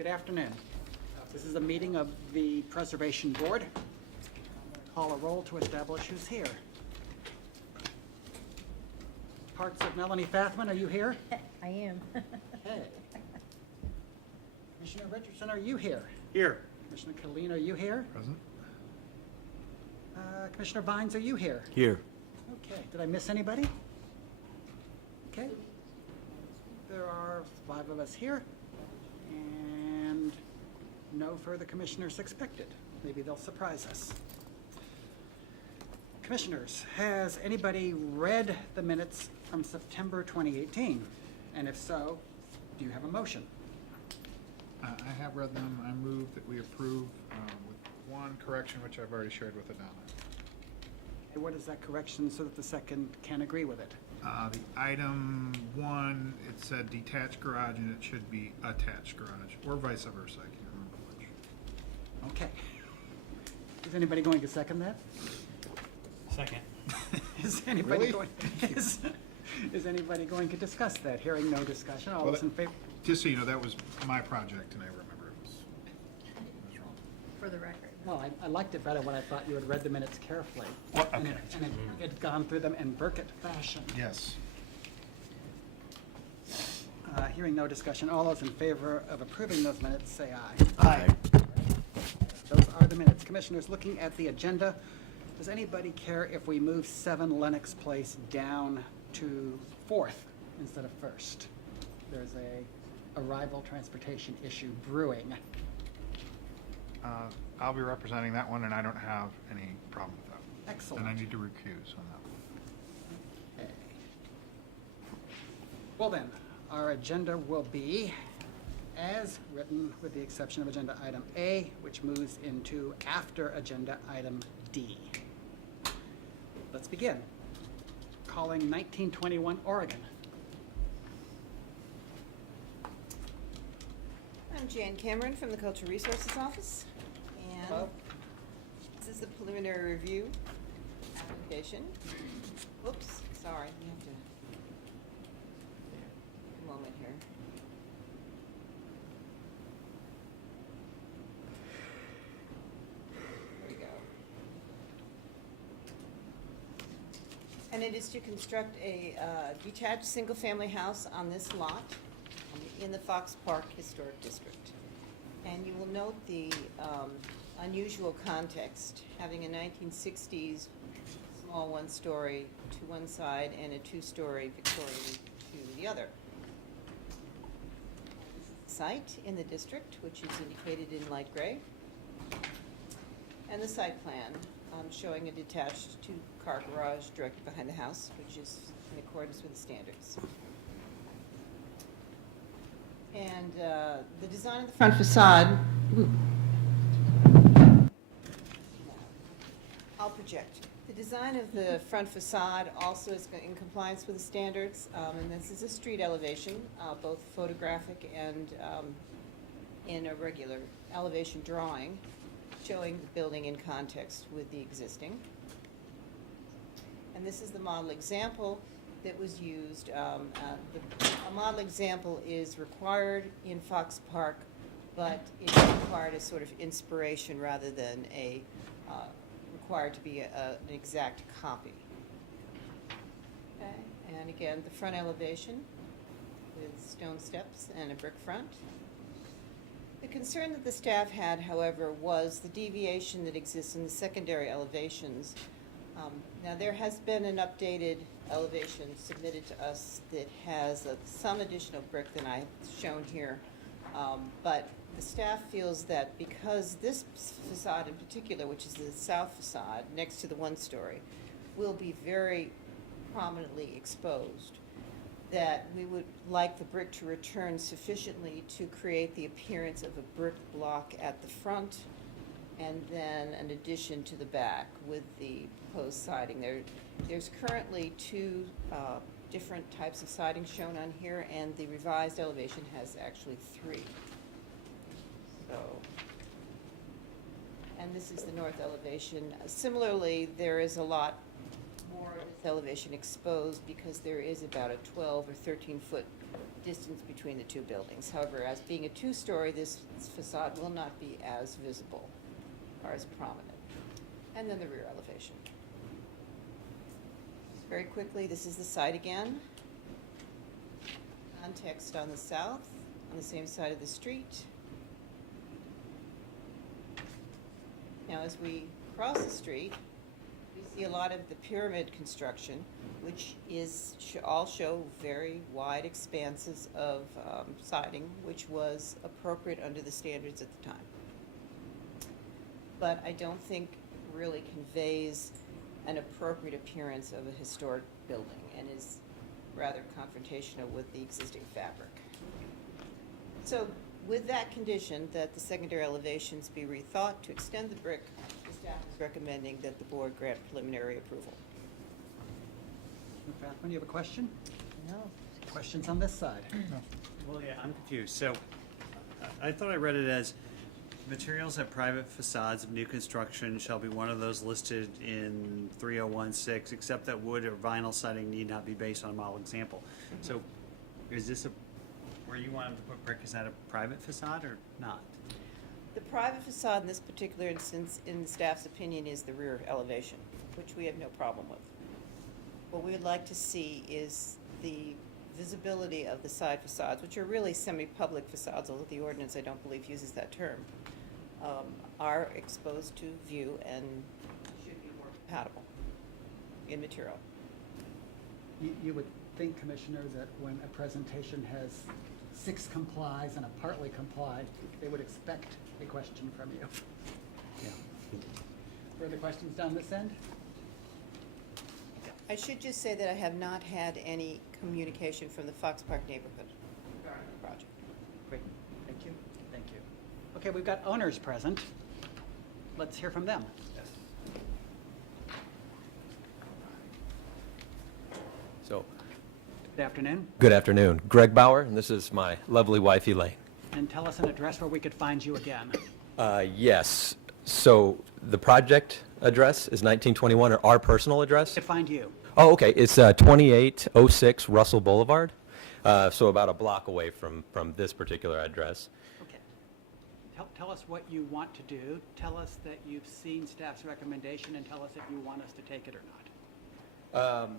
Good afternoon. This is a meeting of the Preservation Board. Call a roll to establish who's here. Parts of Melanie Fathman, are you here? I am. Okay. Commissioner Richardson, are you here? Here. Commissioner Killeen, are you here? Present. Commissioner Vines, are you here? Here. Okay, did I miss anybody? Okay. There are 5 of us here, and no further commissioners expected. Maybe they'll surprise us. Commissioners, has anybody read the minutes from September 2018? And if so, do you have a motion? I have read them. I move that we approve with one correction, which I've already shared with Adana. And what is that correction so that the second can agree with it? The item 1, it said detached garage, and it should be attached garage, or vice versa. I can't remember which. Okay. Is anybody going to second that? Second. Is anybody Really? going, is anybody going to discuss that? Hearing no discussion, all Well, those in favor? Just so you know, that was my project, and I remember it was wrong. For the record. Well, I liked it better when I thought you had read the minutes carefully. Well, And okay. it had gone through them in Burkett fashion. Yes. Hearing no discussion, all those in favor of approving those minutes, say aye. Aye. Those are the minutes. Commissioners, looking at the agenda, does anybody care if we move 7 Lennox Place down to 4th instead of 1st? There's a arrival transportation issue brewing. I'll be representing that one, and I don't have any problem with that. Excellent. And I need to recuse on that one. Okay. Well then, our agenda will be as written with the exception of agenda item A, which moves into after agenda item D. Let's begin. Calling 1921 Oregon. I'm Jan Cameron from the Cultural Resources Office, and Hello. this is the preliminary review application. Oops, sorry, you have to, a moment here. There we go. And it is to construct a detached single-family house on this lot in the Fox Park Historic District. And you will note the unusual context, having a 1960s small one-story to one side and a two-story Victorian to the other. Site in the district, which is indicated in light gray. And the site plan showing a detached 2-car garage directly behind the house, which is in accordance with the standards. And the design of the front facade, I'll project. The design of the front facade also is in compliance with the standards, and this is a street elevation, both photographic and in a regular elevation drawing, showing the building in context with the existing. And this is the model example that was used. A model example is required in Fox Park, but it's required as sort of inspiration rather than a required to be an exact copy. Okay, and again, the front elevation with stone steps and a brick front. The concern that the staff had, however, was the deviation that exists in the secondary elevations. Now, there has been an updated elevation submitted to us that has some additional brick than I've shown here, but the staff feels that because this facade in particular, which is the south facade next to the one-story, will be very prominently exposed, that we would like the brick to return sufficiently to create the appearance of a brick block at the front and then an addition to the back with the proposed siding. There's currently 2 different types of siding shown on here, and the revised elevation has actually 3. So, and this is the north elevation. Similarly, there is a lot more of this elevation exposed because there is about a 12 or 13 foot distance between the two buildings. However, as being a two-story, this facade will not be as visible or as prominent. And then the rear elevation. Just very quickly, this is the site again. Context on the south, on the same side of the street. Now, as we cross the street, we see a lot of the pyramid construction, which all show very wide expanses of siding, which was appropriate under the standards at the time. But I don't think really conveys an appropriate appearance of a historic building and is rather confrontational with the existing fabric. So with that condition, that the secondary elevations be rethought to extend the brick, the staff is recommending that the board grant preliminary approval. Ms. Rathman, you have a question? No. Questions on this side? Well, yeah, I'm confused. So I thought I read it as materials at private facades of new construction shall be one of those listed in 3016, except that wood or vinyl siding need not be based on a model example. So is this where you want them to put brick, is that a private facade or not? The private facade in this particular instance, in the staff's opinion, is the rear elevation, which we have no problem with. What we would like to see is the visibility of the side facades, which are really semi-public facades, although the ordinance, I don't believe, uses that term, are exposed to view and should be more compatible in material. You would think, Commissioner, that when a presentation has 6 complies and a partly complied, they would expect a question from you. Yeah. Further questions down this end? I should just say that I have not had any communication from the Fox Park neighborhood regarding the project. Great, thank you. Thank you. Okay, we've got owners present. Let's hear from them. So, Good afternoon, good afternoon. Greg Bauer, and this is my lovely wife, Elaine. and tell us an address where we could find you again. Yes, so the project address is 1921, or our personal address? To find you. Oh, okay, it's 2806 Russell Boulevard, so about a block away from this particular address. Okay. Tell us what you want to do. Tell us that you've seen staff's recommendation, and tell us if you want us to take it or not.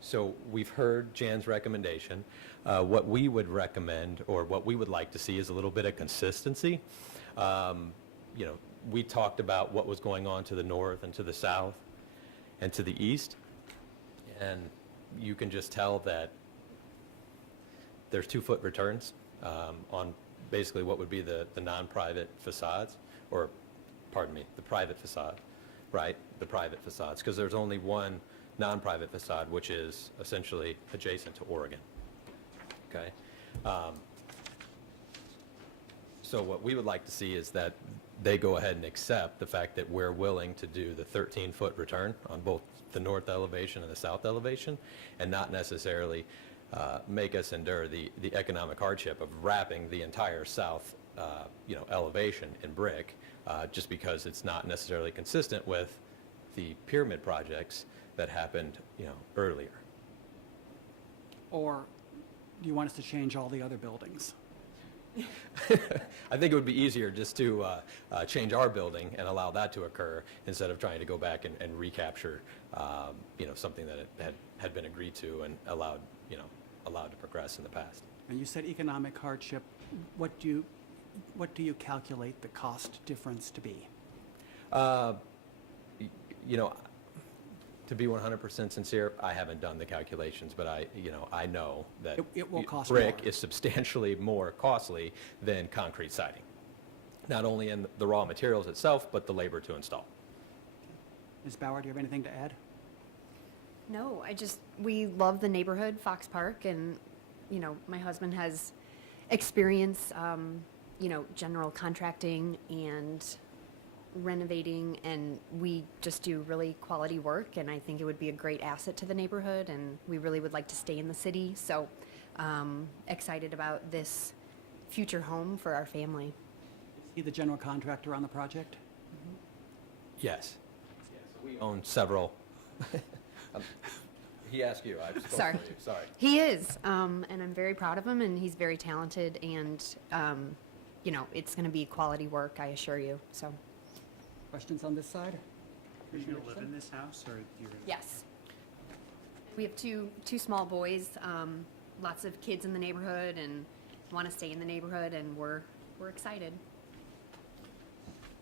So we've heard Jan's recommendation. What we would recommend, or what we would like to see, is a little bit of consistency. You know, we talked about what was going on to the north and to the south and to the east, and you can just tell that there's 2-foot returns on basically what would be the non-private facades, or, pardon me, the private facade, right? The private facades, because there's only one non-private facade, which is essentially adjacent to Oregon, okay? So what we would like to see is that they go ahead and accept the fact that we're willing to do the 13-foot return on both the north elevation and the south elevation, and not necessarily make us endure the economic hardship of wrapping the entire south elevation in brick, just because it's not necessarily consistent with the pyramid projects that happened earlier. Or do you want us to change all the other buildings? I think it would be easier just to change our building and allow that to occur, instead of trying to go back and recapture something that had been agreed to and allowed to progress in the past. And you said economic hardship. What do you calculate the cost difference to be? To be 100% sincere, I haven't done the calculations, but I know that It will cost brick more. is substantially more costly than concrete siding. Not only in the raw materials itself, but the labor to install. Ms. Bauer, do you have anything to add? No, we love the neighborhood, Fox Park, and, my husband has experience, general contracting and renovating, and we just do really quality work, and I think it would be a great asset to the neighborhood, and we really would like to stay in the city, so excited about this future home for our family. Is he the general contractor on the project? Yes. We own several. He asked you, I spoke for Sorry. you, sorry. He is, and I'm very proud of him, and he's very talented, and, you know, it's going to be quality work, I assure you, so. Questions on this side? Are you Commissioner gonna live in Richardson? this house, or you're gonna? Yes. We have two small boys, lots of kids in the neighborhood, and want to stay in the neighborhood, and we're excited.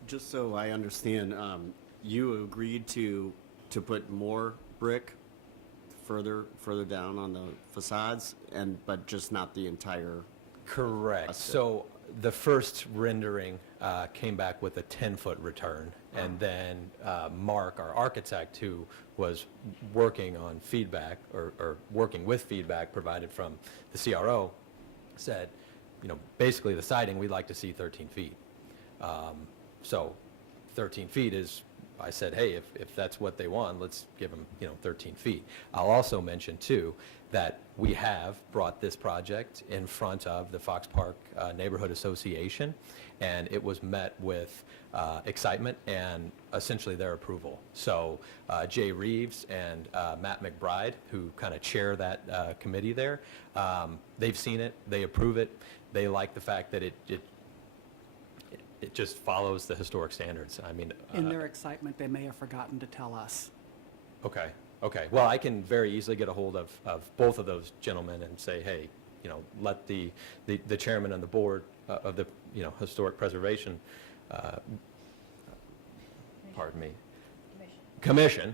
Just so I understand, you agreed to put more brick further down on the facades, but just not the entire. Correct. That's it. So the first rendering came back with a 10-foot return, and then Mark, our architect, who was working on feedback, or working with feedback provided from the CRO, said, you know, basically the siding, we'd like to see 13 feet. So 13 feet is, I said, hey, if that's what they want, let's give them, you know, 13 feet. I'll also mention, too, that we have brought this project in front of the Fox Park Neighborhood Association, and it was met with excitement and essentially their approval. So Jay Reeves and Matt McBride, who kind of chair that committee there, they've seen it, they approve it, they like the fact that it just follows the historic standards. I mean, In their excitement, they may have forgotten to tell us. okay. Well, I can very easily get a hold of both of those gentlemen and say, hey, you know, let the chairman and the board of the, you know, historic preservation, pardon me, commission,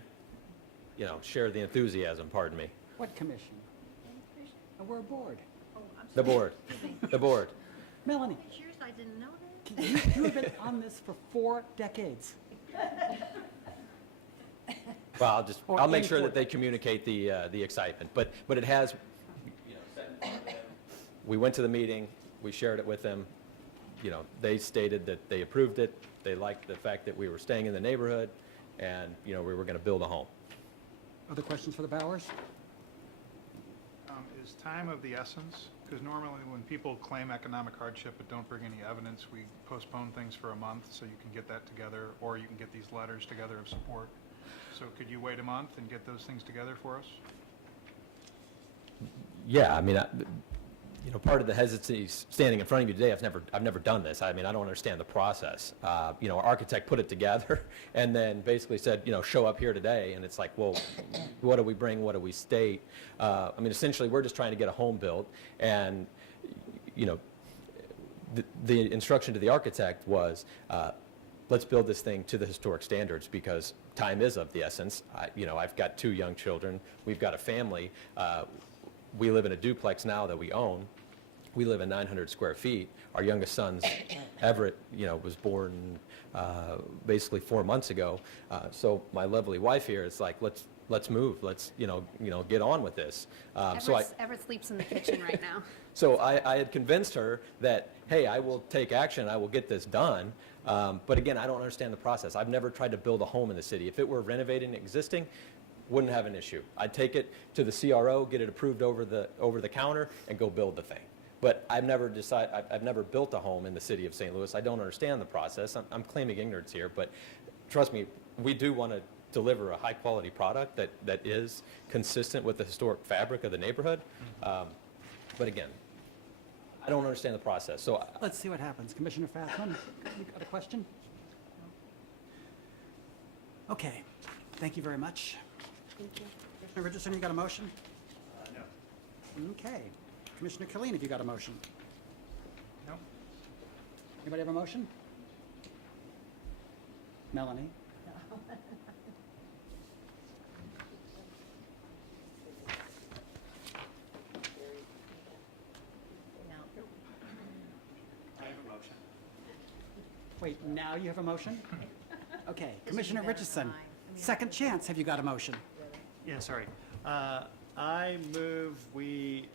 you know, share the enthusiasm, pardon me. What commission? We're a board. The board, the board. Melanie, Cheers, I didn't know that. you have been on this for 4 decades. Well, Or I'll make any sure board. that they communicate the excitement, but it has, you know, we went to the meeting, we shared it with them, you know, they stated that they approved it, they liked the fact that we were staying in the neighborhood, and, you know, we were gonna build a home. Other questions for the Bowers? Is time of the essence? Because normally when people claim economic hardship but don't bring any evidence, we postpone things for a month so you can get that together, or you can get these letters together of support. So could you wait a month and get those things together for us? Yeah, I mean, you know, part of the hesitancy standing in front of you today, I've never done this. I mean, I don't understand the process. You know, our architect put it together and then basically said, you know, show up here today. And it's like, well, what do we bring? What do we state? I mean, essentially, we're just trying to get a home built. And, you know, the instruction to the architect was, let's build this thing to the historic standards because time is of the essence. You know, I've got 2 young children. We've got a family. We live in a duplex now that we own. We live in 900 square feet. Our youngest son's Everett, you know, was born basically 4 months ago. So my lovely wife here is like, let's move. Let's, you know, get on with this. Everett sleeps in the kitchen right now. So I had convinced her that, hey, I will take action, I will get this done. But again, I don't understand the process. I've never tried to build a home in the city. If it were renovating existing, wouldn't have an issue. I'd take it to the CRO, get it approved over the counter, and go build the thing. But I've never built a home in the city of St. Louis. I don't understand the process. I'm claiming ignorance here, but trust me, we do want to deliver a high-quality product that is consistent with the historic fabric of the neighborhood. But again, I don't understand the process. So Let's see what happens. Commissioner Fathman, you got a question? Okay, thank you very much. Thank you. Commissioner Richardson, you got a motion? No. Okay. Commissioner Killeen, have you got a motion? No? Anybody have a motion? Melanie? I have a motion. Wait, now you have a motion? Okay, Commissioner Richardson, second chance, have you got a motion? Yeah, sorry. I move we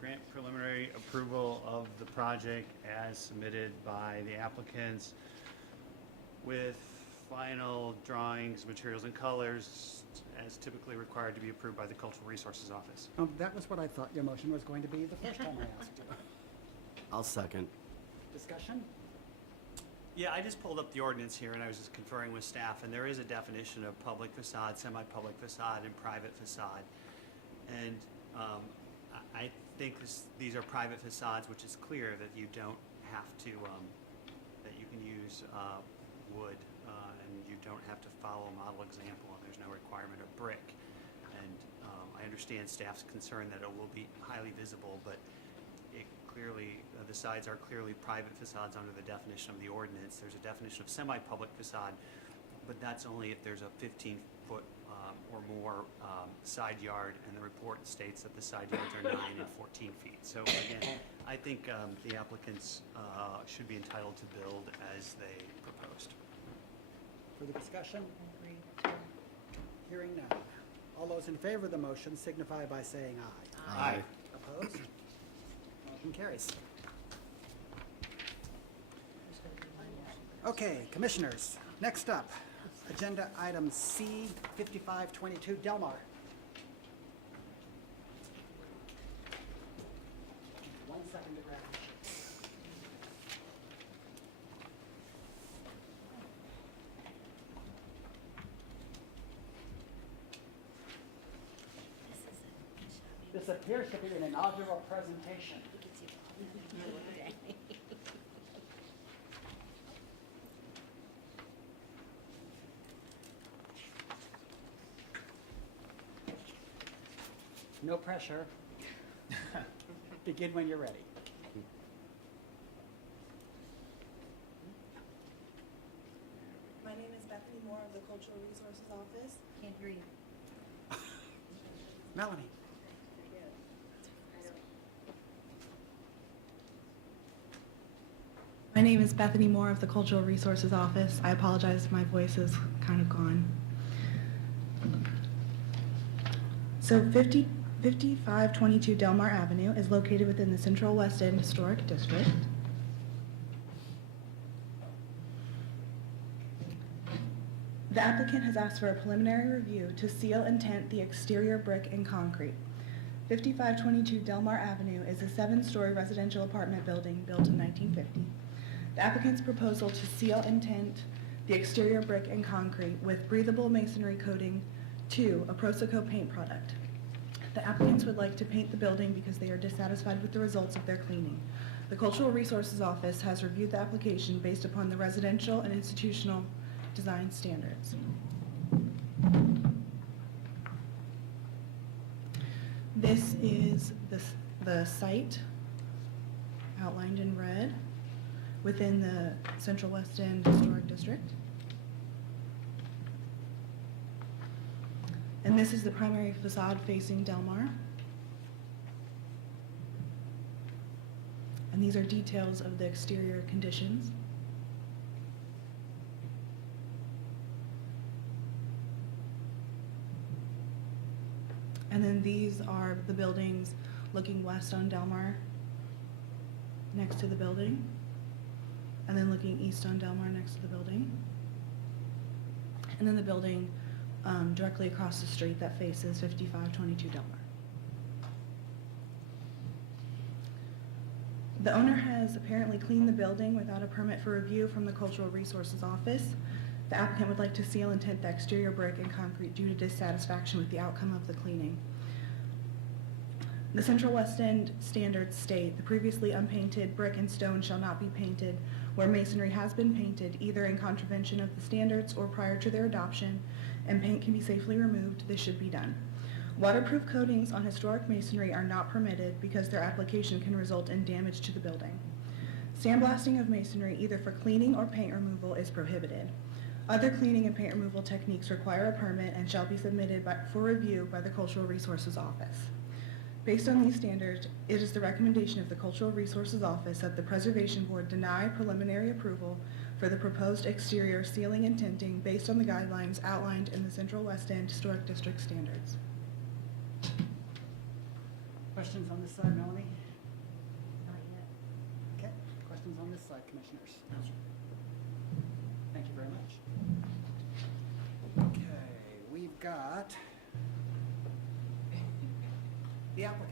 grant preliminary approval of the project as submitted by the applicants with final drawings, materials, and colors as typically required to be approved by the Cultural Resources Office. That was what I thought your motion was going to be the first time I asked you. I'll second. Discussion? Yeah, I just pulled up the ordinance here, and I was just conferring with staff, and there is a definition of public facade, semi-public facade, and private facade. And I think these are private facades, which is clear that you don't have to, that you can use wood, and you don't have to follow a model example, and there's no requirement of brick. And I understand staff's concern that it will be highly visible, but it clearly, the sides are clearly private facades under the definition of the ordinance. There's a definition of semi-public facade, but that's only if there's a 15-foot or more side yard, and the report states that the side yards are 9 and 14 feet. So again, I think the applicants should be entitled to build as they proposed. Further discussion? Hearing none. All those in favor of the motion signify by saying aye. Aye. Opposed? Motion carries. Okay, commissioners, next up, agenda item C 5522, Delmar. 1 second to grab the sheet. This appears to be an inaugural presentation. No pressure. Begin when you're ready. My name is Bethany Moore of the Cultural Resources Office. Can't hear you. Melanie. My name is Bethany Moore of the Cultural Resources Office. I apologize if my voice is kind of gone. So 5522 Delmar Avenue is located within the Central West End Historic District. The applicant has asked for a preliminary review to seal and tint the exterior brick and concrete. 5522 Delmar Avenue is a 7-story residential apartment building built in 1950. The applicant's proposal to seal and tint the exterior brick and concrete with breathable masonry coating to a Prosoco paint product. The applicants would like to paint the building because they are dissatisfied with the results of their cleaning. The Cultural Resources Office has reviewed the application based upon the residential and institutional design standards. This is the site outlined in red within the Central West End Historic District. And this is the primary facade facing Delmar. And these are details of the exterior conditions. And then these are the buildings looking west on Delmar, next to the building. And then looking east on Delmar, next to the building. And then the building directly across the street that faces 5522 Delmar. The owner has apparently cleaned the building without a permit for review from the Cultural Resources Office. The applicant would like to seal and tint the exterior brick and concrete due to dissatisfaction with the outcome of the cleaning. The Central West End standards state the previously unpainted brick and stone shall not be painted where masonry has been painted, either in contravention of the standards or prior to their adoption, and paint can be safely removed. This should be done. Waterproof coatings on historic masonry are not permitted because their application can result in damage to the building. Sandblasting of masonry, either for cleaning or paint removal, is prohibited. Other cleaning and paint removal techniques require a permit and shall be submitted for review by the Cultural Resources Office. Based on these standards, it is the recommendation of the Cultural Resources Office that the Preservation Board deny preliminary approval for the proposed exterior sealing and tinting based on the guidelines outlined in the Central West End Historic District standards. Questions on this side, Melanie? Not yet. Okay, questions on this side, commissioners? Thank you very much. Okay, we've got the applicant.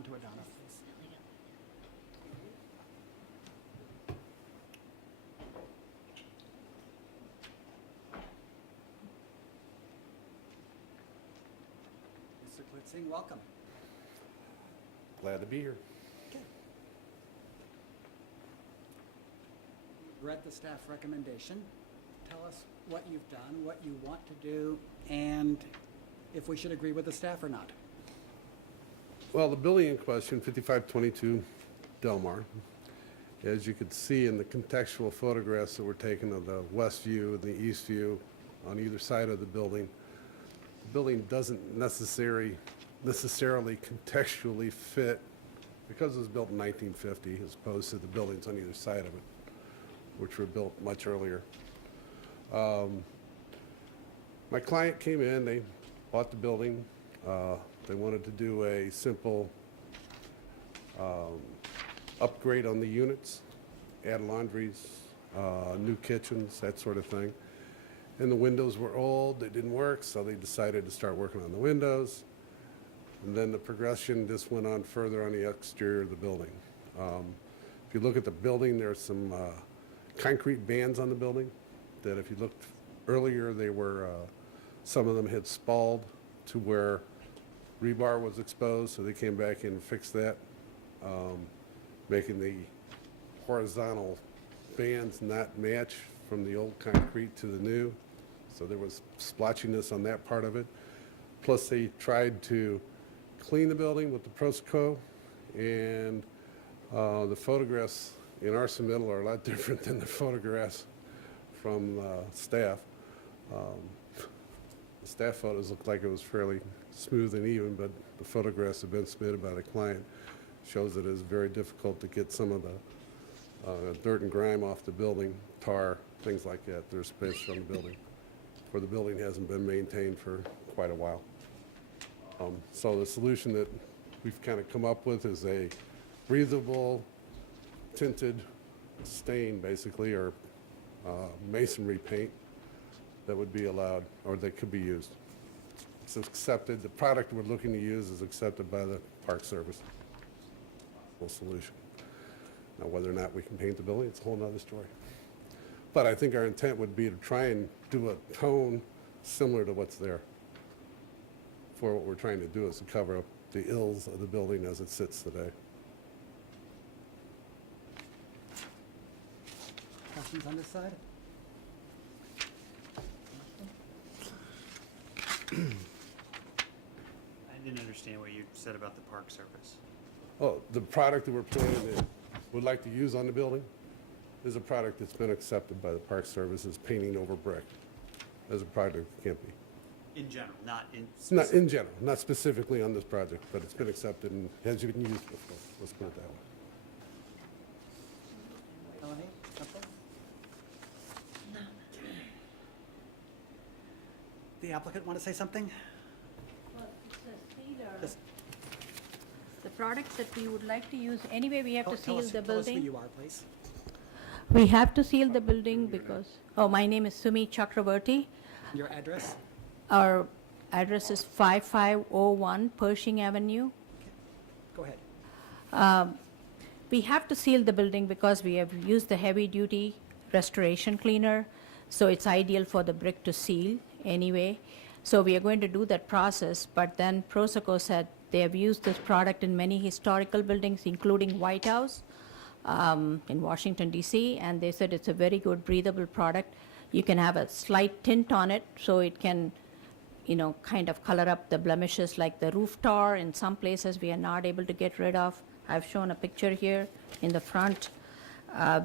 down to it, Donna. Mr. Klitzing, welcome. Glad to be here. Read the staff recommendation. Tell us what you've done, what you want to do, and if we should agree with the staff or not. Well, the building in question, 5522 Delmar, as you could see in the contextual photographs that were taken of the west view and the east view on either side of the building doesn't necessarily contextually fit because it was built in 1950 as opposed to the buildings on either side of it, which were built much earlier. My client came in, they bought the building. They wanted to do a simple upgrade on the units, add laundries, new kitchens, that sort of thing. And the windows were old, they didn't work, so they decided to start working on the windows. And then the progression just went on further on the exterior of the building. If you look at the building, there's some concrete bands on the building that if you looked earlier, they were, some of them had spalled to where rebar was exposed, so they came back in and fixed that, making the horizontal bands not match from the old concrete to the new. So there was splotchiness on that part of it. Plus they tried to clean the building with the Proseco, and the photographs in our submittal are a lot different than the photographs from staff. The staff photos looked like it was fairly smooth and even, but the photographs have been submitted by the client. Shows that it is very difficult to get some of the dirt and grime off the building, tar, things like that. There's space on the building, where the building hasn't been maintained for quite a while. So the solution that we've kind of come up with is a breathable, tinted stain, basically, or masonry paint that would be allowed, or that could be used. It's accepted, the product we're looking to use is accepted by the Park Service. Solution. Now, whether or not we can paint the building, it's a whole nother story. But I think our intent would be to try and do a tone similar to what's there. For what we're trying to do is to cover up the ills of the building as it sits today. Questions on this side? I didn't understand what you said about the Park Service. Oh, the product that we're planning that would like to use on the building is a product that's been accepted by the Park Service as painting over brick. As a product that can't be. In general, not in. Not in general, not specifically on this project, but it's been accepted and has been used before. Let's put it that way. Melanie, something? The applicant want to say something? Well, it's a sealer. Yes. The products that we would like to use, anyway, we have to seal the Tell us who building. you are, please. We have to seal the building because, my name is Sumi Chakravarti. Your address? Our address is 5501 Pershing Avenue. Go ahead. We have to seal the building because we have used the heavy-duty restoration cleaner, so it's ideal for the brick to seal anyway. So we are going to do that process, but then Proseco said they have used this product in many historical buildings, including White House in Washington, D.C., and they said it's a very good breathable product. You can have a slight tint on it, so it can, kind of color up the blemishes like the roof tar. In some places, we are not able to get rid of. I've shown a picture here in the front.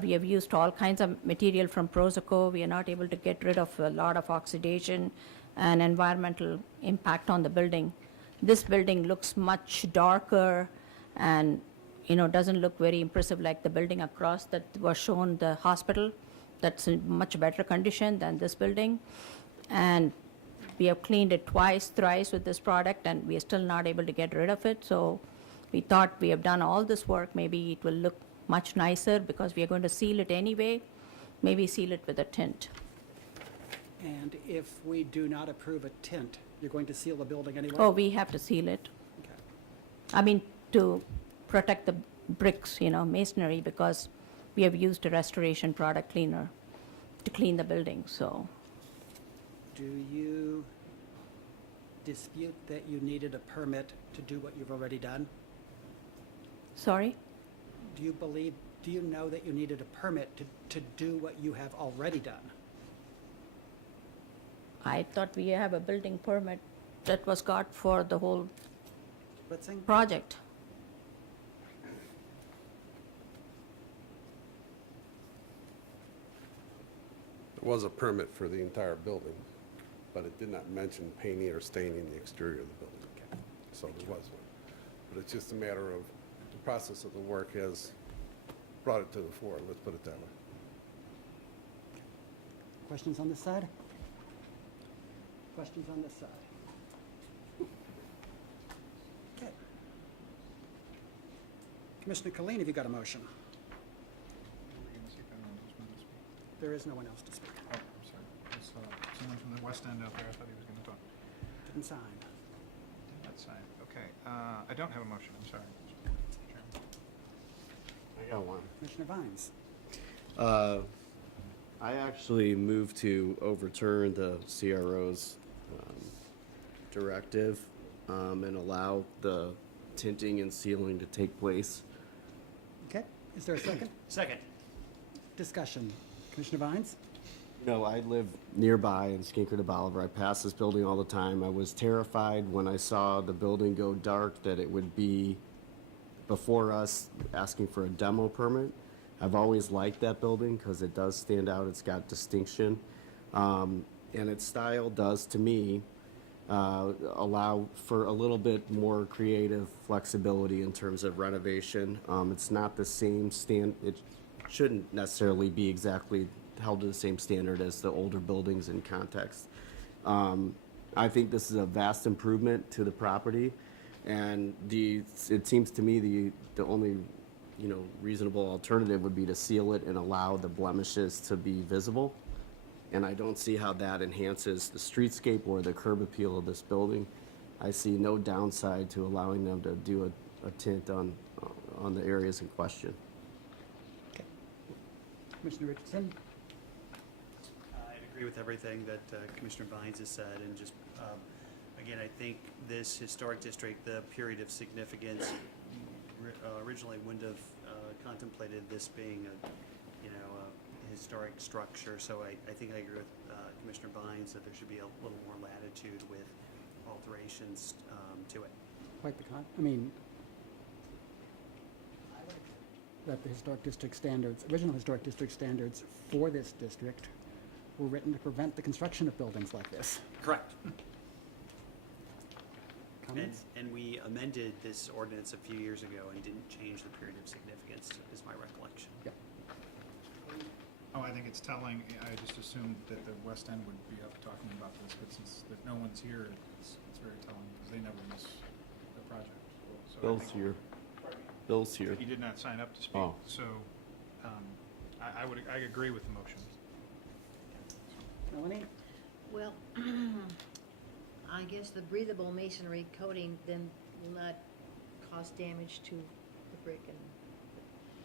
We have used all kinds of material from Proseco. We are not able to get rid of a lot of oxidation and environmental impact on the building. This building looks much darker and, doesn't look very impressive like the building across that was shown, the hospital. That's in much better condition than this building. And we have cleaned it twice, thrice with this product, and we are still not able to get rid of it. So we thought we have done all this work, maybe it will look much nicer because we are going to seal it anyway. Maybe seal it with a tint. And if we do not approve a tint, you're going to seal the building anyway? Oh, we have to seal it. Okay. I mean, to protect the bricks, masonry, because we have used a restoration product cleaner to clean the building, so. Do you dispute that you needed a permit to do what you've already done? Sorry? Do you know that you needed a permit to do what you have already done? I thought we have a building permit that was got for the whole Spritzing? project. There was a permit for the entire building, but it did not mention painting or staining the exterior of the building. So there was one. But it's just a matter of the process of the work has brought it to the fore, let's put it that way. Questions on this side? Questions on this side? Okay. Commissioner Colleen, have you got a motion? We're gonna see if anyone else wants to speak. There is no one else to speak. Oh, I'm sorry. I saw someone from the west end out there. I thought he was going to talk. Didn't sign. Did not sign. Okay. I don't have a motion. I'm sorry. Chairman. I got one. Commissioner Vines. I actually move to overturn the CRO's directive and allow the tinting and sealing to take place. Okay, is there a second? Second. Discussion. Commissioner Vines? I live nearby in Skinkard of Bolivar. I pass this building all the time. I was terrified when I saw the building go dark that it would be before us asking for a demo permit. I've always liked that building because it does stand out. It's got distinction. And its style does, to me, allow for a little bit more creative flexibility in terms of renovation. It's not the same it shouldn't necessarily be exactly held to the same standard as the older buildings in context. I think this is a vast improvement to the property, and it seems to me the only reasonable alternative would be to seal it and allow the blemishes to be visible. And I don't see how that enhances the streetscape or the curb appeal of this building. I see no downside to allowing them to do a tint on the areas in question. Okay. Commissioner Richardson? I'd agree with everything that Commissioner Vines has said, and just, again, I think this historic district, the period of significance, originally wouldn't have contemplated this being a historic structure, so I think I agree with Commissioner Vines that there should be a little more latitude with alterations to it. Quite the I mean, I like that the historic district standards, original historic district standards for this district were written to prevent the construction of buildings like this. Correct. Comments? And we amended this ordinance a few years ago and didn't change the period of significance, is my recollection. Yep. Oh, I think it's telling. I just assumed that the west end would be up talking about this, but since that no one's here, it's very telling because they never miss the project. So I Bill's think- here. Bill's here. He did not sign up to speak, Oh. so I agree with the motion. Melanie? Well, I guess the breathable masonry coating then will not cause damage to the brick and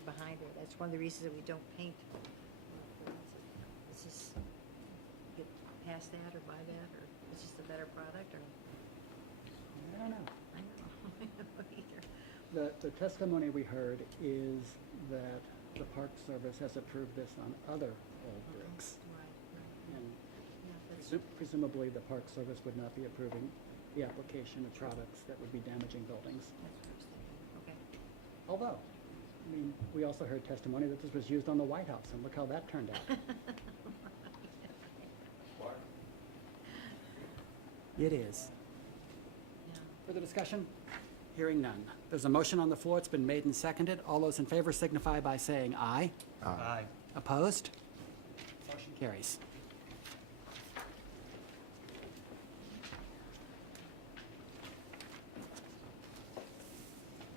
behind it. That's one of the reasons that we don't paint. Is this, get past that or buy that, or is this a better product, or? I don't know. I don't know either. The testimony we heard is that the Park Service has approved this on other old bricks. Right, And yeah, that's, presumably, the Park Service would not be approving the application of products that would be damaging buildings. that's what I was thinking, okay. Although, I mean, we also heard testimony that this was used on the White House, and look how that turned out. It is. Yeah. Further discussion? Hearing none. There's a motion on the floor. It's been made and seconded. All those in favor signify by saying aye. Aye. Opposed? Motion carries.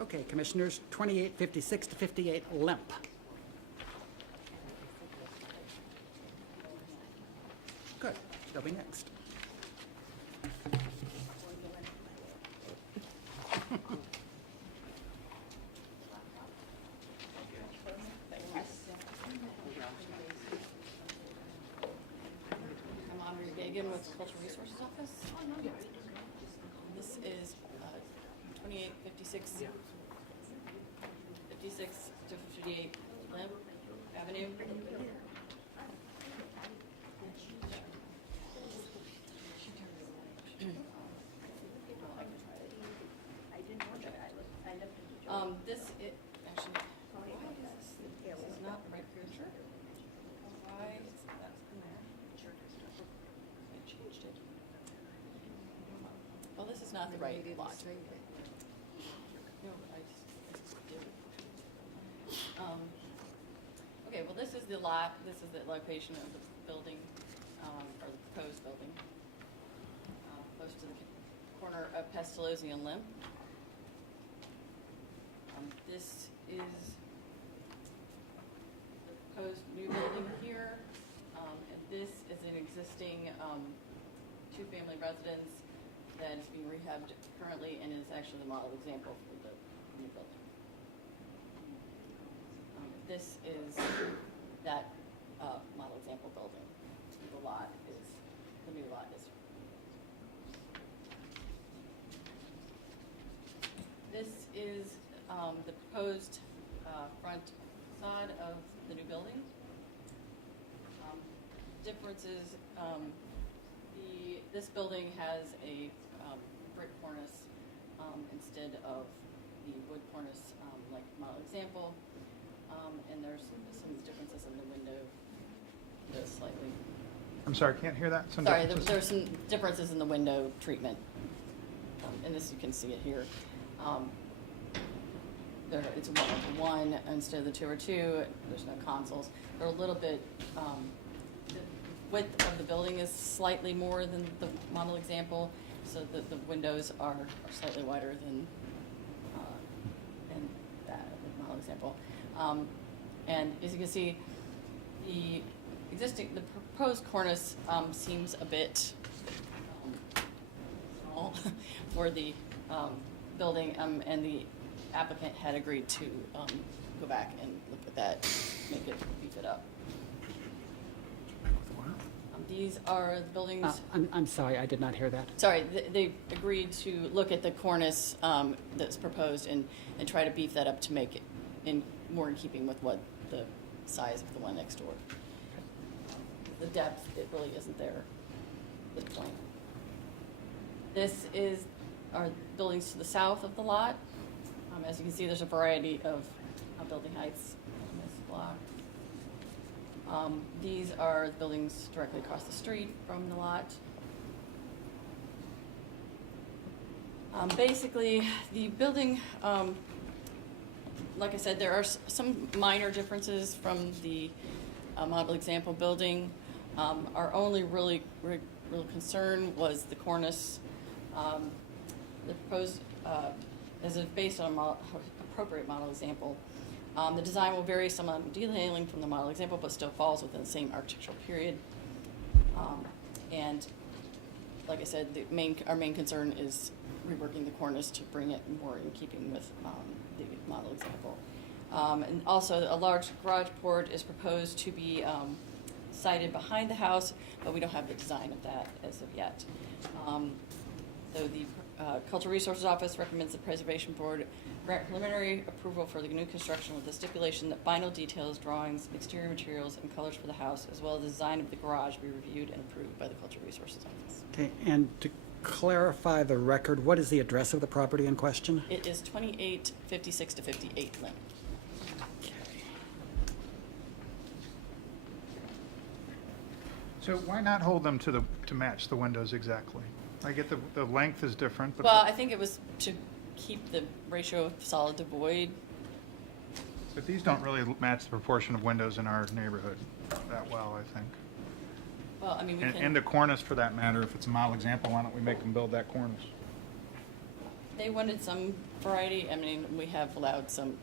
Okay, Commissioners, 2856 to 58 Lemp. Good, they'll be next. begin with Cultural Resources Office. This is 2856 to 58 Lamp Avenue. This it actually. Why is this is not right here? Sure. Why is that in there? I changed it. Well, this is not the right lot. No, I just did it. Okay, well, this is the lot, this is the location of the building, or the proposed building, close to the corner of Pestalozzi and Limb. This is the proposed new building here, and this is an existing two-family residence that is being rehabbed currently and is actually the model example for the new building. This is that model example building. The lot is, the new lot is. This is the proposed front facade of the new building. Differences, this building has a brick cornice instead of the wood cornice like model example. And there's some differences in the window, slightly. I'm sorry, can't hear that? Some Sorry, differences? there's some differences in the window treatment. And this, you can see it here. It's a 1-to-1 instead of the 2-or-2. There's no consoles. They're a little bit, the width of the building is slightly more than the model example, so the windows are slightly wider than in that model example. And as you can see, the proposed cornice seems a bit small for the building, and the applicant had agreed to go back and look at that, make it, beef it up. These are the buildings. I'm sorry, I did not hear that. Sorry, they agreed to look at the cornice that's proposed and try to beef that up to make it more in keeping with what the size of the one next door. The depth, it really isn't there at this point. This is our buildings to the south of the lot. As you can see, there's a variety of building heights in this block. These are the buildings directly across the street from the lot. Basically, the building, like I said, there are some minor differences from the model example building. Our only real concern was the cornice. The proposed is based on appropriate model example. The design will vary some on detailing from the model example, but still falls within the same architectural period. And like I said, our main concern is reworking the cornice to bring it more in keeping with the model example. And also, a large garage port is proposed to be sited behind the house, but we don't have the design of that as of yet. So the Cultural Resources Office recommends the Preservation Board grant preliminary approval for the new construction with the stipulation that final details, drawings, exterior materials, and colors for the house, as well as the design of the garage, be reviewed and approved by the Cultural Resources Office. Okay, and to clarify the record, what is the address of the property in question? It is 2856 to 58 Lynn. So why not hold them to match the windows exactly? I get the length is different, but Well, I think it was to keep the ratio of solid to void. but these don't really match the proportion of windows in our neighborhood that well, I think. Well, I mean, we And can, the cornice, for that matter, if it's a model example, why don't we make them build that cornice? they wanted some variety. I mean, we have allowed some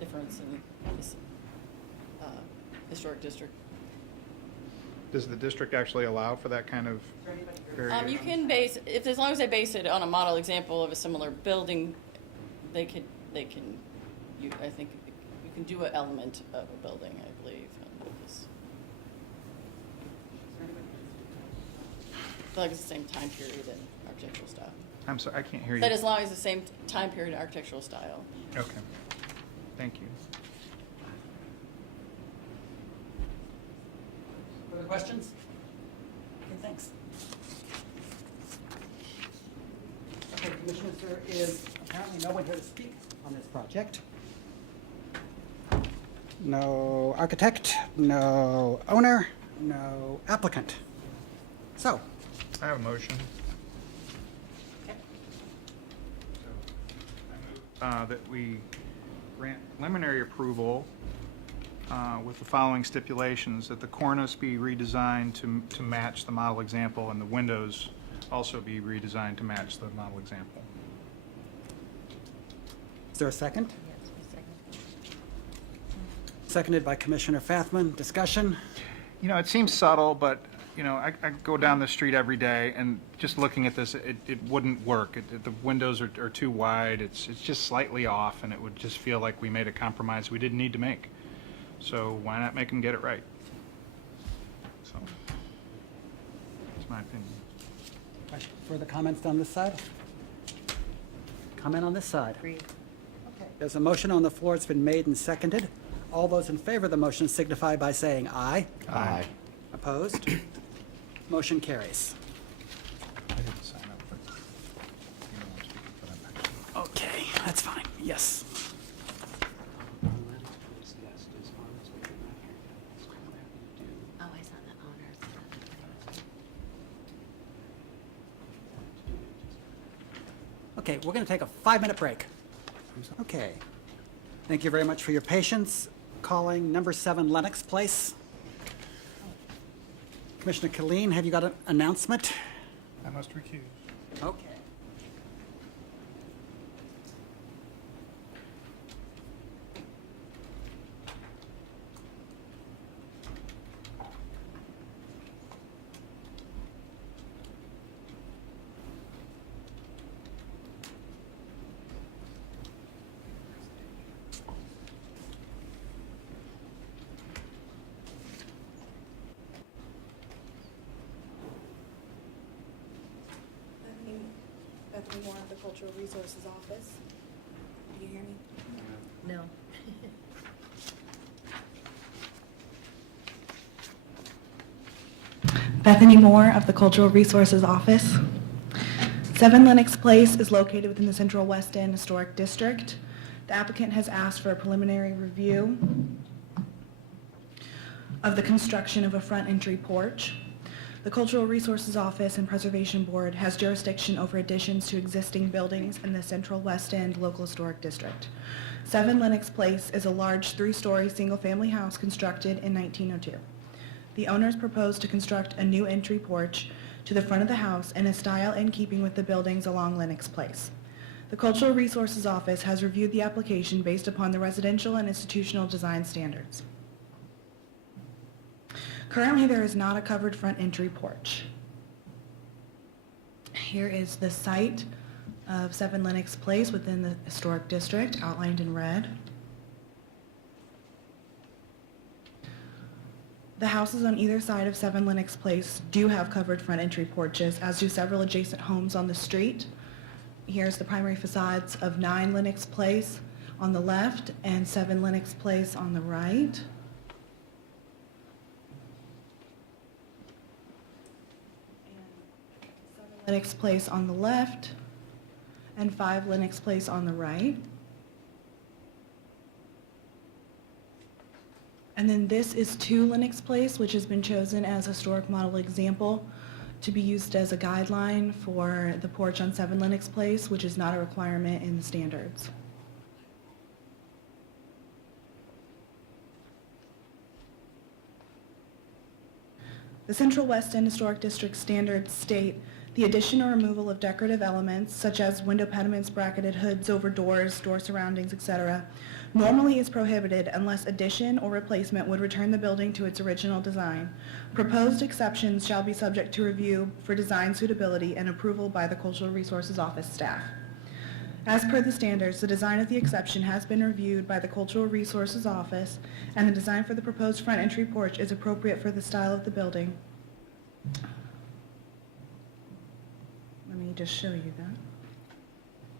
difference in this historic district. Does the district actually allow for that kind of variation? You can base, as long as they base it on a model example of a similar building, I think you can do an element of a building, I believe. like it's the same time period and architectural style. I'm sorry, I can't hear you. That as long as the same time period and architectural style. Okay. Thank you. Further questions? Okay, thanks. Okay, Commissioners, there is apparently no one here to speak on this project. No architect, no owner, no applicant. So, I have a motion. That we grant preliminary approval with the following stipulations, that the cornice be redesigned to match the model example, and the windows also be redesigned to match the model example. is there a second? Yes, a second. Seconded by Commissioner Fathman. Discussion? You know, it seems subtle, but, you know, I go down the street every day, and just looking at this, it wouldn't work. The windows are too wide, it's just slightly off, and it would just feel like we made a compromise we didn't need to make. So why not make them get it right? So, that's my opinion. Further comments on this side? Comment on this side? Agreed. Okay. There's a motion on the floor. It's been made and seconded. All those in favor of the motion signify by saying aye. Aye. Opposed? Motion carries. I didn't sign up, but you know I'm speaking for them next. Okay, that's fine. Yes. Oh, I saw the owners. Okay, we're going to take a 5-minute break. Okay. Thank you very much for your patience. Calling number 7 Lenox Place. Commissioner Killeen, have you got an announcement? I must recuse. Okay. Bethany Moore of the Cultural Resources Office. Do you hear me? No. Bethany Moore of the Cultural Resources Office. 7 Lenox Place is located within the Central West End Historic District. The applicant has asked for a preliminary review of the construction of a front entry porch. The Cultural Resources Office and Preservation Board has jurisdiction over additions to existing buildings in the Central West End Local Historic District. 7 Lenox Place is a large 3-story single-family house constructed in 1902. The owners propose to construct a new entry porch to the front of the house in a style in keeping with the buildings along Lenox Place. The Cultural Resources Office has reviewed the application based upon the residential and institutional design standards. Currently, there is not a covered front entry porch. Here is the site of 7 Lenox Place within the historic district, outlined in red. The houses on either side of 7 Lenox Place do have covered front entry porches, as do several adjacent homes on the street. Here's the primary facades of 9 Lenox Place on the left and 7 Lenox Place on the right. Lenox Place on the left and 5 Lenox Place on the right. And then this is 2 Lenox Place, which has been chosen as historic model example to be used as a guideline for the porch on 7 Lenox Place, which is not a requirement in the standards. The Central West End Historic District standards state the addition or removal of decorative elements, such as window pediments, bracketed hoods over doors, door surroundings, etc., normally is prohibited unless addition or replacement would return the building to its original design. Proposed exceptions shall be subject to review for design suitability and approval by the Cultural Resources Office staff. As per the standards, the design of the exception has been reviewed by the Cultural Resources Office, and the design for the proposed front entry porch is appropriate for the style of the building. Let me just show you that.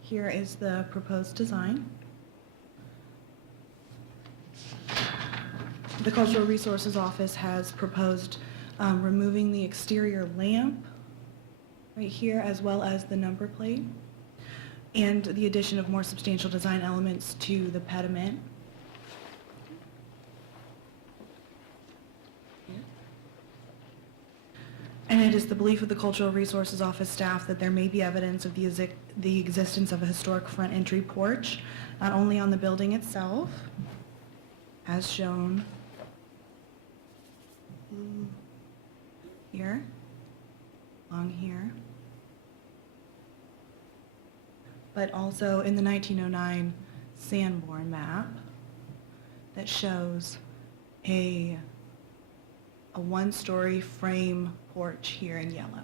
Here is the proposed design. The Cultural Resources Office has proposed removing the exterior lamp right here, as well as the number plate, and the addition of more substantial design elements to the pediment. And it is the belief of the Cultural Resources Office staff that there may be evidence of the existence of a historic front entry porch, not only on the building itself, as shown here, along here, but also in the 1909 Sanborn map that shows a one-story frame porch here in yellow.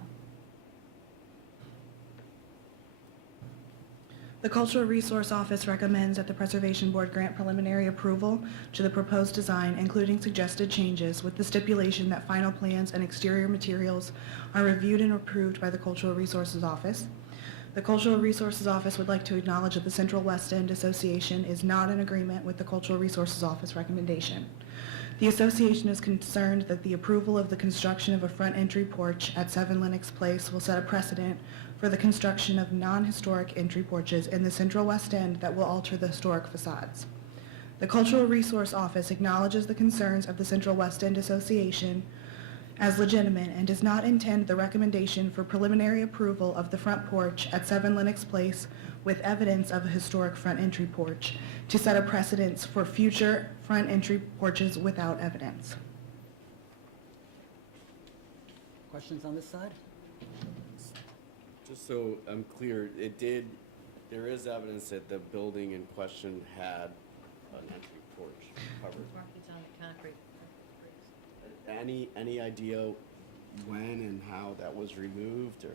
The Cultural Resource Office recommends that the Preservation Board grant preliminary approval to the proposed design, including suggested changes, with the stipulation that final plans and exterior materials are reviewed and approved by the Cultural Resources Office. The Cultural Resources Office would like to acknowledge that the Central West End Association is not in agreement with the Cultural Resources Office recommendation. The association is concerned that the approval of the construction of a front entry porch at 7 Lenox Place will set a precedent for the construction of non-historic entry porches in the Central West End that will alter the historic facades. The Cultural Resource Office acknowledges the concerns of the Central West End Association as legitimate and does not intend the recommendation for preliminary approval of the front porch at 7 Lenox Place with evidence of a historic front entry porch to set a precedence for future front entry porches without evidence. Questions on this side? Just so I'm clear, there is evidence that the building in question had an entry porch covered. Markings on the concrete bricks. Any idea when and how that was removed, or?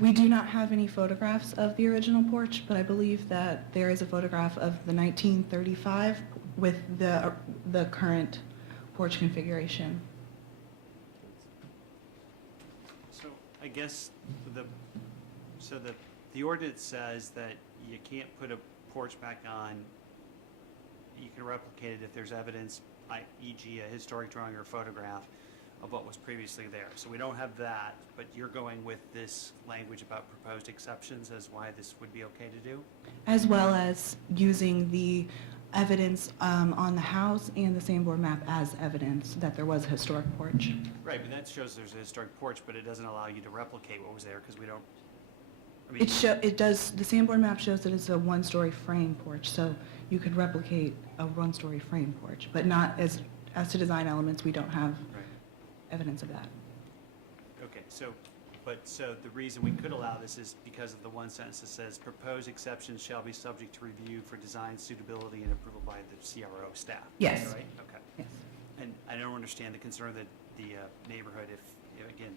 We do not have any photographs of the original porch, but I believe that there is a photograph of the 1935 with the current porch configuration. So I guess the ordinance says that you can't put a porch back on. You can replicate it if there's evidence, e.g. a historic drawing or photograph of what was previously there. So we don't have that, but you're going with this language about proposed exceptions as why this would be okay to do? As well as using the evidence on the house and the Sanborn map as evidence that there was a historic porch. Right, but that shows there's a historic porch, but it doesn't allow you to replicate what was there because we don't, I mean. It does, the Sanborn map shows that it's a one-story frame porch, so you could replicate a one-story frame porch, but not as to design elements, we don't have Right. evidence of that. Okay, so the reason we could allow this is because of the one sentence that says, proposed exceptions shall be subject to review for design suitability and approval by the CRO staff. Yes. Is that right? Okay. Yes. And I don't understand the concern that the neighborhood, if, again,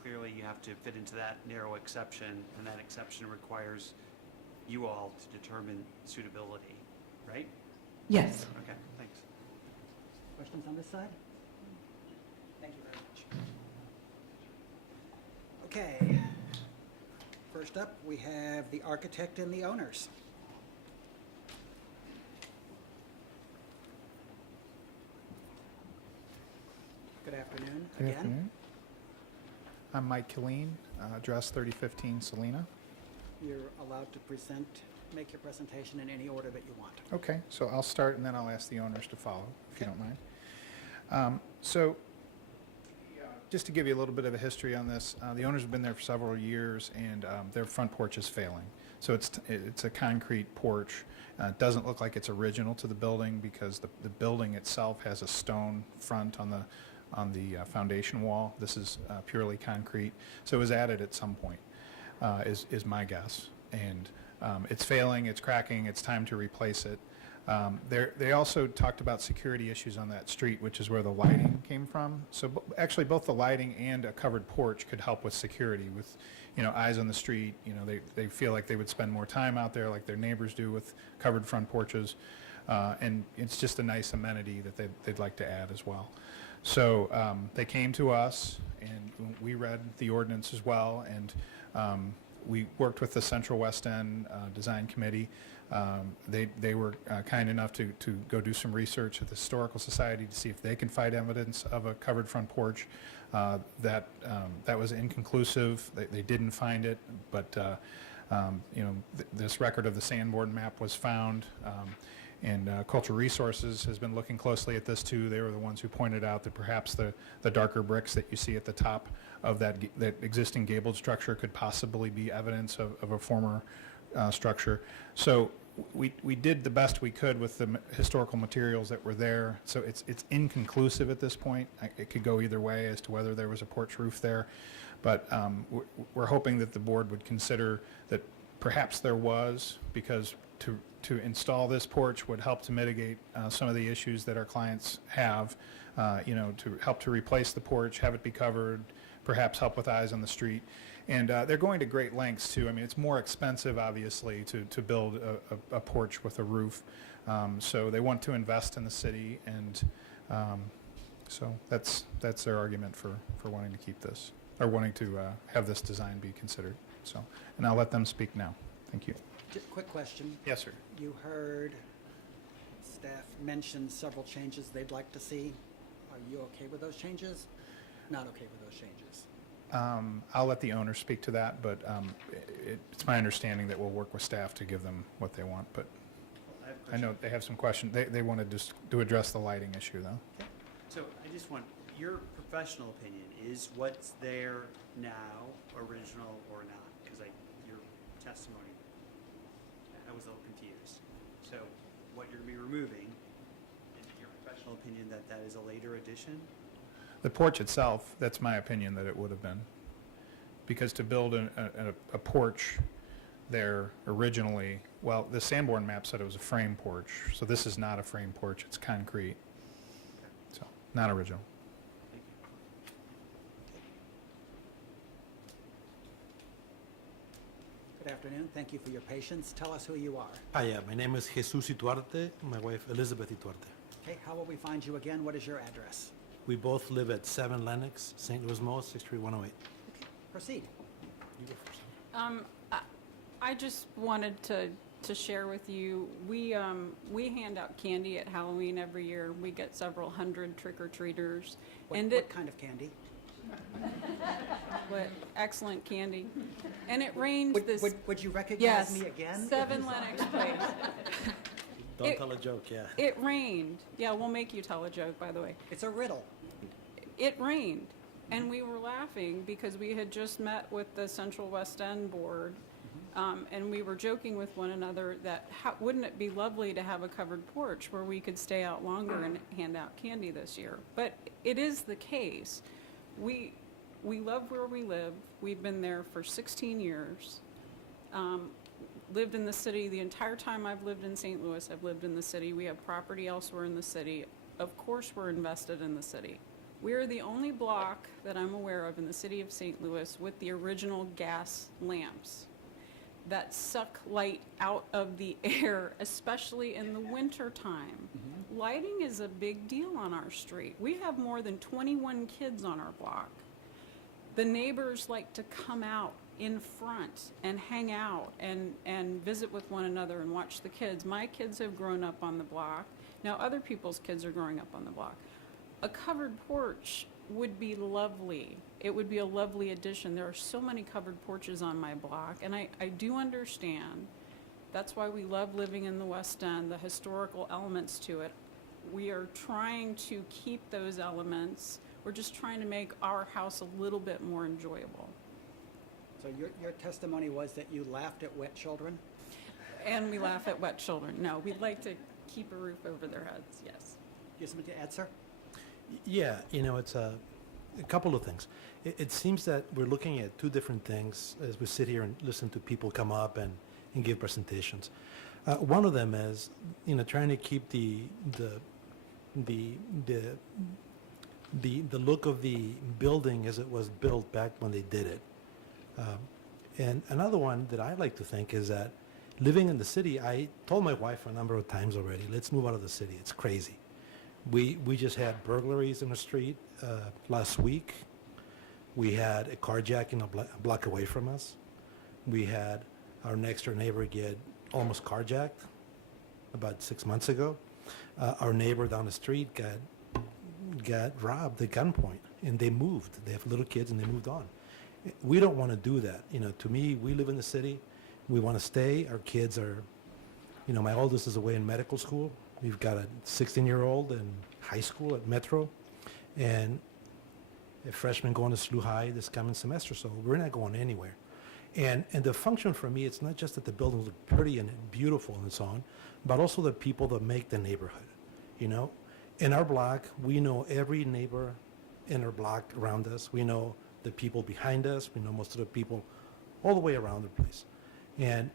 clearly you have to fit into that narrow exception, and that exception requires you all to determine suitability, right? Yes. Okay, thanks. Questions on this side? Thank you very much. Okay. First up, we have the architect and the owners. Good afternoon Good again. afternoon. I'm Mike Killeen, address 3015 Salina. You're allowed to make your presentation in any order that you want. Okay, so I'll start and then I'll ask the owners to follow, if you don't mind. Just to give you a little bit of a history on this, the owners have been there for several years and their front porch is failing. So it's a concrete porch. It doesn't look like it's original to the building because the building itself has a stone front on the foundation wall. This is purely concrete. So it was added at some point, is my guess. And it's failing, it's cracking, it's time to replace it. They also talked about security issues on that street, which is where the lighting came from. So actually both the lighting and a covered porch could help with security, with eyes on the street. They feel like they would spend more time out there like their neighbors do with covered front porches. And it's just a nice amenity that they'd like to add as well. So they came to us, and we read the ordinance as well, and we worked with the Central West End Design Committee. They were kind enough to go do some research at the Historical Society to see if they can find evidence of a covered front porch. That was inconclusive. They didn't find it, but this record of the Sanborn map was found. And Cultural Resources has been looking closely at this too. They were the ones who pointed out that perhaps the darker bricks that you see at the top of that existing gabled structure could possibly be evidence of a former structure. So we did the best we could with the historical materials that were there. So it's inconclusive at this point. It could go either way as to whether there was a porch roof there. But we're hoping that the board would consider that perhaps there was, because to install this porch would help to mitigate some of the issues that our clients have, to help to replace the porch, have it be covered, perhaps help with eyes on the street. And they're going to great lengths too. I mean, it's more expensive, obviously, to build a porch with a roof. So they want to invest in the city, and so that's their argument for wanting to keep this, or wanting to have this design be considered. So, and I'll let them speak now. Thank you. Just a quick question. Yes, sir. You heard staff mention several changes they'd like to see. Are you okay with those changes? Not okay with those changes? I'll let the owner speak to that, but it's my understanding that we'll work with staff to give them what they want. But I know they have some questions. They wanted just to address the lighting issue, though. So I just want your professional opinion. Is what's there now original or not? Because your testimony, I was a little confused. So what you're going to be removing, in your professional opinion, that is a later addition? The porch itself, that's my opinion that it would have been. Because to build a porch there originally, well, the Sanborn map said it was a frame porch, so this is not a frame porch, it's concrete. So, not original. Good afternoon. Thank you for your patience. Tell us who you are. Hi, my name is Jesus Ituarte, my wife Elizabeth Ituarte. Okay, how will we find you again? What is your address? We both live at 7 Lenox, St. Louis Mall, 63108. Okay, proceed. You go first. I just wanted to share with you, we hand out candy at Halloween every year. We get several hundred trick-or-treaters. What kind of candy? What excellent candy. And it rained Would you recognize yes, me again? 7 Lenox Place. Don't tell a joke, yeah. It rained. Yeah, we'll make you tell a joke, by the way. It's a riddle. It rained, and we were laughing because we had just met with the Central West End board, and we were joking with one another that wouldn't it be lovely to have a covered porch where we could stay out longer and hand out candy this year. But it is the case. We love where we live. We've been there for 16 years. Lived in the city the entire time I've lived in St. Louis. I've lived in the city. We have property elsewhere in the city. Of course, we're invested in the city. We are the only block that I'm aware of in the city of St. Louis with the original gas lamps that suck light out of the air, especially in the winter time. Lighting is a big deal on our street. We have more than 21 kids on our block. The neighbors like to come out in front and hang out and visit with one another and watch the kids. My kids have grown up on the block. Now other people's kids are growing up on the block. A covered porch would be lovely. It would be a lovely addition. There are so many covered porches on my block, and I do understand. That's why we love living in the West End, the historical elements to it. We are trying to keep those elements. We're just trying to make our house a little bit more enjoyable. So your testimony was that you laughed at wet children? And we laugh at wet children. No, we'd like to keep a roof over their heads, yes. You have something to add, sir? Yeah, it's a couple of things. It seems that we're looking at two different things as we sit here and listen to people come up and give presentations. One of them is, trying to keep the look of the building as it was built back when they did it. And another one that I like to think is that living in the city, I told my wife a number of times already, let's move out of the city. It's crazy. We just had burglaries in the street last week. We had a carjacking a block away from us. We had our next door neighbor get almost carjacked about 6 months ago. Our neighbor down the street got robbed at gunpoint, and they moved. They have little kids, and they moved on. We don't want to do that. To me, we live in the city. We want to stay. Our kids are, my oldest is away in medical school. We've got a 16-year-old in high school at Metro, and a freshman going to SLU High this coming semester, so we're not going anywhere. And the function for me, it's not just that the buildings look pretty and beautiful and so on, but also the people that make the neighborhood. In our block, we know every neighbor in our block around us. We know the people behind us. We know most of the people all the way around the place. And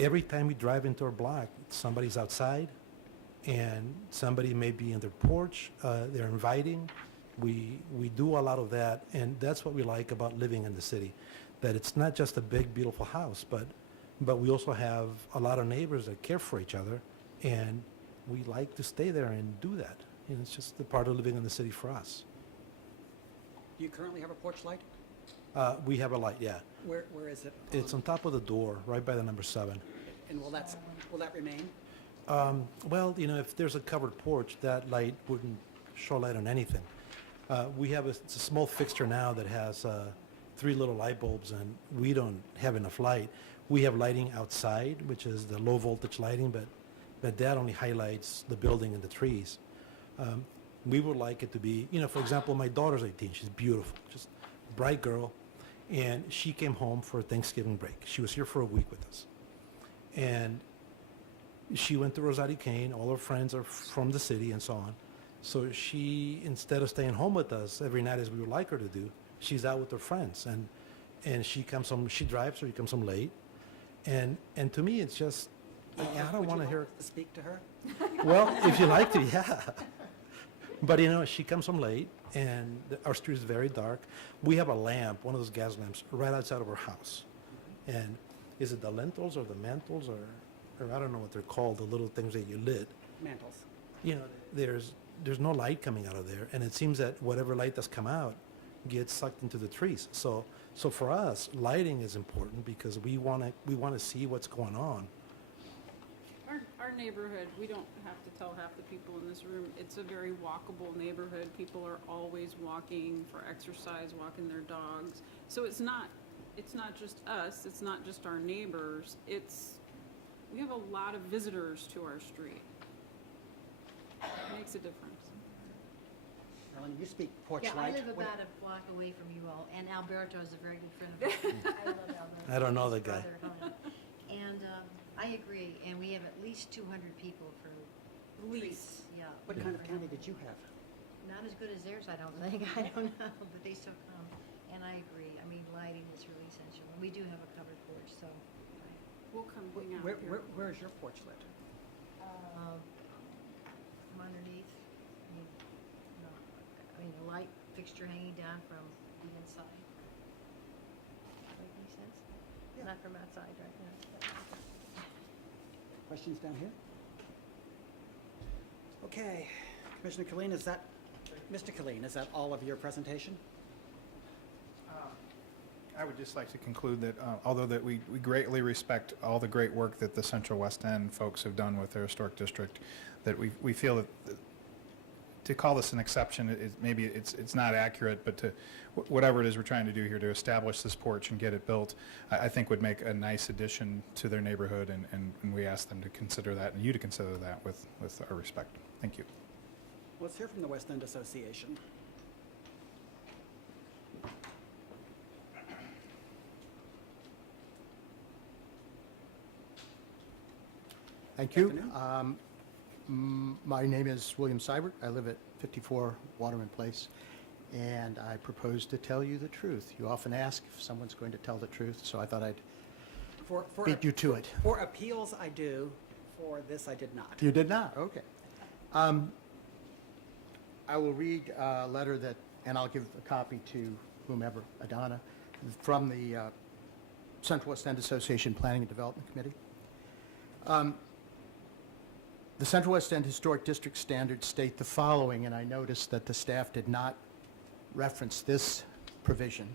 every time we drive into our block, somebody's outside, and somebody may be in their porch. They're inviting. We do a lot of that, and that's what we like about living in the city, that it's not just a big, beautiful house, but we also have a lot of neighbors that care for each other, and we like to stay there and do that. And it's just the part of living in the city for us. Do you currently have a porch light? We have a light, yeah. Where is it? It's on top of the door, right by the number 7. And will that remain? Well, if there's a covered porch, that light wouldn't show light on anything. We have it's a small fixture now that has 3 little light bulbs, and we don't have enough light. We have lighting outside, which is the low voltage lighting, but that only highlights the building and the trees. We would like it to be, for example, my daughter's 18. She's beautiful, just a bright girl, and she came home for Thanksgiving break. She was here for a week with us, and she went to Rosati Kane. All her friends are from the city and so on. So she, instead of staying home with us every night as we would like her to do, she's out with her friends, and she comes home. She drives, so she comes home late, and to me, it's just I don't want to hear. To speak to her? Well, if you like to, yeah. But she comes home late, and our street is very dark. We have a lamp, one of those gas lamps, right outside of our house. And is it the lentils or the mantles or I don't know what they're called, the little things that you lit. Mantles. There's no light coming out of there, and it seems that whatever light does come out gets sucked into the trees. So for us, lighting is important because we want to see what's going on. Our neighborhood, we don't have to tell half the people in this room, it's a very walkable neighborhood. People are always walking for exercise, walking their dogs. So it's not just us, it's not just our neighbors, we have a lot of visitors to our street. It makes a difference. Ellen, you speak porch Yeah, light. I live about a block away from you all, and Alberto is a very good friend of mine. I love Alberto. I don't know He's the guy. brother, Tony. And I agree, and we have at least 200 people for trees. Yeah. What kind of county did you have? Not as good as theirs, I don't think. I don't know, but they still come. And I agree. I mean, lighting is really essential. And we do have a covered porch, so. We'll come hang out here. Where is your porch lit? From underneath. A light fixture hanging down from the inside. Make any sense? Yeah. Not from outside, right? No. Questions down here? Okay, Commissioner Killeen, Mr. Killeen, is that all of your presentation? I would just like to conclude that although that we greatly respect all the great work that the Central West End folks have done with their historic district, that we feel that to call this an exception, maybe it's not accurate, but to whatever it is we're trying to do here to establish this porch and get it built, I think would make a nice addition to their neighborhood, and we ask them to consider that, and you to consider that with our respect. Thank you. Let's hear from the West End Association. Thank Good you. afternoon. My name is William Seibert. I live at 54 Waterman Place, and I propose to tell you the truth. You often ask if someone's going to tell the truth, so I thought I'd beat you to it. For appeals, I do. For this, I did not. You did not? Okay. I will read a letter that, and I'll give a copy to whomever, Adana, from the Central West End Association Planning and Development Committee. The Central West End Historic District standards state the following, and I noticed that the staff did not reference this provision.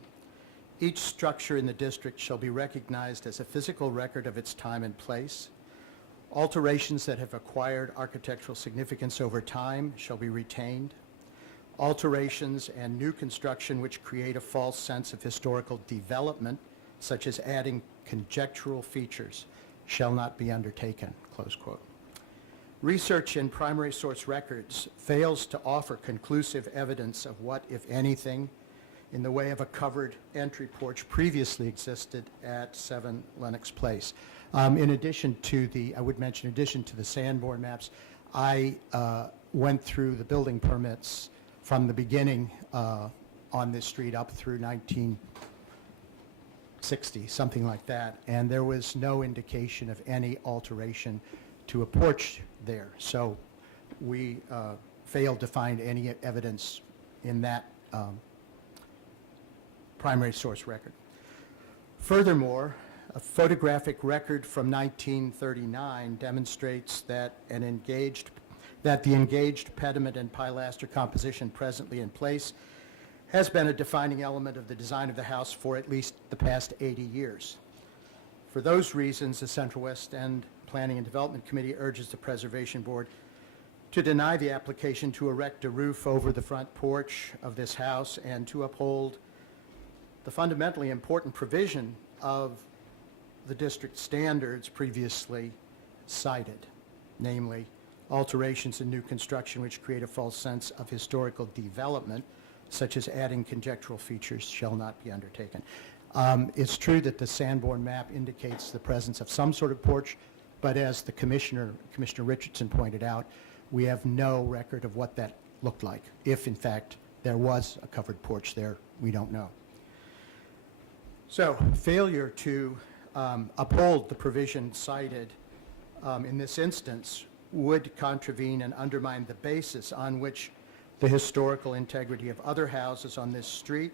Each structure in the district shall be recognized as a physical record of its time and place. Alterations that have acquired architectural significance over time shall be retained. Alterations and new construction which create a false sense of historical development, such as adding conjectural features, shall not be undertaken, close quote. Research in primary source records fails to offer conclusive evidence of what, if anything, in the way of a covered entry porch previously existed at 7 Lenox Place. In addition to the, I would mention, in addition to the Sanborn maps, I went through the building permits from the beginning on this street up through 1960, something like that, and there was no indication of any alteration to a porch there. So we failed to find any evidence in that primary source record. Furthermore, a photographic record from 1939 demonstrates that the engaged pediment and pilaster composition presently in place has been a defining element of the design of the house for at least the past 80 years. For those reasons, the Central West End Planning and Development Committee urges the Preservation Board to deny the application to erect a roof over the front porch of this house and to uphold the fundamentally important provision of the district standards previously cited, namely alterations and new construction which create a false sense of historical development, such as adding conjectural features, shall not be undertaken. It's true that the Sanborn map indicates the presence of some sort of porch, but as the Commissioner Richardson pointed out, we have no record of what that looked like. If, in fact, there was a covered porch there, we don't know. So, failure to uphold the provision cited in this instance would contravene and undermine the basis on which the historical integrity of other houses on this street,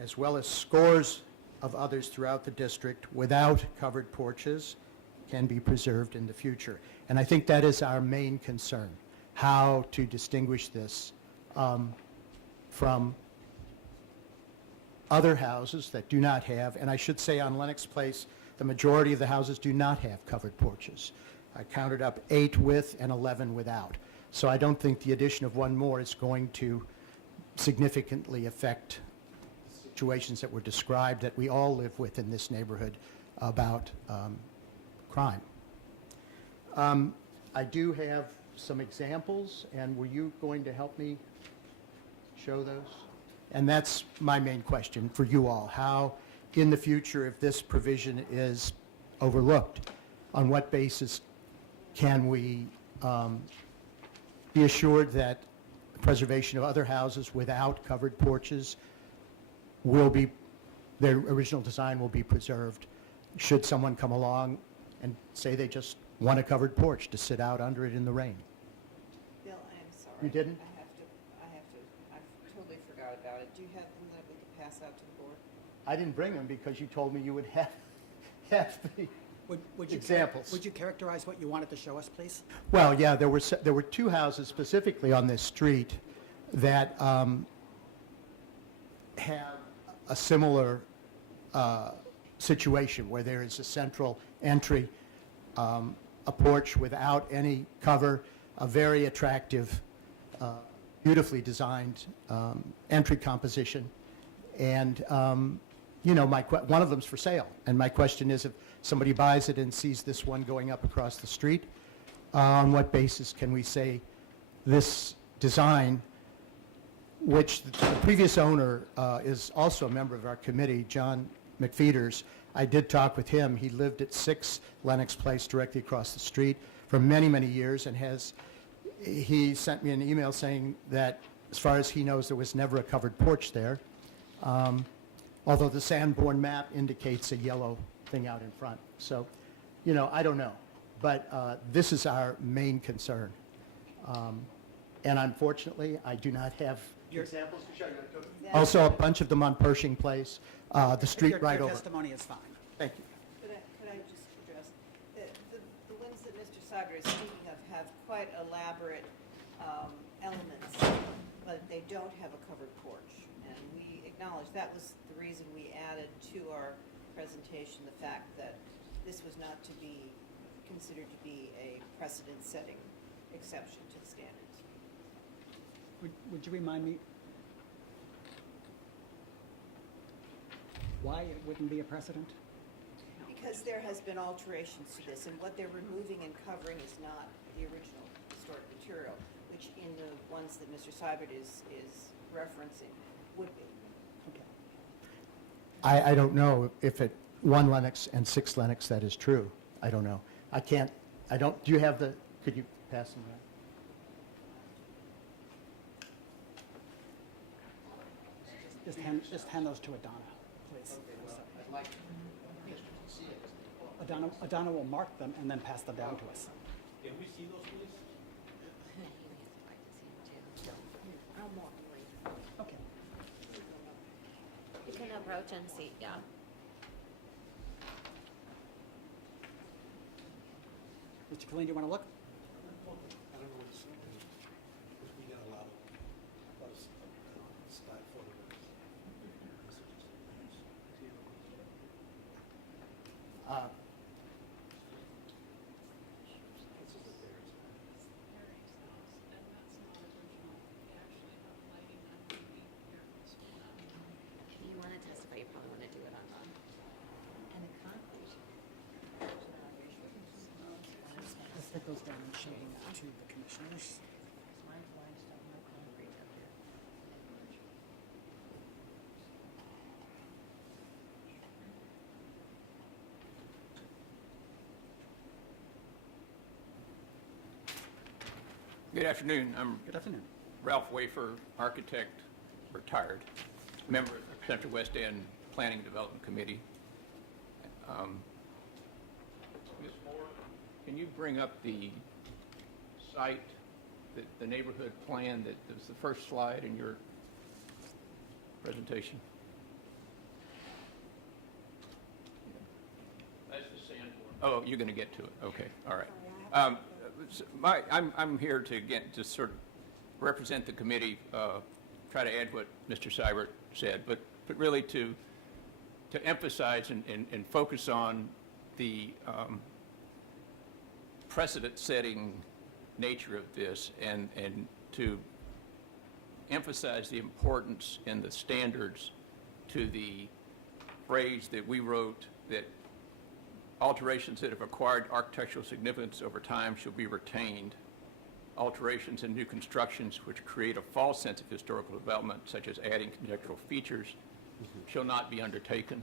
as well as scores of others throughout the district without covered porches, can be preserved in the future. And I think that is our main concern, how to distinguish this from other houses that do not have, and I should say on Lenox Place, the majority of the houses do not have covered porches. I counted up 8 with and 11 without. So I don't think the addition of one more is going to significantly affect situations that were described that we all live with in this neighborhood about crime. I do have some examples, and were you going to help me show those? And that's my main question for you all. How, in the future, if this provision is overlooked, on what basis can we be assured that preservation of other houses without covered porches will be, their original design will be preserved, should someone come along and say they just want a covered porch to sit out under it in the rain? Bill, I'm sorry. You didn't? I totally forgot about it. Do you have them that we could pass out to the board? I didn't bring them because you told me you would have the Would you examples. Would you characterize what you wanted to show us, please? Well, yeah, there were 2 houses specifically on this street that have a similar situation where there is a central entry, a porch without any cover, a very attractive, beautifully designed entry composition, and you know, one of them's for sale. And my question is, if somebody buys it and sees this one going up across the street, on what basis can we say this design, which the previous owner is also a member of our committee, John McFeeters. I did talk with him. He lived at 6 Lenox Place directly across the street for many, many years, and he sent me an email saying that as far as he knows, there was never a covered porch there. Although the Sanborn map indicates a yellow thing out in front. So, you know, I don't know. But this is our main concern. And unfortunately, I do not have examples to show you. Also, a bunch of them on Pershing Place, the street right over. Your testimony is fine. Thank you. Could I just address, Seibert is speaking of have quite elaborate elements, but they don't have a covered porch. And we acknowledge that was the reason we added to our presentation the fact that this was not to be considered to be a precedent-setting exception to the standards. Would you remind me why it wouldn't be a precedent? Because there has been alterations to this, and what they're removing and covering is not the original historic material, which in the ones that Mr. Seibert is referencing would be. Okay. I don't know if at 1 Lennox and 6 Lennox that is true. I don't know. Do you have could you pass them around? Just hand those to Adana, please. Adana will mark them and then pass them down to us. Can we see those, please? I'll walk away. Okay. You can approach and see, yeah. Mr. Colleen, do you want to look? I don't know what it's, because we get a lot of style photographs. You want to testify, you probably want to do it on the. And the concrete. Let's take those down and show them to the commissioners. Mine's limestone, no concrete up here. Good afternoon. I'm Good afternoon. Ralph Wafer, architect, retired, member of the Central West End Planning and Development Committee. Ms. Moore, can you bring up the site, the neighborhood plan that was the first slide in your presentation? That's the Sanborn. Oh, you're going to get to it. Okay, all right. I'm here to sort of represent the committee, try to add what Mr. Seibert said, but really to emphasize and focus on the precedent-setting nature of this, and to emphasize the importance and the standards to the phrase that we wrote, that alterations that have acquired architectural significance over time shall be retained. Alterations and new constructions which create a false sense of historical development, such as adding conjectural features, shall not be undertaken.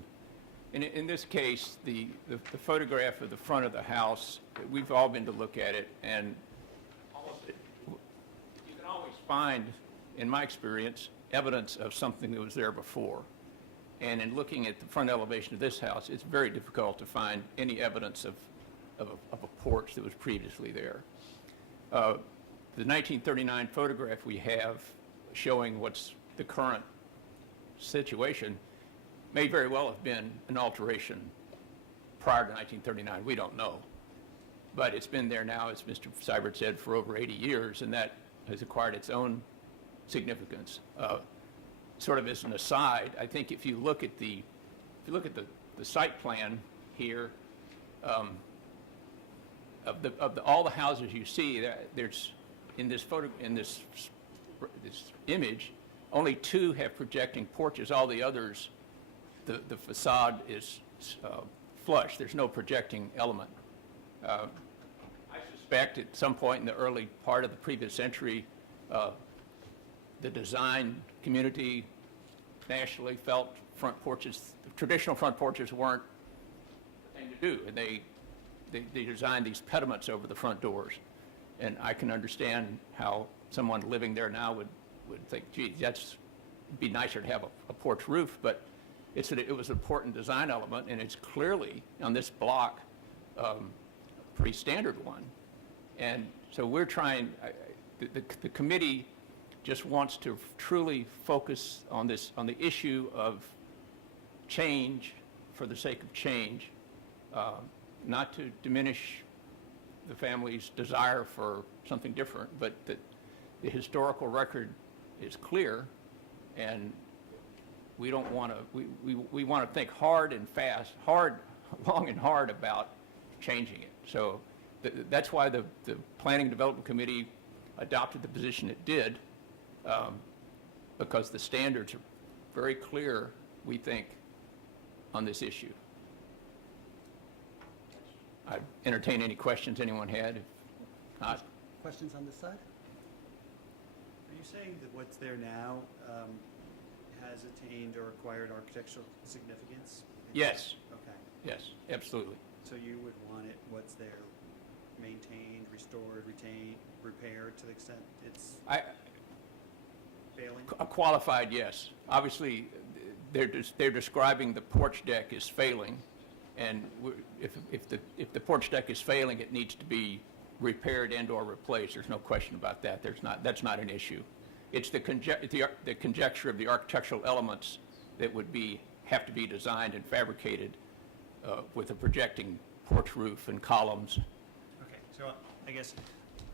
And in this case, the photograph of the front of the house, we've all been to look at it, and you can always find, in my experience, evidence of something that was there before. And in looking at the front elevation of this house, it's very difficult to find any evidence of a porch that was previously there. The 1939 photograph we have showing what's the current situation may very well have been an alteration prior to 1939. We don't know. But it's been there now, as Mr. Seibert said, for over 80 years, and that has acquired its own significance. Sort of as an aside, I think if you look at the site plan here, all the houses you see, there's in this image, only 2 have projecting porches. All the others, the facade is flush. There's no projecting element. I suspect at some point in the early part of the previous century, the design community nationally felt traditional front porches weren't the thing to do, and they designed these pediments over the front doors. And I can understand how someone living there now would think, gee, it'd be nicer to have a porch roof, but it was an important design element, and it's clearly on this block a pretty standard one. And so we're trying, the committee just wants to truly focus on the issue of change for the sake of change, not to diminish the family's desire for something different, but the historical record is clear, and we don't want to, we want to think hard and fast, long and hard about changing it. So that's why the Planning and Development Committee adopted the position it did, because the standards are very clear, we think, on this issue. I'd entertain any questions anyone had. If not, Questions on this side? Are you saying that what's there now has attained or acquired architectural significance? yes, Okay. yes, absolutely. So you would want it, what's there, maintained, restored, retained, repaired to the extent it's failing? A qualified yes. Obviously, they're describing the porch deck as failing, and if the porch deck is failing, it needs to be repaired and/or replaced. There's no question about that. That's not an issue. It's the conjecture of the architectural elements that would have to be designed and fabricated with a projecting porch roof and columns. Okay, so I guess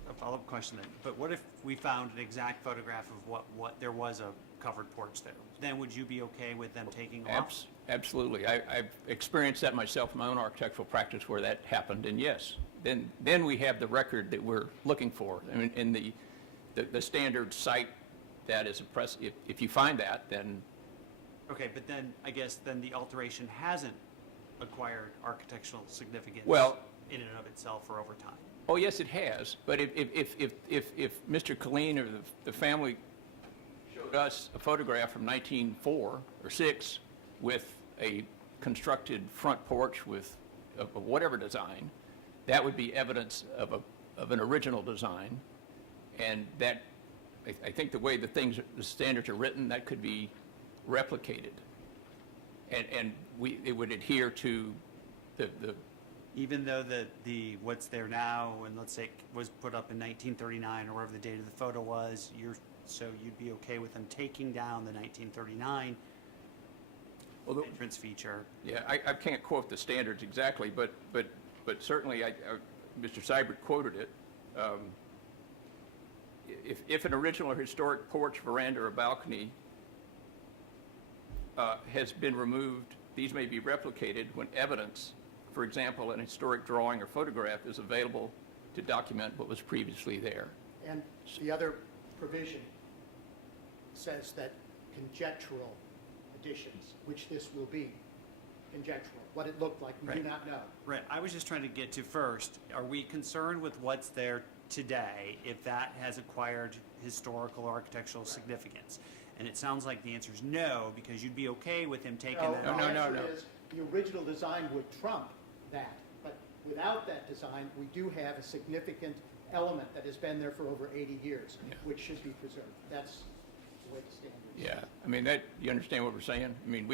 a follow-up question then. But what if we found an exact photograph of what there was a covered porch there? Then would you be okay with them taking off? Absolutely. I've experienced that myself in my own architectural practice where that happened, and yes, then we have the record that we're looking for. I mean, in the standard site that is if you find that, then. Okay, but then, I guess, then the alteration hasn't acquired architectural significance Well, in and of itself or over time. Oh, yes, it has, but if Mr. Colleen or the family showed us a photograph from 1904 or 6 with a constructed front porch with whatever design, that would be evidence of an original design, and that, I think the way the standards are written, that could be replicated, and it would adhere to the Even though the what's there now, and let's say it was put up in 1939 or wherever the date of the photo was, you'd be okay with them taking down the 1939 entrance feature? Yeah, I can't quote the standards exactly, but certainly Mr. Seibert quoted it. If an original or historic porch, veranda, or balcony has been removed, these may be replicated when evidence, for example, an historic drawing or photograph, is available to document what was previously there. And the other provision says that conjectural additions, which this will be, conjectural, what it looked like, we do not know. Right, I was just trying to get to first, are we concerned with what's there today if that has acquired historical or architectural significance? And it sounds like the answer is no, because you'd be okay with him taking that off. The answer is the original design would trump that, but without that design, we do have a significant element that has been there for over 80 years, which should be preserved. That's the way the standard is. Yeah, I mean, you understand what we're saying? I mean,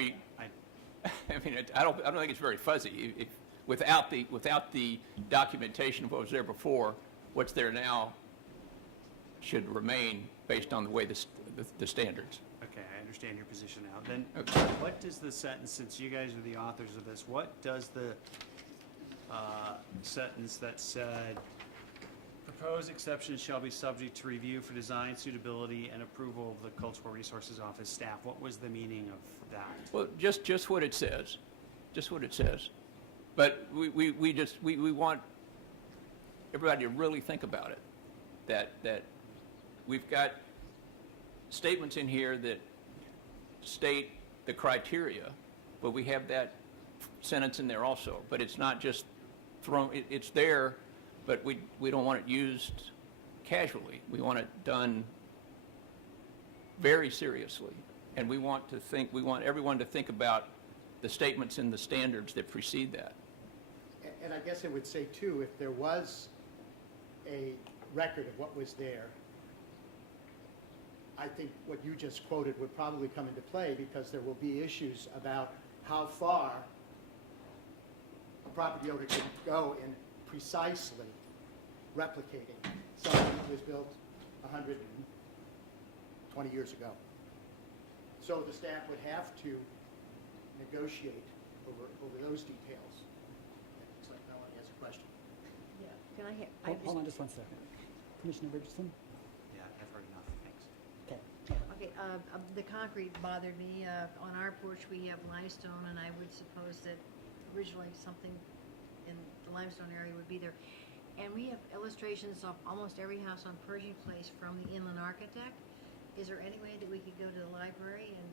I don't think it's very fuzzy. Without the documentation of what was there before, what's there now should remain based on the way the standards. Okay, I understand your position now. Then, Okay. what does the sentence, since you guys are the authors of this, what does the sentence that said, proposed exceptions shall be subject to review for design suitability and approval of the Cultural Resources Office staff? What was the meaning of that? Well, just what it says, just what it says. But we want everybody to really think about it, that we've got statements in here that state the criteria, but we have that sentence in there also. But it's not just thrown, it's there, but we don't want it used casually. We want it done very seriously. And we want everyone to think about the statements in the standards that precede that. And I guess I would say, too, if there was a record of what was there, I think what you just quoted would probably come into play, because there will be issues about how far a property owner can go in precisely replicating something that was built 120 years ago. So the staff would have to negotiate over those details. It looks like Melanie has a question. Yeah, can I have? Hold on just one second. Commissioner Richardson? Yeah, I've heard enough, thanks. Okay. Okay, the concrete bothered me. On our porch, we have limestone, and I would suppose that originally something in the limestone area would be there. And we have illustrations of almost every house on Pershing Place from the inland architect. Is there any way that we could go to the library and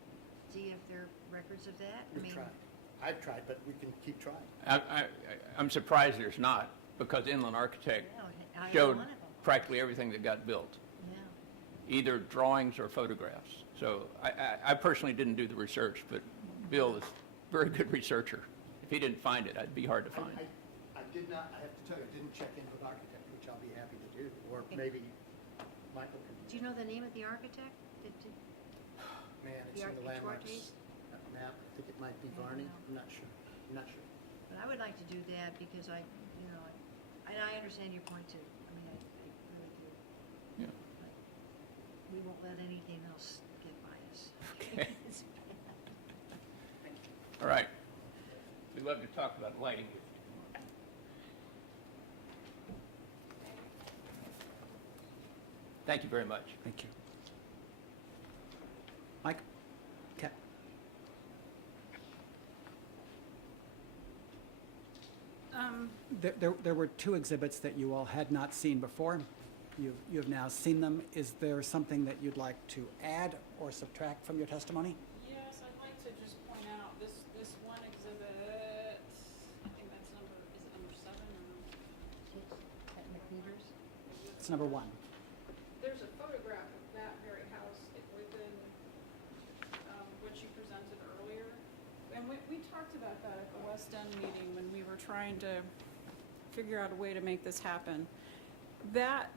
see if there are records of that? We've tried. I've tried, but we can keep trying. I'm surprised there's not, because Inland Architect Yeah, I showed one of them. practically everything that got built, Yeah. either drawings or photographs. So I personally didn't do the research, but Bill is a very good researcher. If he didn't find it, it'd be hard to find. I did not, I have to tell you, I didn't check in with architect, which I'll be happy to do, or maybe Michael can. Do you know the name of the architect? Man, it's The in the landmarks Ortiz? map. I think it might be Varney. I'm not sure. I'm not sure. But I would like to do that because I understand your point too. I mean, I really do. Yeah. But we won't let anything else get by us. Okay. All right. We'd love to talk about lighting. Thank you very much. Thank you. Mike? Okay. There were two exhibits that you all had not seen before. You have now seen them. Is there something that you'd like to add or subtract from your testimony? Yes, I'd like to just point out this one exhibit, I think that's is it number 7 or? At McBeavers? It's number 1. There's a photograph of that very house within what you presented earlier. And we talked about that at the West End meeting when we were trying to figure out a way to make this happen. That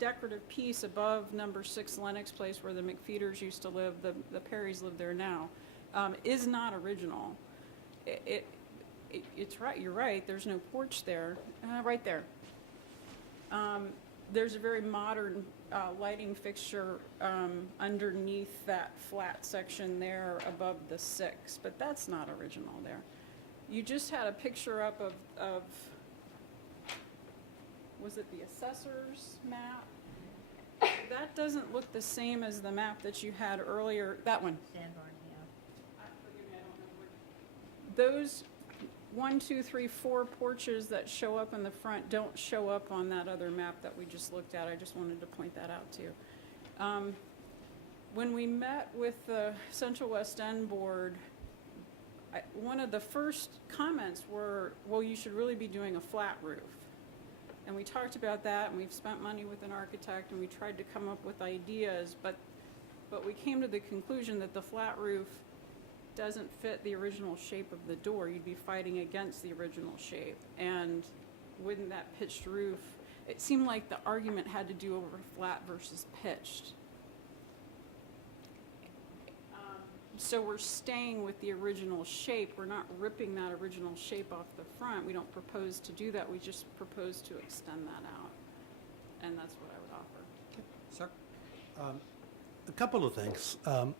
decorative piece above number 6 Lennox Place where the McFeeters used to live, the Perrys live there now, is not original. It's right, you're right, there's no porch there, right there. There's a very modern lighting fixture underneath that flat section there above the 6, but that's not original there. You just had a picture up of was it the assessor's map? That doesn't look the same as the map that you had earlier, that one. Sandbarn, yeah. Forgive me, I don't know where. Those 1, 2, 3, 4 porches that show up in the front don't show up on that other map that we just looked at. I just wanted to point that out to you. When we met with the Central West End Board, one of the first comments were, well, you should really be doing a flat roof. And we talked about that, and we've spent money with an architect, and we tried to come up with ideas, but we came to the conclusion that the flat roof doesn't fit the original shape of the door. You'd be fighting against the original shape. And wouldn't that pitched roof, it seemed like the argument had to do over flat versus pitched. So we're staying with the original shape. We're not ripping that original shape off the front. We don't propose to do that. We just propose to extend that out. And that's what I would offer. Sir? A couple of things.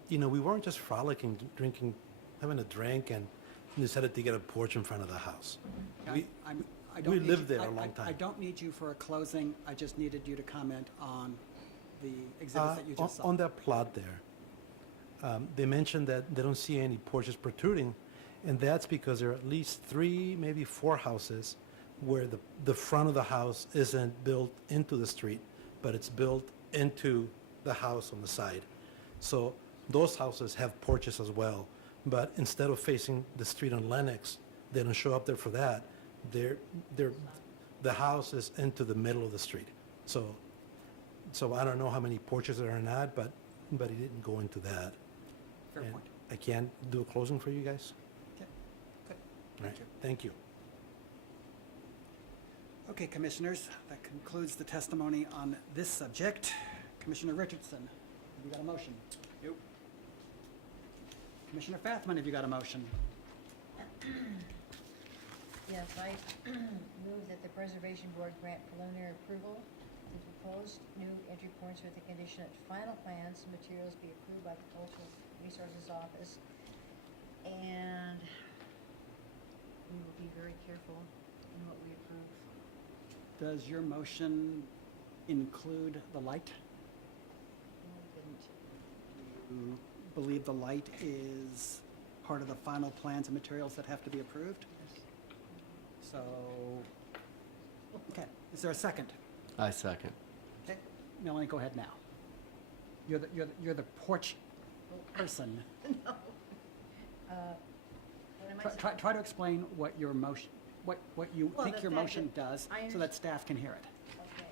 We weren't just frolicking, drinking, having a drink, and decided to get a porch in front of the house. We lived there a long time. I don't need you for a closing. I just needed you to comment on the exhibits that you just saw. On that plot there, they mentioned that they don't see any porches protruding, and that's because there are at least 3, maybe 4 houses where the front of the house isn't built into the street, but it's built into the house on the side. So those houses have porches as well, but instead of facing the street on Lennox, they don't show up there for that. The house is into the middle of the street. So I don't know how many porches there are not, but he didn't go into that. Fair And point. I can't do a closing for you guys? Okay, good. All right, thank you. Okay, commissioners, that concludes the testimony on this subject. Commissioner Richardson, have you got a motion? Nope. Commissioner Fathman, have you got a motion? Yes, I move that the Preservation Board grant preliminary approval to proposed new entry points with the condition that final plans and materials be approved by the Cultural Resources Office. And we will be very careful in what we approve. Does your motion include the light? No, it didn't. You believe the light is part of the final plans and materials that have to be approved? So, okay, is there a second? I second. Okay, Melanie, go ahead now. You're the porch person. No. What am I saying? Try to explain what your motion, what you Well, think the your fact motion that does, I so that staff can hear it. Okay,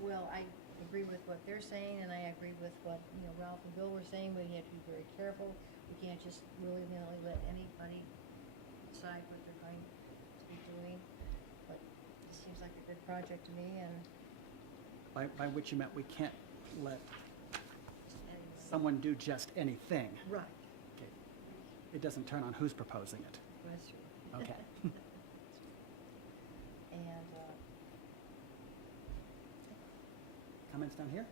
well, I agree with what they're saying, and I agree with what, Ralph and Bill were saying, but you have to be very careful. We can't just willy-nilly let anybody decide what they're going to be doing. But it seems like a good project to me, and By which you meant we can't let anyway. someone do just anything. Right, Okay. It doesn't turn on who's proposing it. that's true. Okay. And, Comments down here?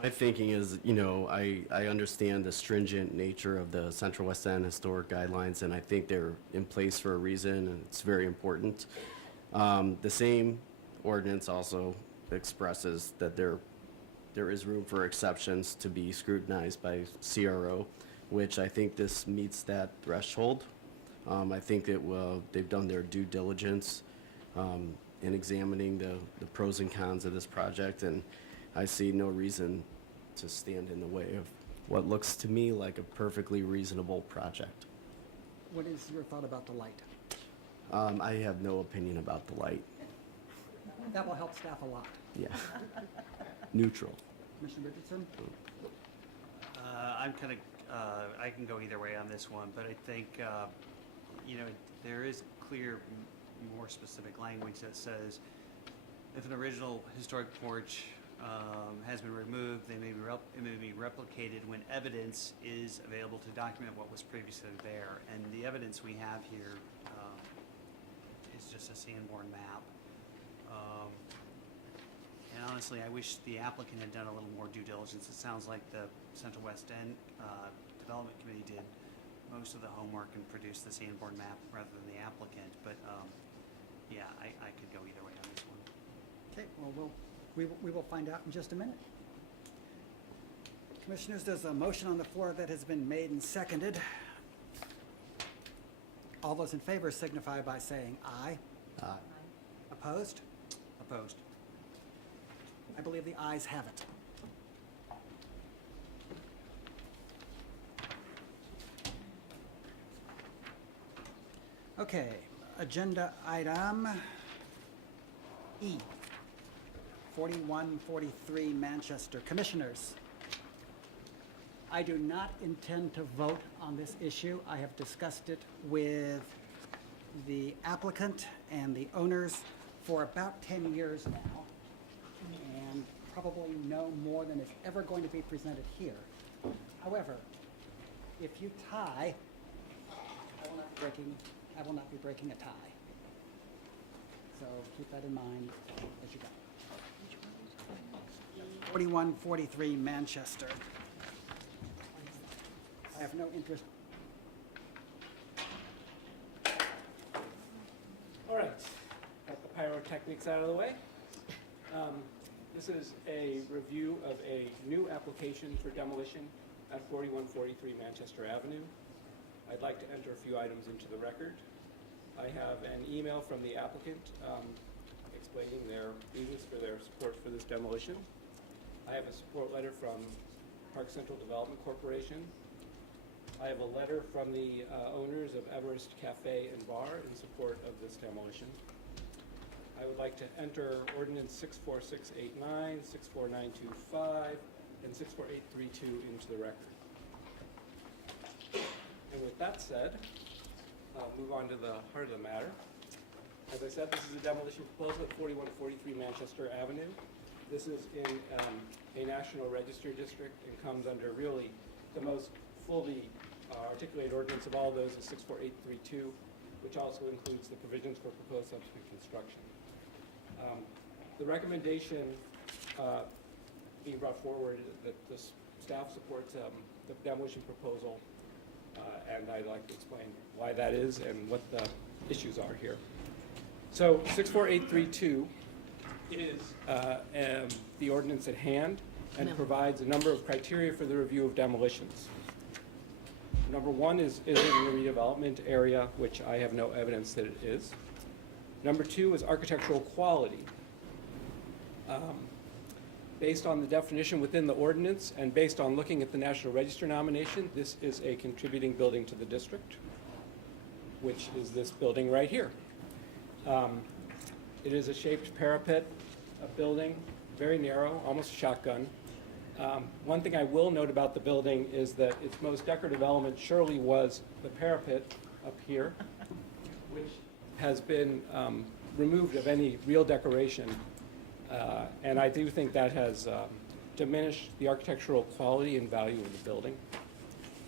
My thinking is, I understand the stringent nature of the Central West End historic guidelines, and I think they're in place for a reason, and it's very important. The same ordinance also expresses that there is room for exceptions to be scrutinized by CRO, which I think this meets that threshold. I think that they've done their due diligence in examining the pros and cons of this project, and I see no reason to stand in the way of what looks to me like a perfectly reasonable project. What is your thought about the light? I have no opinion about the light. That will help staff a lot. Yeah. Neutral. Commissioner Richardson? I'm kind of, I can go either way on this one, but I think, there is clear, more specific language that says if an original historic porch has been removed, it may be replicated when evidence is available to document what was previously there. And the evidence we have here is just a Sanborn map. And honestly, I wish the applicant had done a little more due diligence. It sounds like the Central West End Development Committee did most of the homework and produced the Sanborn map rather than the applicant. But yeah, I could go either way on this one. Okay, well, we will find out in just a minute. Commissioners, there's a motion on the floor that has been made and seconded. All those in favor signify by saying aye. Aye. Opposed? Opposed. I believe the ayes have it. Okay, agenda item E, 4143 Manchester. Commissioners, I do not intend to vote on this issue. I have discussed it with the applicant and the owners for about 10 years now, and probably no more than is ever going to be presented here. However, if you tie, I will not be breaking a tie. So keep that in mind as you go. 4143 Manchester. I have no interest. All right, got the pyrotechnics out of the way. This is a review of a new application for demolition at 4143 Manchester Avenue. I'd like to enter a few items into the record. I have an email from the applicant explaining their reasons for their support for this demolition. I have a support letter from Park Central Development Corporation. I have a letter from the owners of Everest Cafe and Bar in support of this demolition. I would like to enter ordinance 64689, 64925, and 64832 into the record. And with that said, I'll move on to the heart of the matter. As I said, this is a demolition proposal at 4143 Manchester Avenue. This is in a National Register district and comes under really the most fully articulated ordinance of all those is 64832, which also includes the provisions for proposed subsequent construction. The recommendation being brought forward that the staff supports the demolition proposal, and I'd like to explain why that is and what the issues are here. So 64832 is the ordinance at hand and provides a number of criteria for the review of demolitions. Number one is it in the redevelopment area, which I have no evidence that it is. Number two is architectural quality. Based on the definition within the ordinance and based on looking at the National Register nomination, this is a contributing building to the district, which is this building right here. It is a shaped parapet, a building, very narrow, almost a shotgun. One thing I will note about the building is that its most decorative element surely was the parapet up here, which has been removed of any real decoration. And I do think that has diminished the architectural quality and value of the building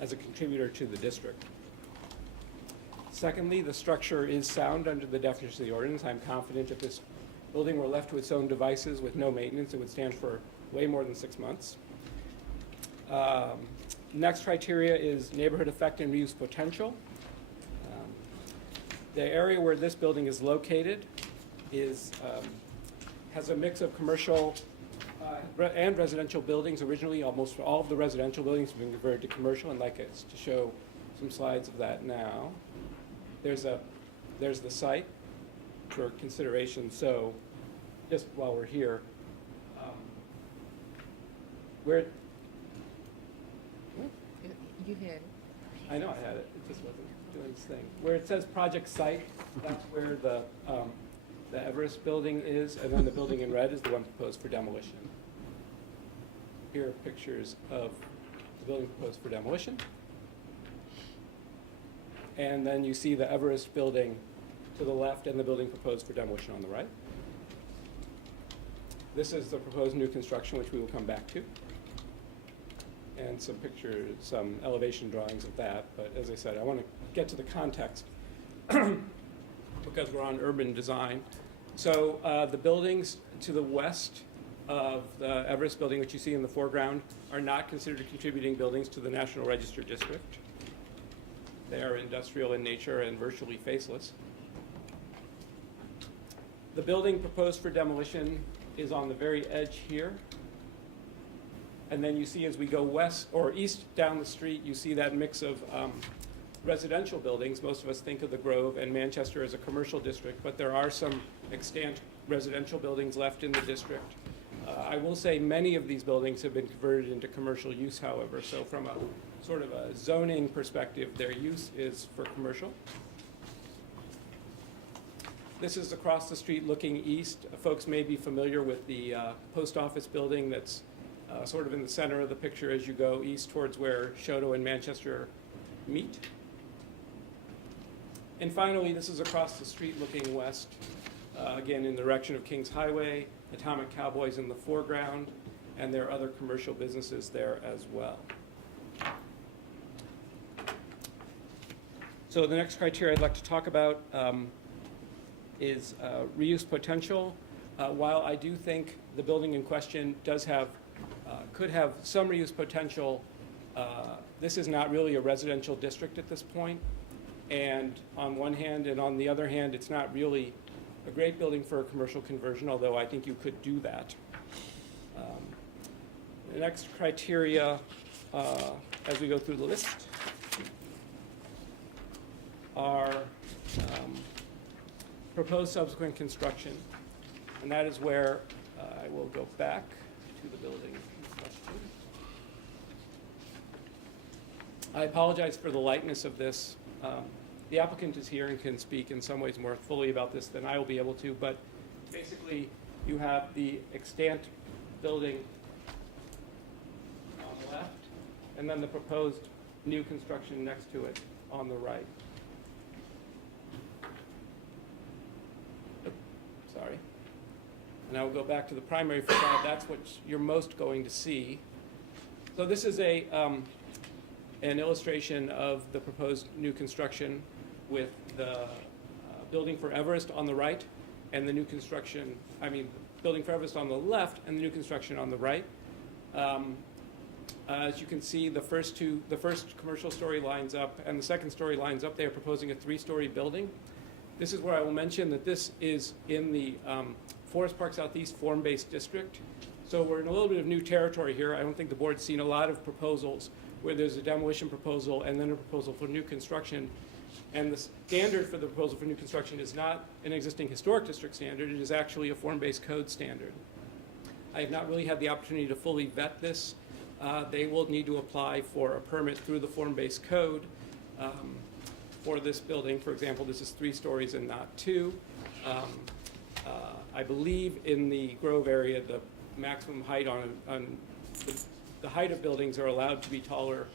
as a contributor to the district. Secondly, the structure is sound under the definition of the ordinance. I'm confident if this building were left to its own devices with no maintenance, it would stand for way more than 6 months. Next criteria is neighborhood effect and reuse potential. The area where this building is located is has a mix of commercial and residential buildings. Originally, almost all of the residential buildings have been converted to commercial, and I'd like us to show some slides of that now. There's the site for consideration. So, just while we're here, where You had it. I know I had it. It just wasn't doing its thing. Where it says project site, that's where the Everest building is, and then the building in red is the one proposed for demolition. Here are pictures of the building proposed for demolition. And then you see the Everest building to the left and the building proposed for demolition on the right. This is the proposed new construction, which we will come back to. And some pictures, some elevation drawings of that. But as I said, I want to get to the context because we're on urban design. So the buildings to the west of the Everest building, which you see in the foreground, are not considered contributing buildings to the National Register District. They are industrial in nature and virtually faceless. The building proposed for demolition is on the very edge here. And then you see as we go west or east down the street, you see that mix of residential buildings. Most of us think of the Grove and Manchester as a commercial district, but there are some extant residential buildings left in the district. I will say many of these buildings have been converted into commercial use, however, so from a sort of a zoning perspective, their use is for commercial. This is across the street looking east. Folks may be familiar with the post office building that's sort of in the center of the picture as you go east towards where Shoto and Manchester meet. And finally, this is across the street looking west, again in the direction of Kings Highway, Atomic Cowboys in the foreground, and there are other commercial businesses there as well. So the next criteria I'd like to talk about is reuse potential. While I do think the building in question does have could have some reuse potential, this is not really a residential district at this point. And on one hand, and on the other hand, it's not really a great building for a commercial conversion, although I think you could do that. The next criteria, as we go through the list, are proposed subsequent construction. And that is where I will go back to the building in question. I apologize for the lightness of this. The applicant is here and can speak in some ways more fully about this than I will be able to, but basically you have the extant building on the left, and then the proposed new construction next to it on the right. Sorry. And I will go back to the primary facade. That's what you're most going to see. So this is an illustration of the proposed new construction with the building for Everest on the right and the new construction, building for Everest on the left and the new construction on the right. As you can see, the first commercial story lines up and the second story lines up. They are proposing a 3-story building. This is where I will mention that this is in the Forest Park Southeast form-based district. So we're in a little bit of new territory here. I don't think the board's seen a lot of proposals where there's a demolition proposal and then a proposal for new construction. And the standard for the proposal for new construction is not an existing historic district standard. It is actually a form-based code standard. I have not really had the opportunity to fully vet this. They will need to apply for a permit through the form-based code for this building. For example, this is 3 stories and not 2. I believe in the Grove area, the maximum height on the height of buildings are allowed to be taller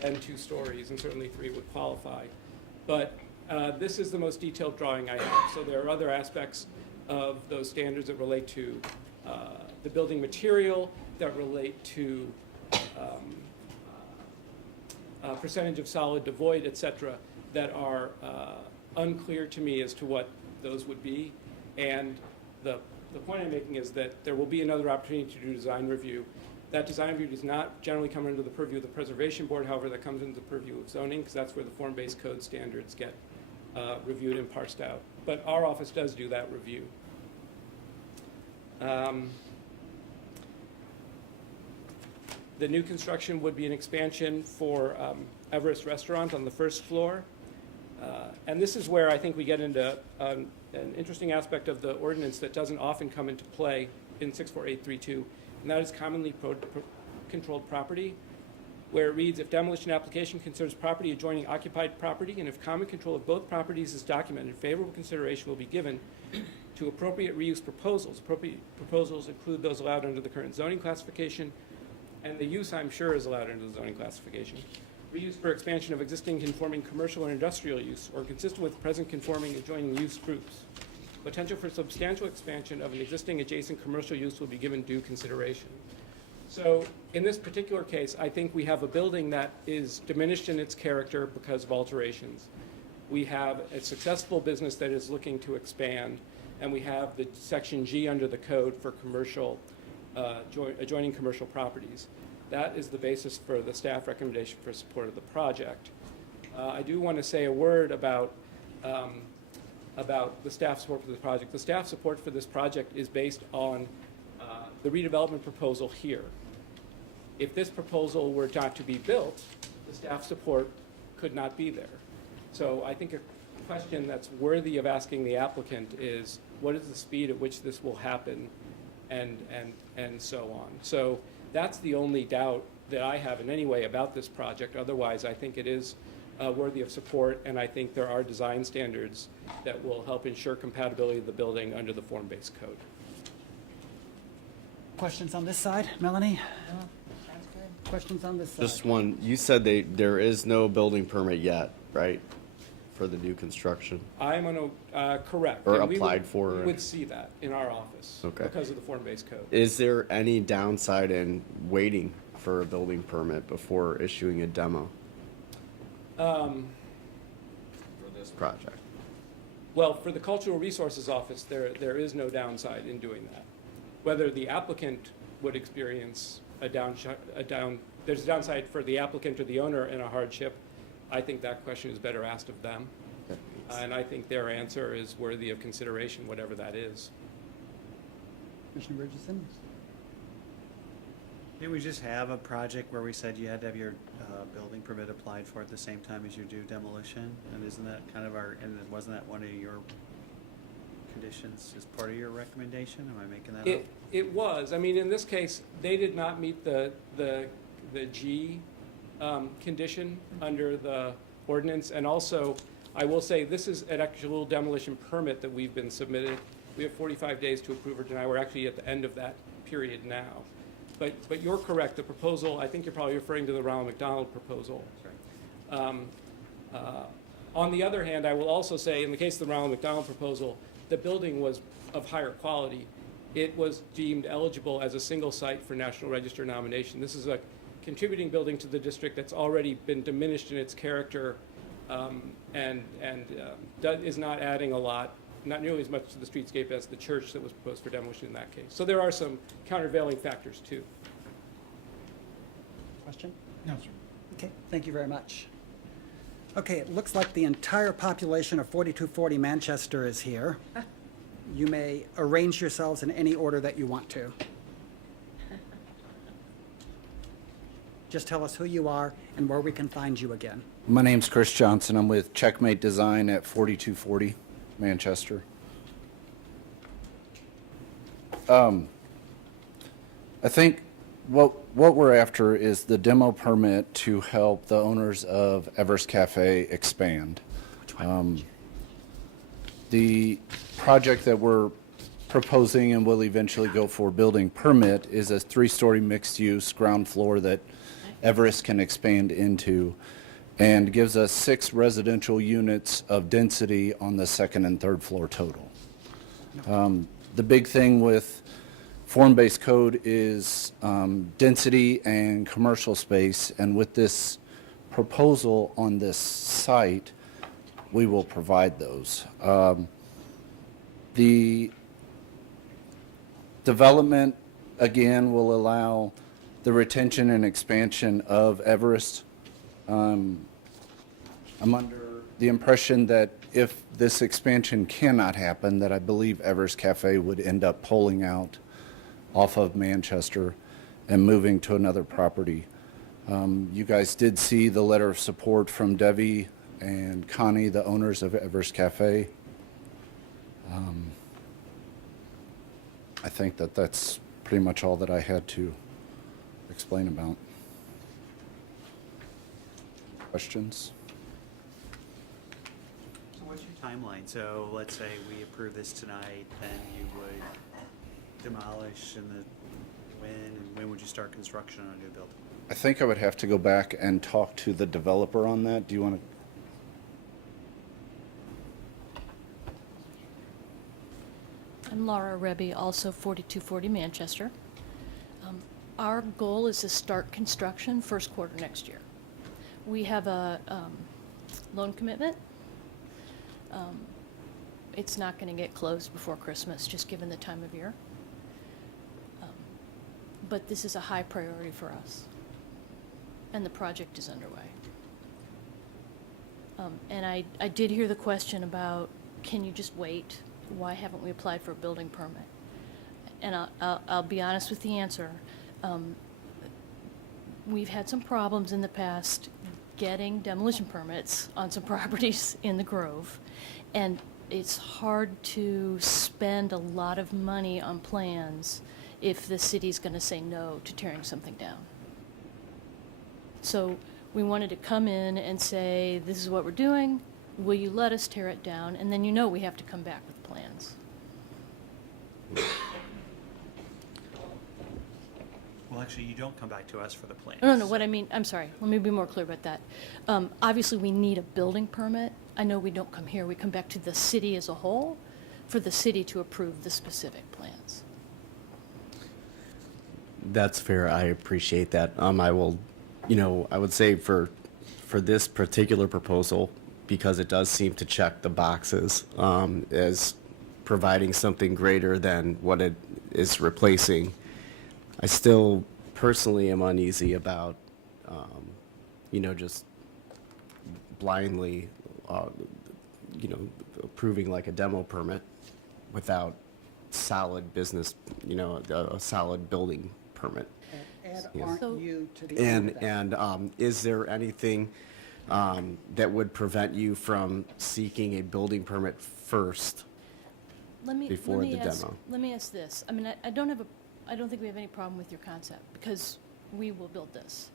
than 2 stories, and certainly 3 would qualify. But this is the most detailed drawing I have. So there are other aspects of those standards that relate to the building material, that relate to percentage of solid to void, et cetera, that are unclear to me as to what those would be. And the point I'm making is that there will be another opportunity to do design review. That design review does not generally come under the purview of the Preservation Board. However, that comes into the purview of zoning, because that's where the form-based code standards get reviewed and parsed out. But our office does do that review. The new construction would be an expansion for Everest Restaurant on the first floor. And this is where I think we get into an interesting aspect of the ordinance that doesn't often come into play in 64832, and that is commonly controlled property, where it reads, if demolition application considers property adjoining occupied property, and if common control of both properties is documented, favorable consideration will be given to appropriate reuse proposals. Appropriate proposals include those allowed under the current zoning classification, and the use, I'm sure, is allowed under the zoning classification. Reuse for expansion of existing conforming commercial or industrial use, or consistent with present conforming adjoining use groups. Potential for substantial expansion of an existing adjacent commercial use will be given due consideration. So in this particular case, I think we have a building that is diminished in its character because of alterations. We have a successful business that is looking to expand, and we have the section G under the code for commercial, adjoining commercial properties. That is the basis for the staff recommendation for support of the project. I do want to say a word about the staff support for the project. The staff support for this project is based on the redevelopment proposal here. If this proposal were not to be built, the staff support could not be there. So I think a question that's worthy of asking the applicant is, what is the speed at which this will happen, and so on. So that's the only doubt that I have in any way about this project. Otherwise, I think it is worthy of support, and I think there are design standards that will help ensure compatibility of the building under the form-based code. Questions on this side? Melanie? No, sounds good. Questions on this side? Just one, you said there is no building permit yet, right, for the new construction? I'm going to, correct. Or And we applied would- for. We would see that in our office. Okay. Because of the form-based code. Is there any downside in waiting for a building permit before issuing a demo for this project? Well, for the Cultural Resources Office, there is no downside in doing that. Whether the applicant would experience there's a downside for the applicant or the owner and a hardship, I think that question is better asked of them. Okay. And I think their answer is worthy of consideration, whatever that is. Commissioner Bridgeson? Didn't we just have a project where we said you had to have your building permit applied for at the same time as you do demolition? And isn't that kind of wasn't that one of your conditions as part of your recommendation? Am I making that up? It was. I mean, in this case, they did not meet the G condition under the ordinance. And also, I will say, this is an actual demolition permit that we've been submitted. We have 45 days to approve or deny. We're actually at the end of that period now. But you're correct. The proposal, I think you're probably referring to the Ronald McDonald proposal. On the other hand, I will also say, in the case of the Ronald McDonald proposal, the building was of higher quality. It was deemed eligible as a single site for National Register nomination. This is a contributing building to the district that's already been diminished in its character, and is not adding a lot, not nearly as much to the streetscape as the church that was proposed for demolition in that case. So there are some countervailing factors too. Question? No, sir. Okay, thank you very much. Okay, it looks like the entire population of 4240 Manchester is here. You may arrange yourselves in any order that you want to. Just tell us who you are and where we can find you again. My name's Chris Johnson. I'm with Checkmate Design at 4240 Manchester. I think what we're after is the demo permit to help the owners of Everest Cafe expand. The project that we're proposing and will eventually go for building permit is a 3-story mixed-use ground floor that Everest can expand into, and gives us 6 residential units of density on the 2nd and 3rd floor total. The big thing with form-based code is density and commercial space, and with this proposal on this site, we will provide those. The development, again, will allow the retention and expansion of Everest. I'm under the impression that if this expansion cannot happen, that I believe Everest Cafe would end up pulling out off of Manchester and moving to another property. You guys did see the letter of support from Debbie and Connie, the owners of Everest Cafe. I think that that's pretty much all that I had to explain about. Questions? So what's your timeline? So let's say we approve this tonight, then you would demolish and when would you start construction on a new building? I think I would have to go back and talk to the developer on that. Do you want to? I'm Laura Rebbe, also 4240 Manchester. Our goal is to start construction first quarter next year. We have a loan commitment. It's not going to get closed before Christmas, just given the time of year. But this is a high priority for us, and the project is underway. And I did hear the question about, can you just wait? Why haven't we applied for a building permit? And I'll be honest with the answer. We've had some problems in the past getting demolition permits on some properties in the Grove, and it's hard to spend a lot of money on plans if the city's going to say no to tearing something down. So we wanted to come in and say, this is what we're doing, will you let us tear it down? And then we have to come back with plans. Well, actually, you don't come back to us for the plans. No, what I mean, I'm sorry, let me be more clear about that. Obviously, we need a building permit. I know we don't come here, we come back to the city as a whole for the city to approve the specific plans. That's fair. I appreciate that. I will, I would say for this particular proposal, because it does seem to check the boxes as providing something greater than what it is replacing, I still personally am uneasy about, just blindly, approving like a demo permit without solid business, a solid building permit. And Yeah. aren't you to the end of that? And is there anything that would prevent you from seeking a building permit first before the demo? Let me ask this. I mean, I don't think we have any problem with your concept, because we will build this.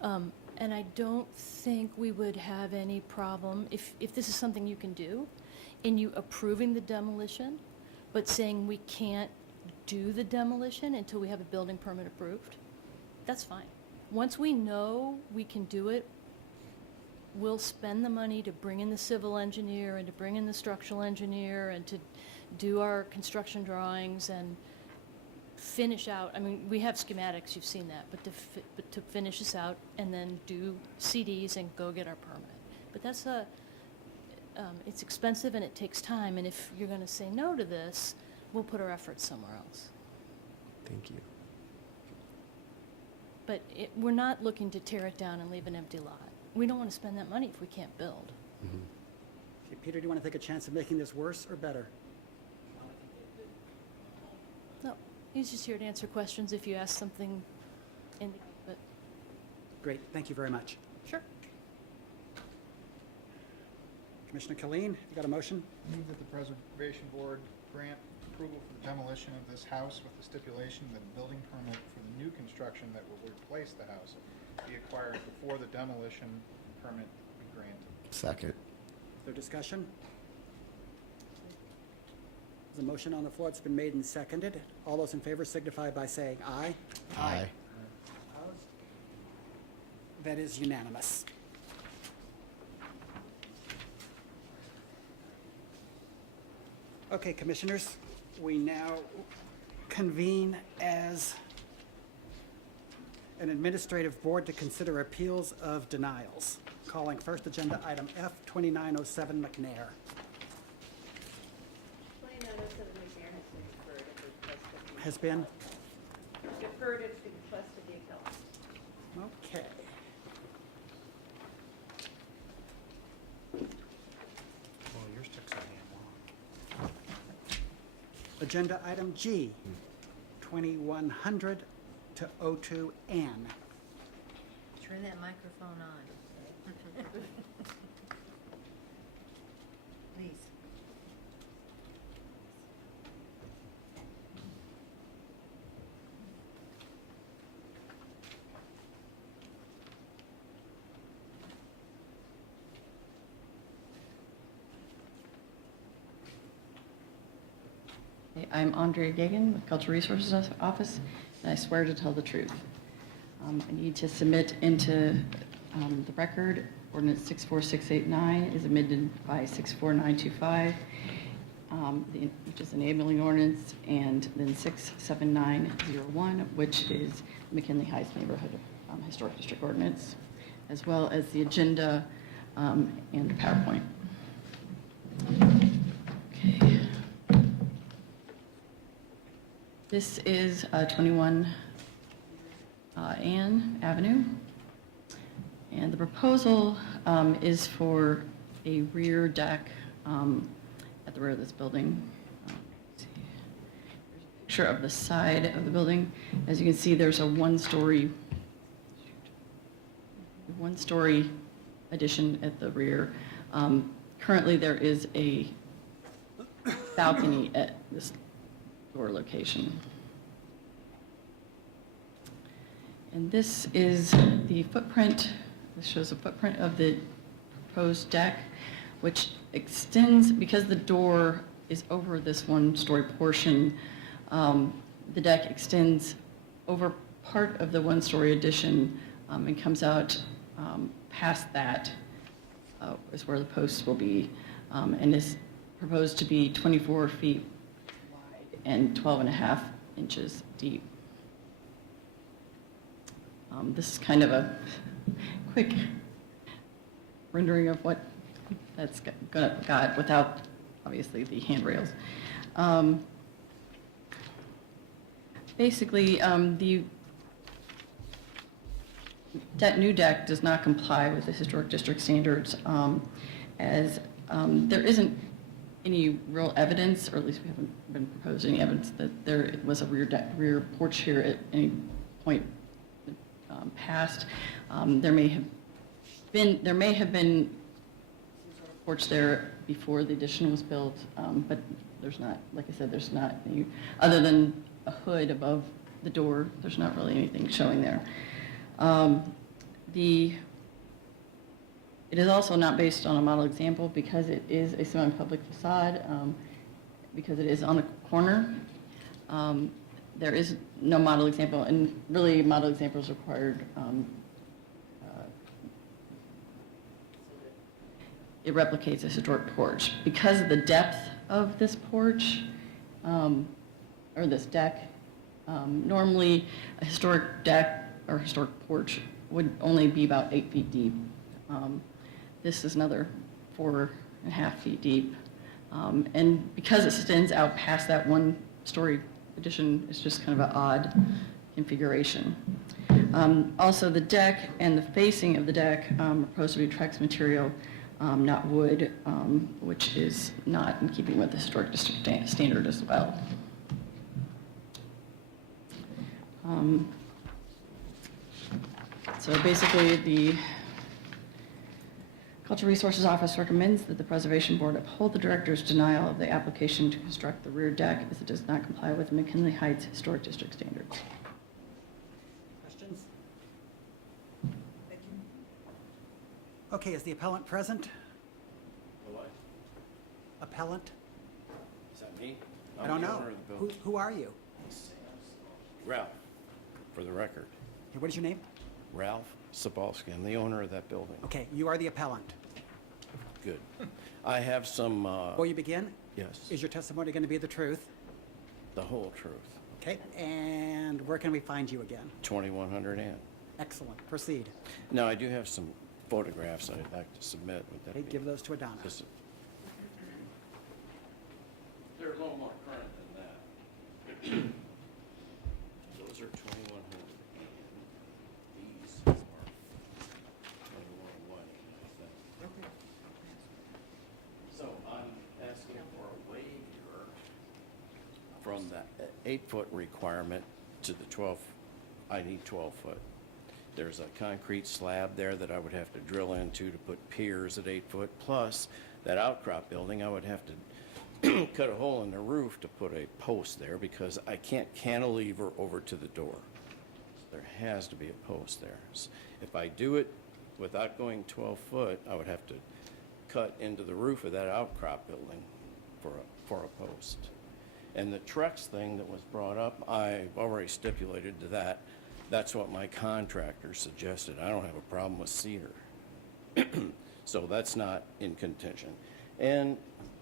And I don't think we would have any problem if this is something you can do, in you approving the demolition, but saying we can't do the demolition until we have a building permit approved. That's fine. Once we know we can do it, we'll spend the money to bring in the civil engineer and to bring in the structural engineer and to do our construction drawings and finish out. I mean, we have schematics, you've seen that, but to finish this out and then do CDs and go get our permit. But that's it's expensive and it takes time, and if you're going to say no to this, we'll put our efforts somewhere else. Thank you. But we're not looking to tear it down and leave an empty lot. we don't want to spend that money if we can't build. Okay, Peter, do you want to take a chance of making this worse or better? No, he's just here to answer questions if you ask something in, but Great, thank you very much. sure. Commissioner Killeen, you got a motion? Move that the Preservation Board grant approval for the demolition of this house with the stipulation that a building permit for the new construction that will replace the house be acquired before the demolition permit be granted. Second. Is there discussion? There's a motion on the floor. It's been made and seconded. All those in favor signify by saying aye. Aye. Opposed? That is unanimous. Okay, Commissioners, we now convene as an administrative board to consider appeals of denials. Calling first agenda item F, 2907 McNair. 2907 McNair has been deferred at the request of the... Has been? Deferred at the request of the appellant. Okay. Well, yours took so damn long. Agenda item G, 2100 to 02 Ann. Turn that microphone on. Please. I'm Andrea Gagan with Cultural Resources Office, and I swear to tell the truth. I need to submit into the record, ordinance 64689 is amended by 64925, which is enabling ordinance, and then 67901, which is McKinley Heights Neighborhood Historic District Ordinance, as well as the agenda and the PowerPoint. Okay. This is 21 Ann Avenue, and the proposal is for a rear deck at the rear of this building. Let's see. There's a picture of the side of the building. As you can see, there's a one-story addition at the rear. Currently, there is a balcony at this door location. And this is the footprint. This shows a footprint of the proposed deck, which extends, because the door is over this one-story portion, the deck extends over part of the one-story addition and comes out past that is where the posts will be, and is proposed to be 24 feet wide and 12.5 inches deep. This is kind of a quick rendering of what that's got without, obviously, the handrails. Basically, the new deck does not comply with the historic district standards, as there isn't any real evidence, or at least we haven't been proposed any evidence, that there was a rear porch here at any point past. There may have been some sort of porch there before the addition was built, but there's not, like I said, there's not any, other than a hood above the door, there's not really anything showing there. It is also not based on a model example because it is a semi-public facade, because it is on a corner. There is no model example, and really model examples required. It replicates a historic porch. Because of the depth of this porch, or this deck, normally a historic deck or historic porch would only be about 8 feet deep. This is another 4.5 feet deep. And because it extends out past that one-story addition, it's just kind of an odd configuration. Also, the deck and the facing of the deck are supposed to be Trex material, not wood, which is not in keeping with the historic district standard as well. So basically, the Cultural Resources Office recommends that the Preservation Board uphold the director's denial of the application to construct the rear deck as it does not comply with McKinley Heights Historic District standards. Questions? Thank you. Okay, is the appellant present? What? Appellant? Is that me? I don't know. Who are you? Ralph, for the record. Okay, what is your name? Ralph Sobalski. I'm the owner of that building. Okay, you are the appellant. Good. I have some, Before you begin? yes, Is your testimony going to be the truth? the whole truth. Okay, and where can we find you again? 2100 Ann. Excellent, proceed. Now, I do have some photographs I'd like to submit. Would that Okay, be? give those to Adana. Just a- They're a little more current than that. Those are 2100 and these are 2101, I think. So I'm asking for a waiver from the 8-foot requirement to the 12, I need 12 foot. There's a concrete slab there that I would have to drill into to put piers at 8 foot, plus that outcrop building, I would have to cut a hole in the roof to put a post there because I can't cantilever over to the door. There has to be a post there. If I do it without going 12 foot, I would have to cut into the roof of that outcrop building for a post. And the Trex thing that was brought up, I've already stipulated to that. That's what my contractor suggested. I don't have a problem with cedar. So that's not in contention. And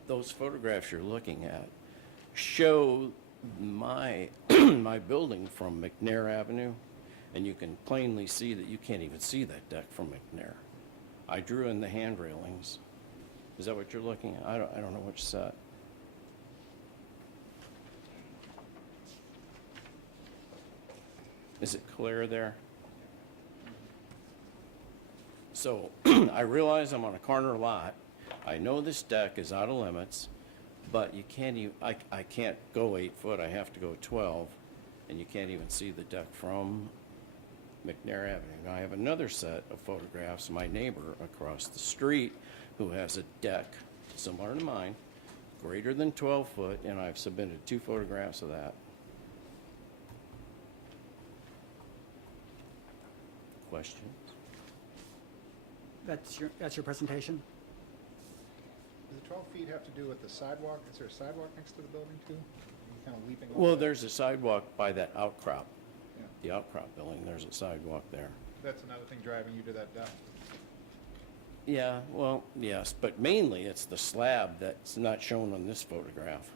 those photographs you're looking at show my my building from McNair Avenue, and you can plainly see that you can't even see that deck from McNair. I drew in the hand railings. Is that what you're looking at? I don't know which set. Is it clear there? So I realize I'm on a corner lot. I know this deck is out of limits, but you can't even, I can't go 8 foot, I have to go 12, and you can't even see the deck from McNair Avenue. Now I have another set of photographs, my neighbor across the street who has a deck similar to mine, greater than 12 foot, and I've submitted 2 photographs of that. Questions? That's your presentation? Does the 12 feet have to do with the sidewalk? Is there a sidewalk next to the building too? Are you kind of leaping over Well, that? there's a sidewalk by that outcrop, Yeah. the outcrop building, there's a sidewalk there. That's another thing driving you to that deck. Yeah, well, yes, but mainly it's the slab that's not shown on this photograph.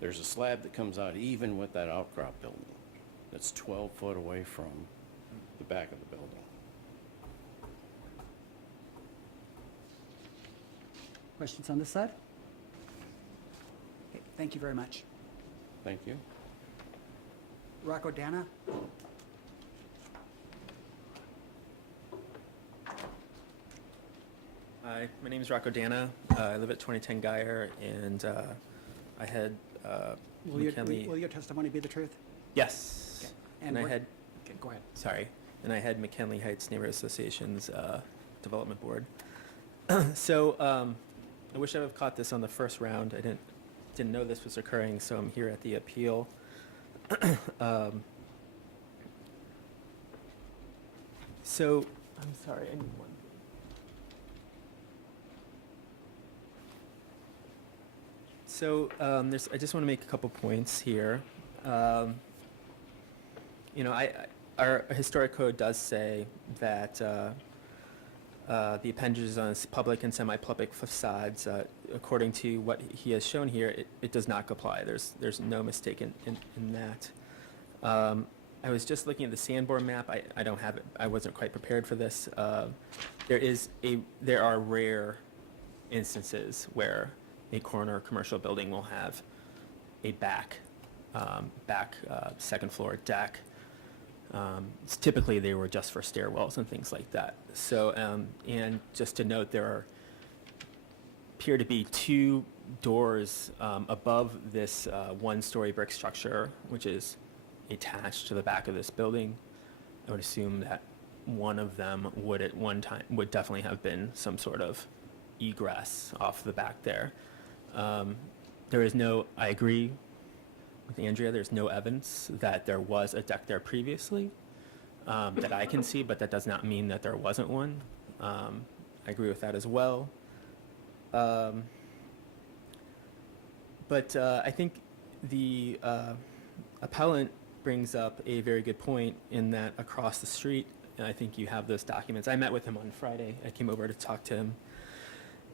There's a slab that comes out even with that outcrop building that's 12 foot away from the back of the building. Questions on this side? Okay, thank you very much. Thank you. Rocco Dana? Hi, my name is Rocco Dana. I live at 2010 Geyer, and I had McKinley. Will your testimony be the truth? Yes. Okay. And I we're- had. Okay, go ahead. Sorry. And I had McKinley Heights Neighborhood Association's development board. So I wish I would have caught this on the first round. I didn't know this was occurring, so I'm here at the appeal. So I'm sorry. I need one. So I just want to make a couple points here. Our historic code does say that the appendages on public and semi-public facades, according to what he has shown here, it does not comply. There's no mistake in that. I was just looking at the Sanborn map. I don't have it. I wasn't quite prepared for this. There are rare instances where a corner commercial building will have a back second floor deck. Typically, they were just for stairwells and things like that. So, and just to note, there appear to be two doors above this one-story brick structure, which is attached to the back of this building. I would assume that one of them would at one time would definitely have been some sort of egress off the back there. There is no, I agree with Andrea, there's no evidence that there was a deck there previously that I can see, but that does not mean that there wasn't one. I agree with that as well. But I think the appellant brings up a very good point in that across the street, and I think you have those documents. I met with him on Friday. I came over to talk to him.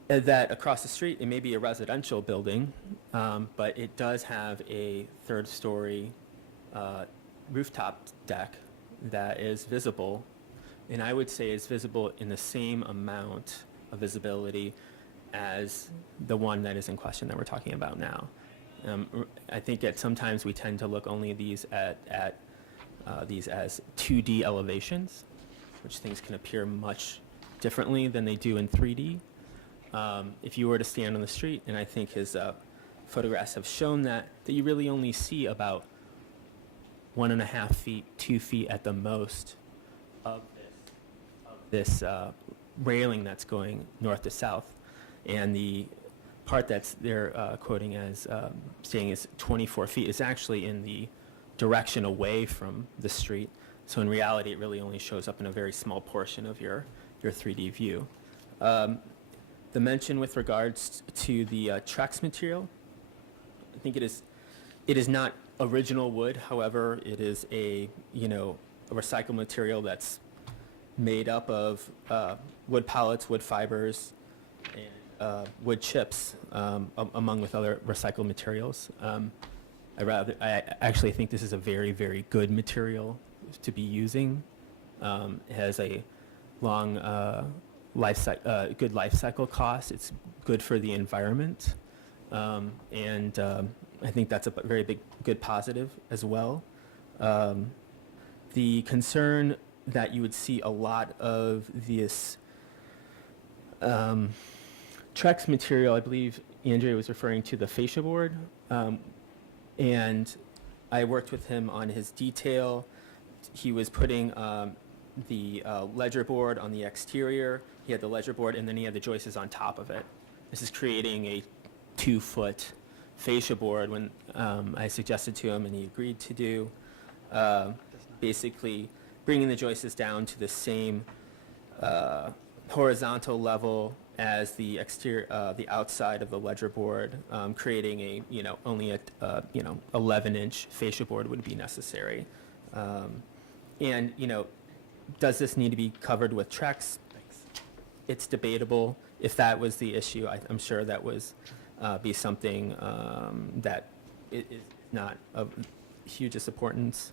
That across the street, it may be a residential building, but it does have a third-story rooftop deck that is visible, and I would say is visible in the same amount of visibility as the one that is in question that we're talking about now. I think that sometimes we tend to look only these at these as 2D elevations, which things can appear much differently than they do in 3D. If you were to stand on the street, and I think his photographs have shown that you really only see about 1.5 feet, 2 feet at the most of this railing that's going north to south. And the part that's they're quoting as saying is 24 feet is actually in the direction away from the street. So in reality, it really only shows up in a very small portion of your 3D view. The mention with regards to the Trex material, I think it is not original wood. However, it is a recycled material that's made up of wood pellets, wood fibers, and wood chips, among with other recycled materials. I actually think this is a very, very good material to be using. It has a long good life cycle cost. It's good for the environment, and I think that's a very good positive as well. The concern that you would see a lot of this Trex material, I believe Andrea was referring to the fascia board, and I worked with him on his detail. He was putting the ledger board on the exterior. He had the ledger board, and then he had the joists on top of it. This is creating a 2-foot fascia board when I suggested to him, and he agreed to do, basically bringing the joists down to the same horizontal level as the exterior, the outside of the ledger board, creating a, only a, 11-inch fascia board would be necessary. And, does this need to be covered with Trex? It's debatable. If that was the issue, I'm sure that was be something that is not of hugest importance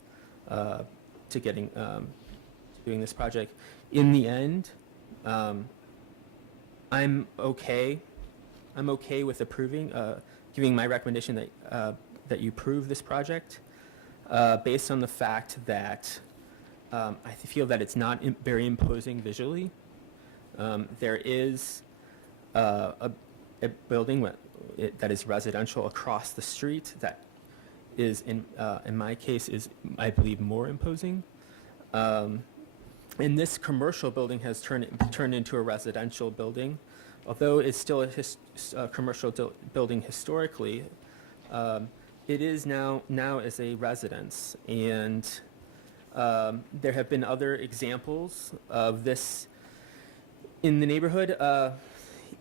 to getting doing this project. In the end, I'm okay with approving, giving my recommendation that you approve this project based on the fact that I feel that it's not very imposing visually. There is a building that is residential across the street that is, in my case, is, I believe, more imposing. And this commercial building has turned into a residential building. Although it's still a commercial building historically, it is now as a residence. And there have been other examples of this in the neighborhood,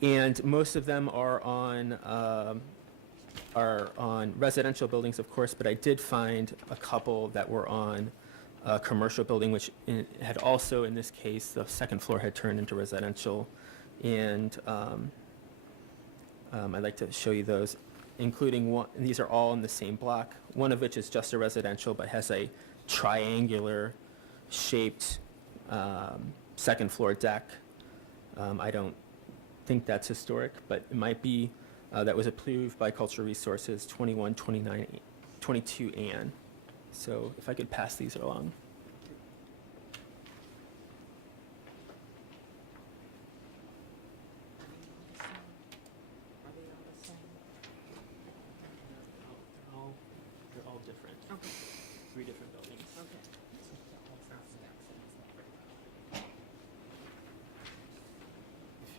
and most of them are on residential buildings, of course, but I did find a couple that were on a commercial building, which had also, in this case, the second floor had turned into residential. And I'd like to show you those, including one. These are all in the same block, one of which is just a residential but has a triangular shaped second floor deck. I don't think that's historic, but it might be. That was approved by Cultural Resources 21, 29, 22 Ann. So if I could pass these along.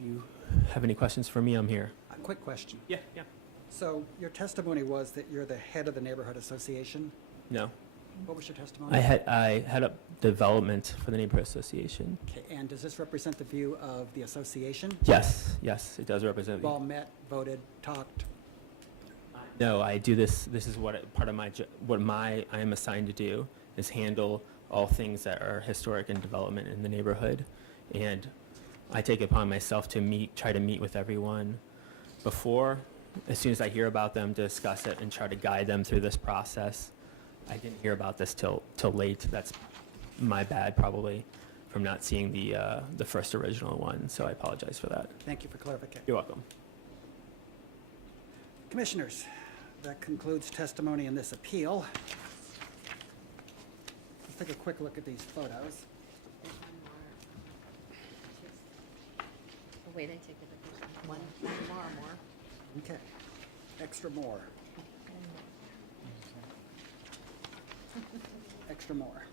you have any questions for me, I'm here. A quick question. Yeah, yeah. So your testimony was that you're the head of the neighborhood association? No. What was your testimony? I head up development for the neighborhood association. Okay, and does this represent the view of the association? Yes, yes, it does represent You've me. all met, voted, talked? No, I do this. This is part of I am assigned to do is handle all things that are historic and development in the neighborhood, and I take it upon myself to try to meet with everyone before, as soon as I hear about them, discuss it and try to guide them through this process. I didn't hear about this till late. That's my bad, probably, from not seeing the first original one. So I apologize for that. Thank you for clarification. You're welcome. Commissioners, that concludes testimony in this appeal. Let's take a quick look at these photos. Oh, wait, I take it. One more. Okay, extra more. Extra more.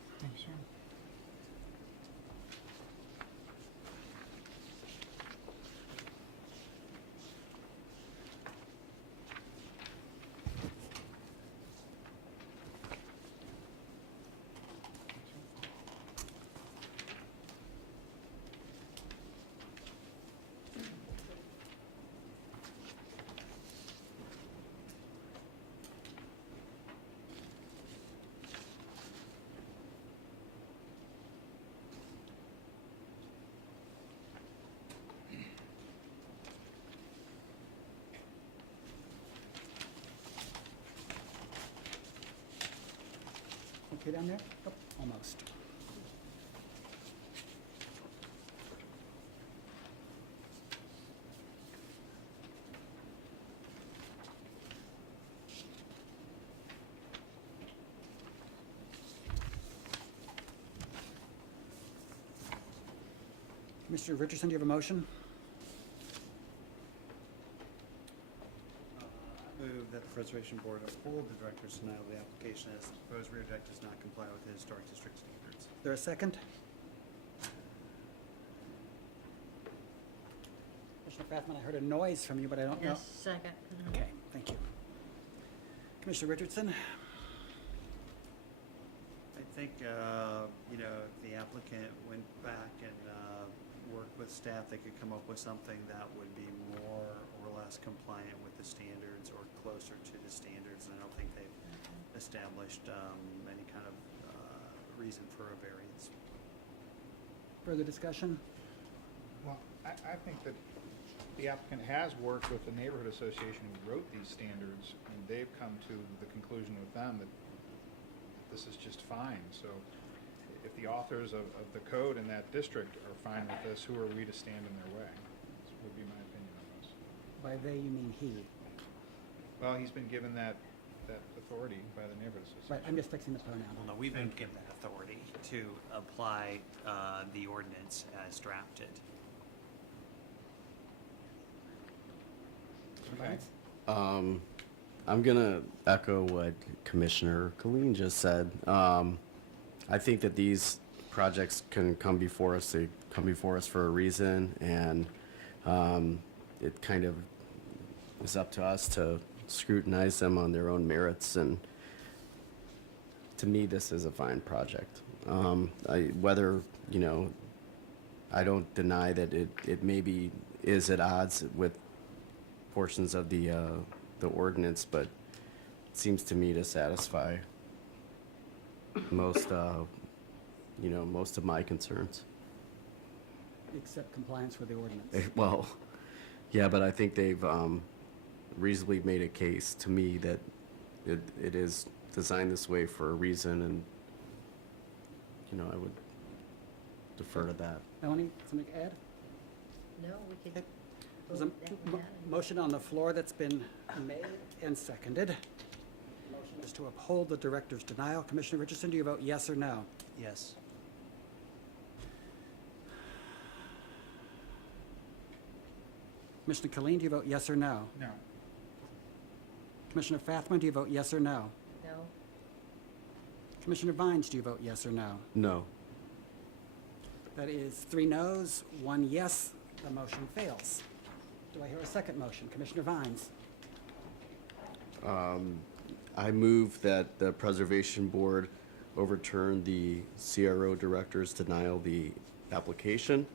Okay down there? Oh, almost. Mr. Richardson, do you have a motion? Move that the Preservation Board uphold the director's denial of the application as the proposed rear deck does not comply with the historic district standards. Is there a second? Commissioner Fathman, I heard a noise from you, but I don't know. Yes, second. Okay, thank you. Commissioner Richardson? I think, you know, if the applicant went back and worked with staff, they could come up with something that would be more or less compliant with the standards or closer to the standards. And I don't think they've established any kind of reason for a variance. Further discussion? Well, I think that the applicant has worked with the neighborhood association who wrote these standards, and they've come to the conclusion with them that this is just fine. So if the authors of the code in that district are fine with this, who are we to stand in their way? This would be my opinion on this. By they, you mean he? Well, he's been given that authority by the neighborhood association. Right, I'm just fixing the pronoun. Well, no, we've been given that authority to apply the ordinance as drafted. Okay. I'm gonna echo what Commissioner Colleen just said. I think that these projects can come before us. They come before us for a reason, and it kind of is up to us to scrutinize them on their own merits. And to me, this is a fine project. Whether, you know, I don't deny that it maybe is at odds with portions of the ordinance, but it seems to me to satisfy most, you know, most of my concerns. Except compliance with the ordinance. Well, yeah, but I think they've reasonably made a case to me that it is designed this way for a reason, and, you know, I would defer to that. Melanie, something to add? No, we could There's a vote that one down. motion on the floor that's been made and seconded. Motion is to uphold the director's denial. Commissioner Richardson, do you vote yes or no? Yes. Commissioner Colleen, do you vote yes or no? No. Commissioner Fathman, do you vote yes or no? No, Commissioner Vines, do you vote yes or no? No. That is 3 noes, 1 yes. The motion fails. Do I hear a second motion? Commissioner Vines? I move that the Preservation Board overturn the CRO Director's denial of the application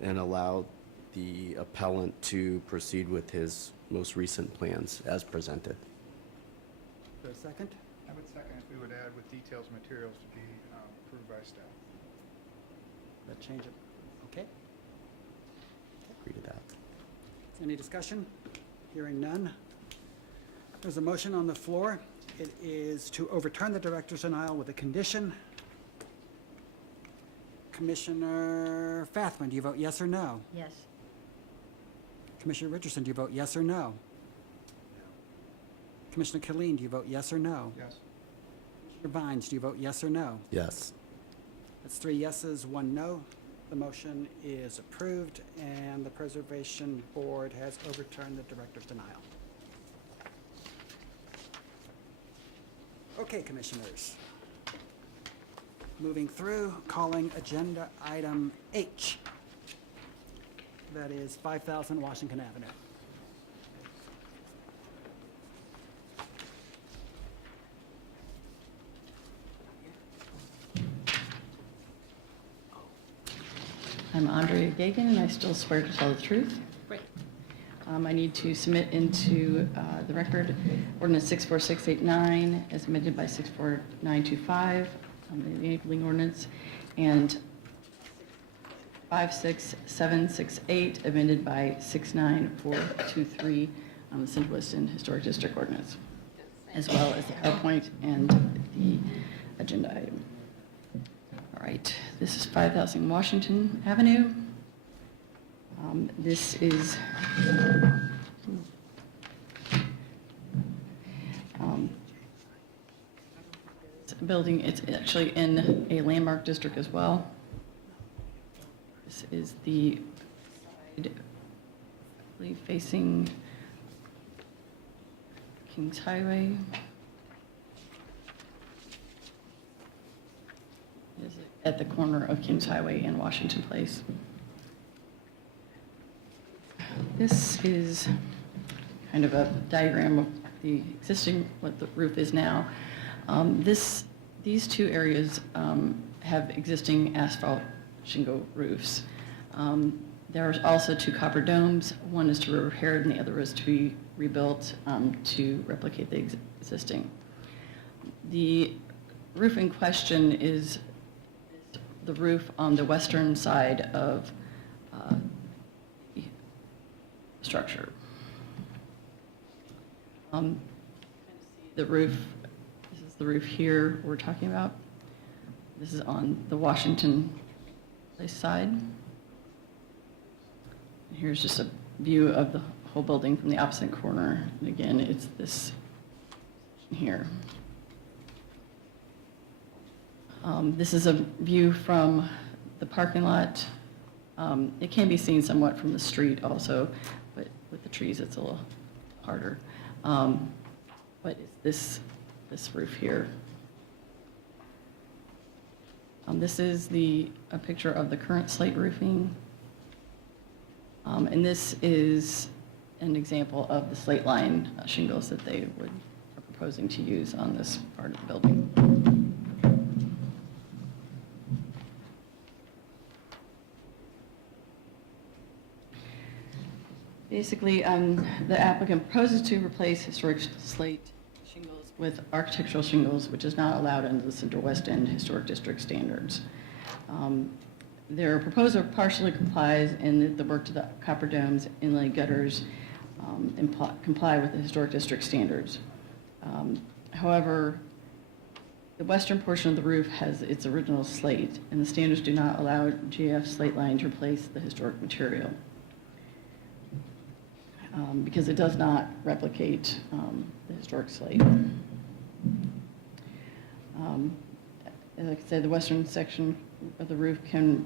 and allow the appellant to proceed with his most recent plans as presented. For a second? I would second if we would add with details materials to be approved by staff. That change it. Okay. Agree to that. Any discussion? Hearing none. There's a motion on the floor. It is to overturn the director's denial with a condition. Commissioner Fathman, do you vote yes or no? Yes. Commissioner Richardson, do you vote yes or no? Commissioner Killeen, do you vote yes or no? Yes. Commissioner Vines, do you vote yes or no? Yes. That's 3 yeses, 1 no. The motion is approved, and the Preservation Board has overturned the director's denial. Okay, commissioners. Moving through, calling agenda item H. That is 5,000 Washington Avenue. I'm Andrea Gagan, and I still swear to tell the truth. Great. I need to submit into the record ordinance 64689 as amended by 64925, the enabling ordinance, and 56768 amended by 69423, the Central Weston Historic District ordinance, as well as the PowerPoint and the agenda item. All right, this is 5,000 Washington Avenue. This is it's a building, it's actually in a landmark district as well. This is the side, I believe, facing Kings Highway. Is at the corner of Kings Highway and Washington Place. This is kind of a diagram of the existing, what the roof is now. These two areas have existing asphalt shingle roofs. There are also 2 copper domes. One is to be repaired and the other is to be rebuilt to replicate the existing. The roof in question is the roof on the western side of the structure. The roof, this is the roof here we're talking about. This is on the Washington Place side. And here's just a view of the whole building from the opposite corner. And again, it's this here. This is a view from the parking lot. It can be seen somewhat from the street also, but with the trees it's a little harder. But it's this roof here. This is a picture of the current slate roofing. And this is an example of the slate line shingles that they are proposing to use on this part of the building. Basically, the applicant proposes to replace historic slate shingles with architectural shingles, which is not allowed under the Central West End Historic District standards. Their proposal partially complies in that the work to the copper domes, inlay gutters, comply with the Historic District standards. However, the western portion of the roof has its original slate, and the standards do not allow GF slate line to replace the historic material. Because it does not replicate the historic slate. Like I said, the western section of the roof can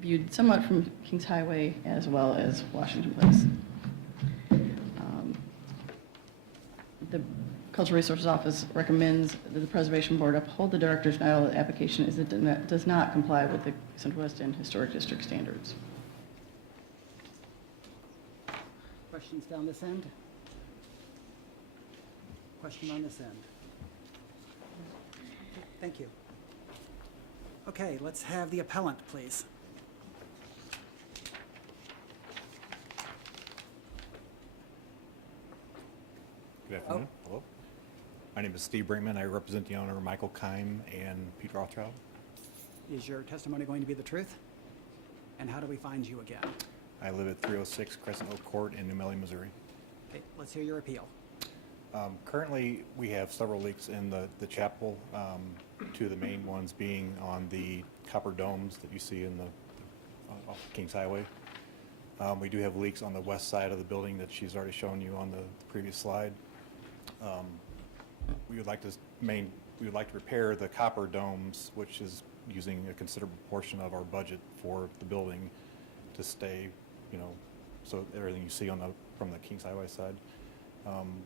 be viewed somewhat from Kings Highway as well as Washington Place. The Cultural Resources Office recommends that the Preservation Board uphold the Director's denial of the application as it does not comply with the Central West End Historic District standards. Questions down this end? Question on this end? Thank you. Okay, let's have the appellant, please. Good afternoon. Hello. My name is Steve Brinkman. I represent the owner, Michael Keim and Pete Rothschild. Is your testimony going to be the truth? And how do we find you again? I live at 306 Crescent Oak Court in New Melly, Missouri. Okay, let's hear your appeal. Currently, we have several leaks in the chapel, two of the main ones being on the copper domes that you see in off Kings Highway. We do have leaks on the west side of the building that she's already shown you on the previous slide. We would like to repair the copper domes, which is using a considerable portion of our budget for the building to stay, so everything you see from the Kings Highway side.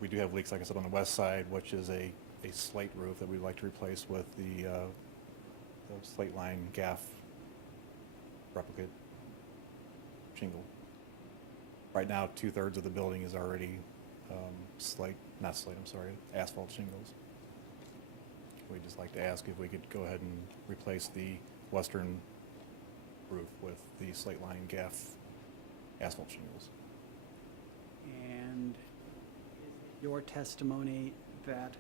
We do have leaks, like I said, on the west side, which is a slate roof that we'd like to replace with the slate line gaff replicate shingle. Right now, 2/3 of the building is already asphalt shingles. We'd just like to ask if we could go ahead and replace the western roof with the slate line gaff asphalt shingles. And your testimony that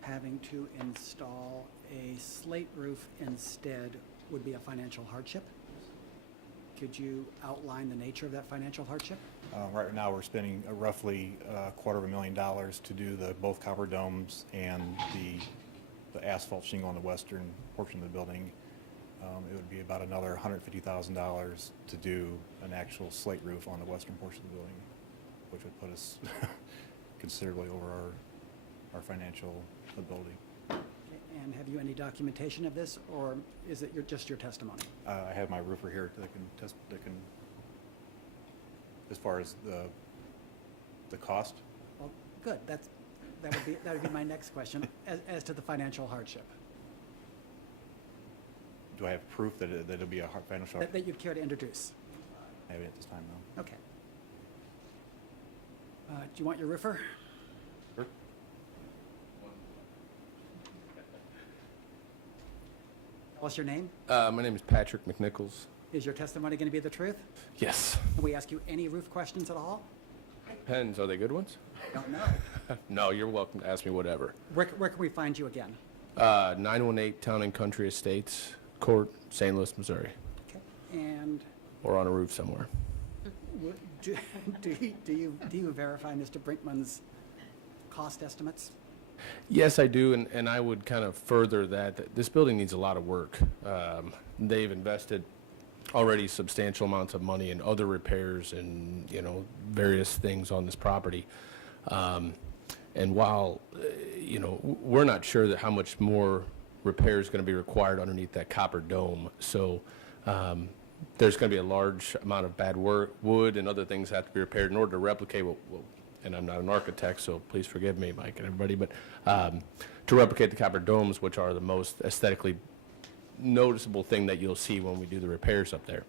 having to install a slate roof instead would be a financial hardship? Could you outline the nature of that financial hardship? Right now, we're spending roughly $250,000 to do both copper domes and the asphalt shingle on the western portion of the building. It would be about another $150,000 to do an actual slate roof on the western portion of the building, which would put us considerably over our financial ability. And have you any documentation of this, or is it just your testimony? I have my roofer here that can, as far as the cost. Well, good. That would be my next question as to the financial hardship. Do I have proof that it'll be a financial? That you'd care to introduce. I have it at this time, no. Okay. Do you want your roofer? Sure. Tell us your name. My name is Patrick McNichols. Is your testimony going to be the truth? Yes. Can we ask you any roof questions at all? Depends. Are they good ones? Don't know. No, you're welcome to ask me whatever. Where can we find you again? 918 Town and Country Estates Court, St. Louis, Missouri. Okay. And Or on a roof somewhere. do you verify Mr. Brinkman's cost estimates? Yes, I do, and I would kind of further that this building needs a lot of work. They've invested already substantial amounts of money in other repairs and, various things on this property. And while, we're not sure that how much more repair is going to be required underneath that copper dome. So there's going to be a large amount of bad wood and other things that have to be repaired in order to replicate and I'm not an architect, so please forgive me, Mike and everybody, but to replicate the copper domes, which are the most aesthetically noticeable thing that you'll see when we do the repairs up there.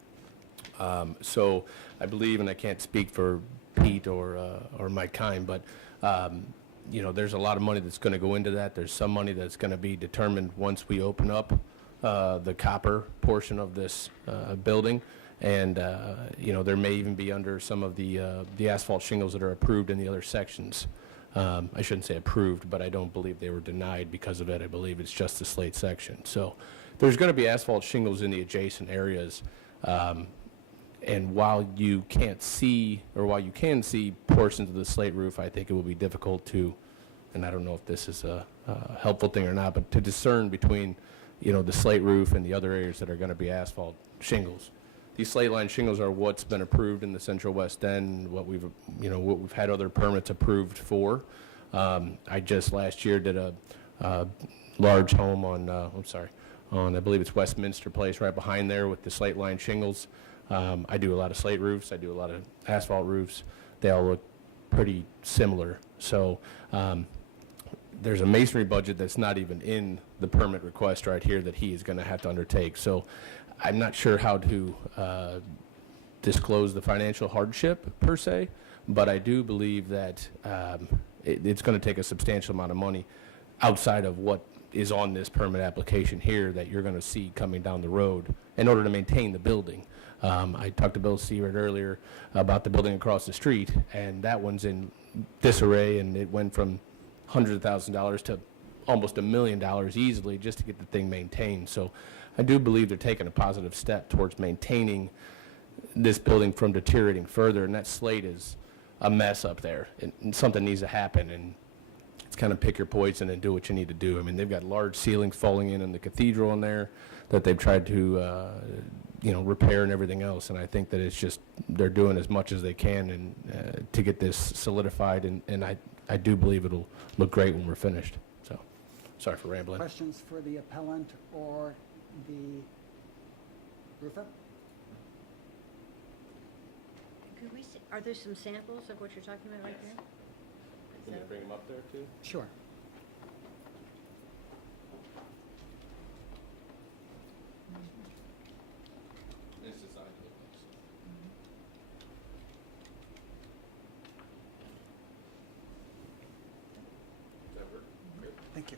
So I believe, and I can't speak for Pete or Mike Keim, but there's a lot of money that's going to go into that. There's some money that's going to be determined once we open up the copper portion of this building. And, there may even be under some of the asphalt shingles that are approved in the other sections. I shouldn't say approved, but I don't believe they were denied because of it. I believe it's just the slate section. So there's going to be asphalt shingles in the adjacent areas. And while you can't see, or while you can see portions of the slate roof, I think it will be difficult to, and I don't know if this is a helpful thing or not, but to discern between, the slate roof and the other areas that are going to be asphalt shingles. These slate line shingles are what's been approved in the Central West End, what we've had other permits approved for. I just last year did a large home on, I believe it's Westminster Place right behind there with the slate line shingles. I do a lot of slate roofs. I do a lot of asphalt roofs. They all look pretty similar. So there's a masonry budget that's not even in the permit request right here that he is going to have to undertake. So I'm not sure how to disclose the financial hardship per se, but I do believe that it's going to take a substantial amount of money outside of what is on this permit application here that you're going to see coming down the road in order to maintain the building. I talked to Bill Seaward earlier about the building across the street, and that one's in disarray, and it went from hundreds of thousands of dollars to almost $1 million easily just to get the thing maintained. So I do believe they're taking a positive step towards maintaining this building from deteriorating further, and that slate is a mess up there, and something needs to happen, and it's kind of pick your poison and do what you need to do. I mean, they've got large ceilings falling in the cathedral in there that they've tried to repair and everything else, and I think that it's just they're doing as much as they can and to get this solidified, and I do believe it'll look great when we're finished. So sorry for rambling. Questions for the appellant or the roofer? Could we see, are there some samples of what you're talking about right there? Can you bring them up there too? Sure. This is ideal. Thank you.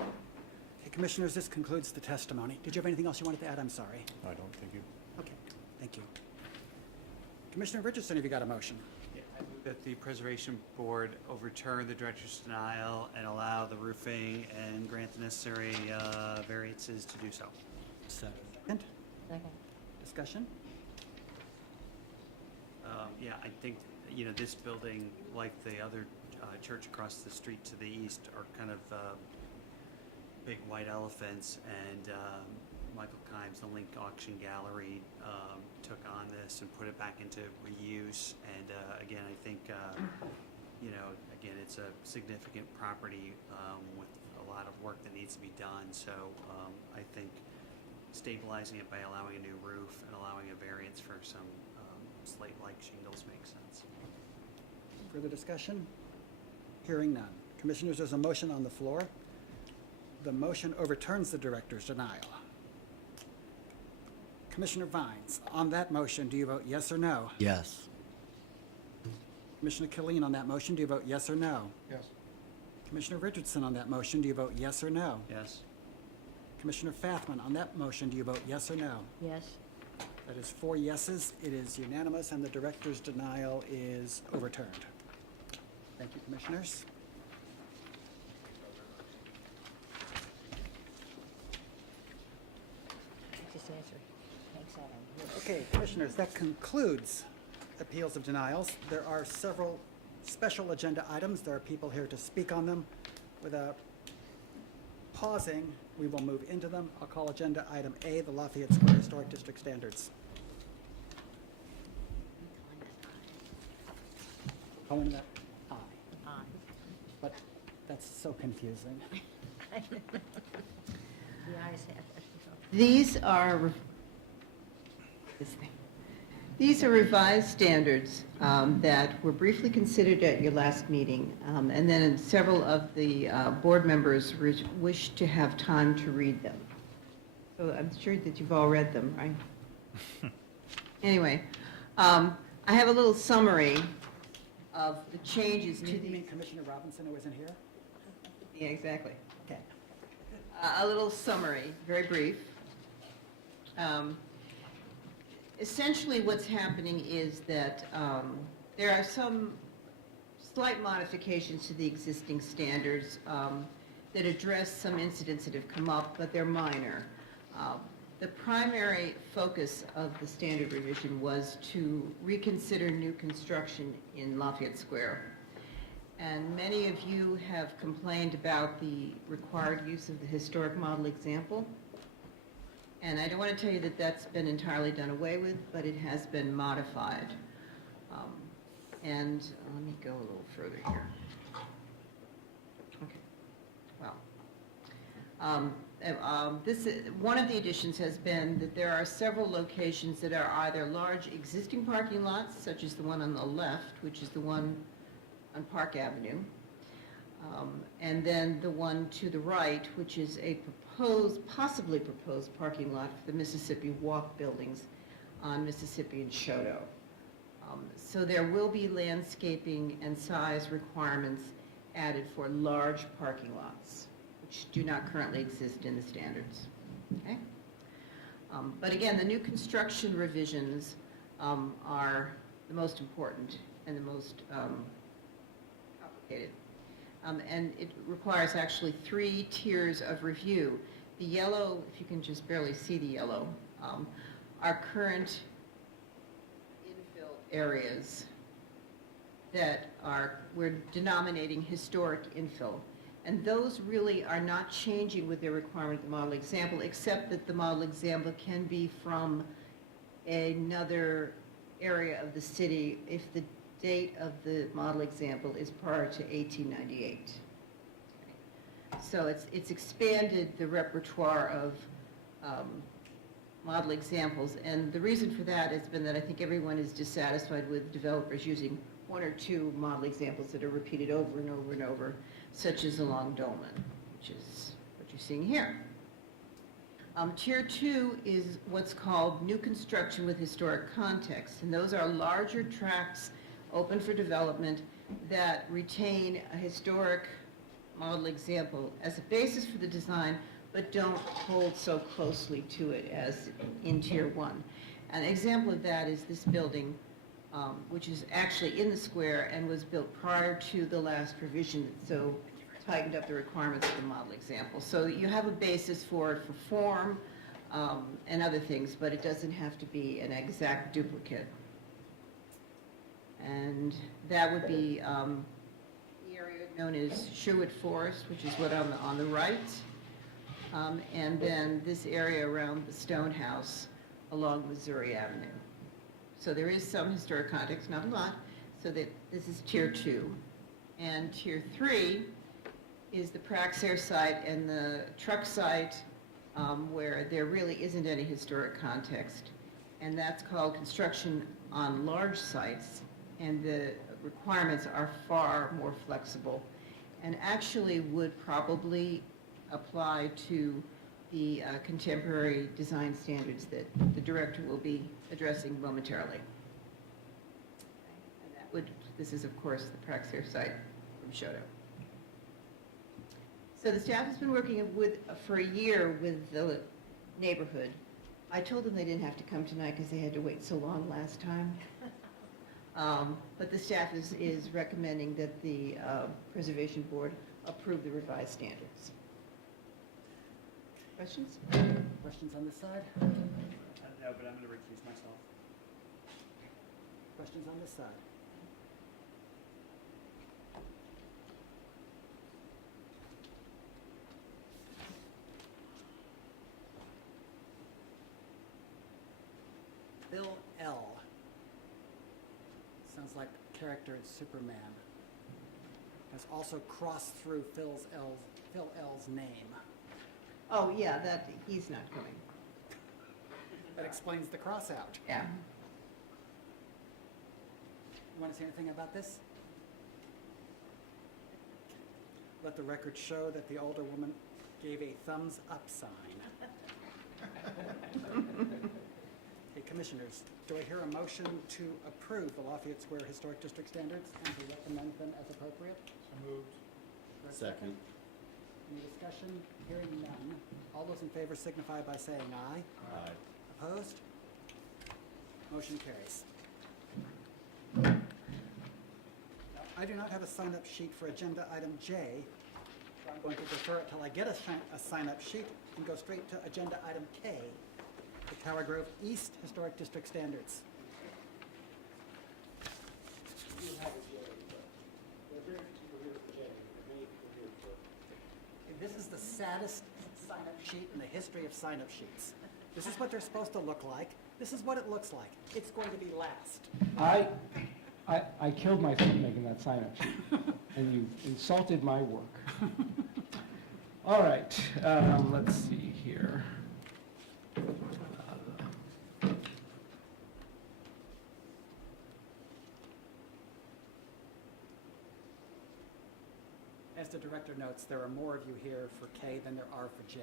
Okay, Commissioners, this concludes the testimony. Did you have anything else you wanted to add? I'm sorry. I don't think you. Okay, thank you. Commissioner Richardson, have you got a motion? I move that the Preservation Board overturn the director's denial and allow the roofing and grant the necessary variances to do so. Second? Second. Discussion? Yeah, I think, this building, like the other church across the street to the east, are kind of big white elephants, and Michael Kimes, the Link Auction Gallery, took on this and put it back into reuse. And again, I think, again, it's a significant property with a lot of work that needs to be done. So I think stabilizing it by allowing a new roof and allowing a variance for some slate-like shingles makes sense. Further discussion? Hearing none. Commissioners, there's a motion on the floor. The motion overturns the director's denial. Commissioner Vines, on that motion, do you vote yes or no? Yes. Commissioner Killeen, on that motion, do you vote yes or no? Yes. Commissioner Richardson, on that motion, do you vote yes or no? Yes. Commissioner Fathman, on that motion, do you vote yes or no? Yes. That is 4 yeses. It is unanimous, and the director's denial is overturned. Thank you, Commissioners. Just answer. Thanks, Adam. Okay, Commissioners, that concludes appeals of denials. There are several special agenda items. There are people here to speak on them. Without pausing, we will move into them. I'll call agenda item A, the Lafayette Square Historic District Standards. Calling that I, but that's so confusing. The ayes have it. These are revised standards that were briefly considered at your last meeting, and then several of the board members wished to have time to read them. So I'm sure that you've all read them, right? Anyway, I have a little summary of the changes to You the... mean Commissioner Robinson, who isn't here? Yeah, exactly. Okay. A little summary, very brief. Essentially, what's happening is that there are some slight modifications to the existing standards that address some incidents that have come up, but they're minor. The primary focus of the standard revision was to reconsider new construction in Lafayette Square. And many of you have complained about the required use of the historic model example. And I don't want to tell you that that's been entirely done away with, but it has been modified. And let me go a little further here. Okay. Well, one of the additions has been that there are several locations that are either large existing parking lots, such as the one on the left, which is the one on Park Avenue, and then the one to the right, which is a possibly proposed parking lot for the Mississippi Walk buildings on Mississippi and Shoto. So there will be landscaping and size requirements added for large parking lots, which do not currently exist in the standards. Okay? But again, the new construction revisions are the most important and the most complicated. And it requires actually 3 tiers of review. The yellow, if you can just barely see the yellow, are current infill areas that we're denominating historic infill. And those really are not changing with their requirement of the model example, except that the model example can be from another area of the city if the date of the model example is prior to 1898. So it's expanded the repertoire of model examples, and the reason for that has been that I think everyone is dissatisfied with developers using 1 or 2 model examples that are repeated over and over and over, such as along Dolman, which is what you're seeing here. Tier 2 is what's called new construction with historic context, and those are larger tracts open for development that retain a historic model example as a basis for the design, but don't hold so closely to it as in Tier 1. An example of that is this building, which is actually in the square and was built prior to the last revision, so tightened up the requirements of the model example. So you have a basis for it for form and other things, but it doesn't have to be an exact duplicate. And that would be the area known as Sherwood Forest, which is what on the right, and then this area around the Stone House along Missouri Avenue. So there is some historic context, not a lot, so that this is Tier 2. And Tier 3 is the Praxair site and the truck site where there really isn't any historic context. And that's called construction on large sites, and the requirements are far more flexible and actually would probably apply to the contemporary design standards that the director will be addressing momentarily. And this is of course the Praxair site from Shoto. So the staff has been working for a year with the neighborhood. I told them they didn't have to come tonight because they had to wait so long last time. But the staff is recommending that the Preservation Board approve the revised standards. Questions? Questions on this side? No, but I'm going to recuse myself. Questions on this side? Bill L. Sounds like a character in Superman. Has also crossed through Phil L's name. Oh, yeah, he's not coming. That explains the cross out. Yeah. You want to say anything about this? Let the record show that the older woman gave a thumbs up sign. Hey, Commissioners, do I hear a motion to approve the Lafayette Square Historic District Standards and to recommend them as appropriate? So moved. For a Second. Any discussion? Hearing none. All those in favor signify by saying aye. Aye. Opposed? Motion carries. I do not have a sign-up sheet for agenda item J, so I'm going to defer it till I get a sign-up sheet and go straight to agenda item K, the Tower Grove East Historic District Standards. You have a J, but there are very few people here for J, there are many people here for. This is the saddest sign-up sheet in the history of sign-up sheets. This is what they're supposed to look like. This is what it looks like. It's going to be last. I killed myself making that sign-up sheet, and you insulted my work. All right, let's see here. As the director notes, there are more of you here for K than there are for J.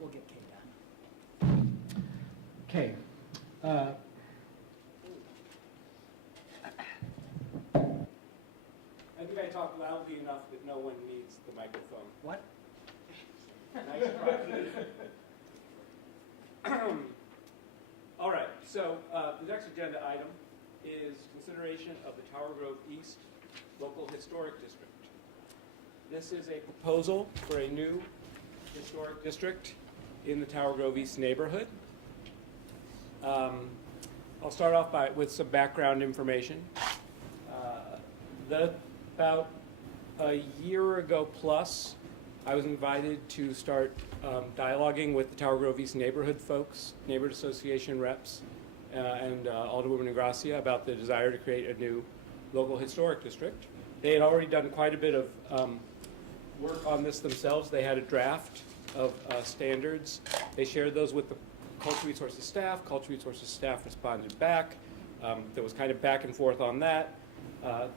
We'll get K done. Okay. What? Nice try. All right, so the next agenda item is consideration of the Tower Grove East Local Historic District. This is a proposal for a new historic district in the Tower Grove East neighborhood. I'll start off with some background information. About a year ago plus, I was invited to start dialoguing with the Tower Grove East neighborhood folks, neighborhood association reps, and Alderwoman Gracia about the desire to create a new local historic district. They had already done quite a bit of work on this themselves. They had a draft of standards. They shared those with the Cultural Resources staff. Cultural Resources staff responded back. There was kind of back and forth on that.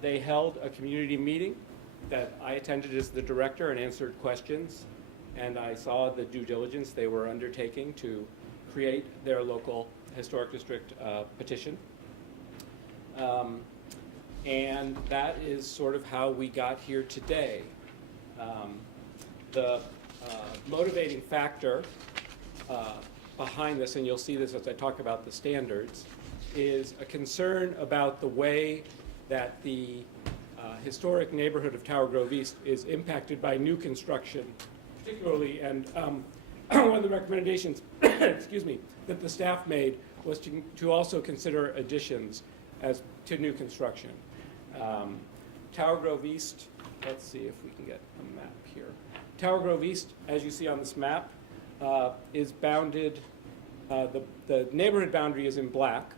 They held a community meeting that I attended as the director and answered questions, and I saw the due diligence they were undertaking to create their local historic district petition. And that is sort of how we got here today. The motivating factor behind this, and you'll see this as I talk about the standards, is a concern about the way that the historic neighborhood of Tower Grove East is impacted by new construction, particularly, and one of the recommendations, excuse me, that the staff made was to also consider additions as to new construction. Tower Grove East, let's see if we can get a map here. Tower Grove East, as you see on this map, is bounded, the neighborhood boundary is in black.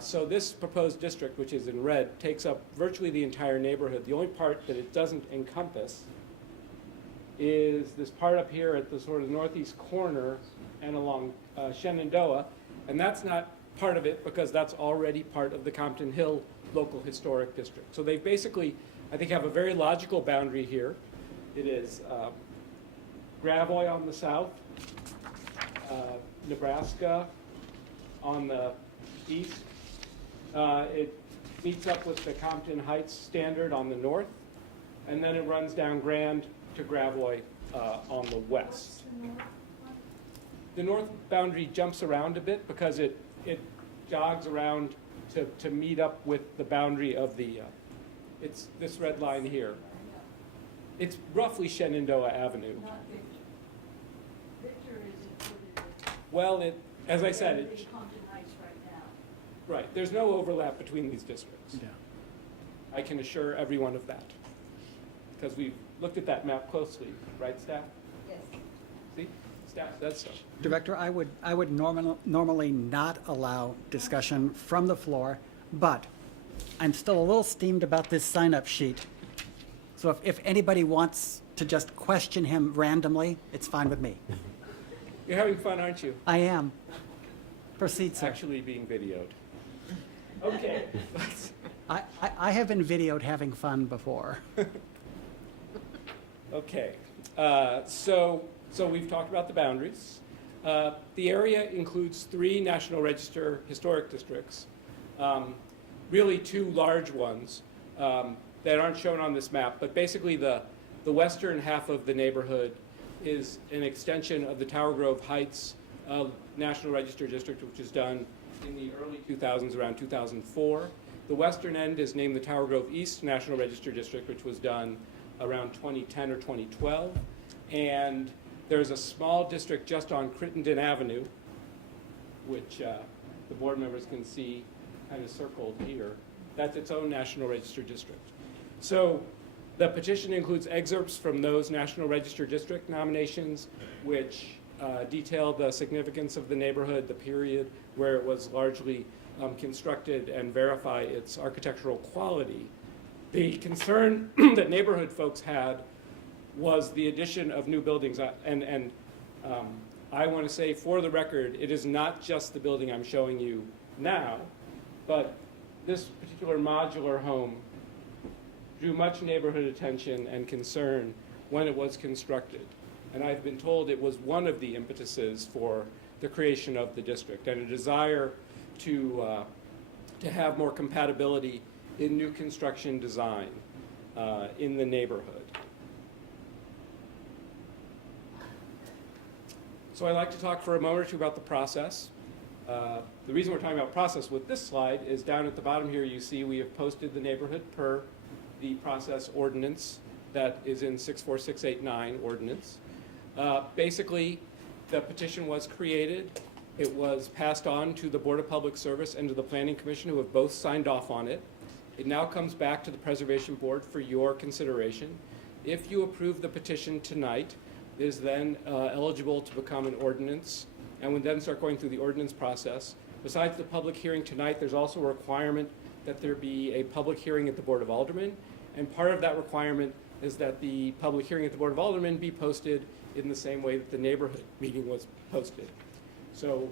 So this proposed district, which is in red, takes up virtually the entire neighborhood. The only part that it doesn't encompass is this part up here at the sort of northeast corner and along Shenandoah, and that's not part of it because that's already part of the Compton Hill Local Historic District. So they basically, I think, have a very logical boundary here. It is Gravois on the south, Nebraska on the east. It meets up with the Compton Heights standard on the north, and then it runs down Grand to Gravois on the west. The north boundary jumps around a bit because it jogs around to meet up with the boundary of the, it's this red line here. It's roughly Shenandoah Avenue. Well, as I said, right, there's no overlap between these districts. Yeah. I can assure everyone of that, because we've looked at that map closely, right, staff? Yes. See, staff says so. Director, I would normally not allow discussion from the floor, but I'm still a little steamed about this sign-up sheet. So if anybody wants to just question him randomly, it's fine with me. You're having fun, aren't you? I am. Proceed, sir. Actually being videoed. Okay. I have been videoed having fun before. Okay. So we've talked about the boundaries. The area includes 3 National Register historic districts, really 2 large ones that aren't shown on this map, but basically the western half of the neighborhood is an extension of the Tower Grove Heights National Register District, which was done in the early 2000s, around 2004. The western end is named the Tower Grove East National Register District, which was done around 2010 or 2012. And there's a small district just on Crittenden Avenue, which the board members can see kind of circled here. That's its own National Register District. So the petition includes excerpts from those National Register District nominations, which detail the significance of the neighborhood, the period where it was largely constructed, and verify its architectural quality. The concern that neighborhood folks had was the addition of new buildings. And I want to say, for the record, it is not just the building I'm showing you now, but this particular modular home drew much neighborhood attention and concern when it was constructed. And I've been told it was one of the impetuses for the creation of the district, and a desire to have more compatibility in new construction design in the neighborhood. So I'd like to talk for a moment or two about the process. The reason we're talking about process with this slide is down at the bottom here you see we have posted the neighborhood per the process ordinance that is in 64689 ordinance. Basically, the petition was created. It was passed on to the Board of Public Service and to the Planning Commission, who have both signed off on it. It now comes back to the Preservation Board for your consideration. If you approve the petition tonight, it is then eligible to become an ordinance and would then start going through the ordinance process. Besides the public hearing tonight, there's also a requirement that there be a public hearing at the Board of Aldermen. And part of that requirement is that the public hearing at the Board of Aldermen be posted in the same way that the neighborhood meeting was posted. So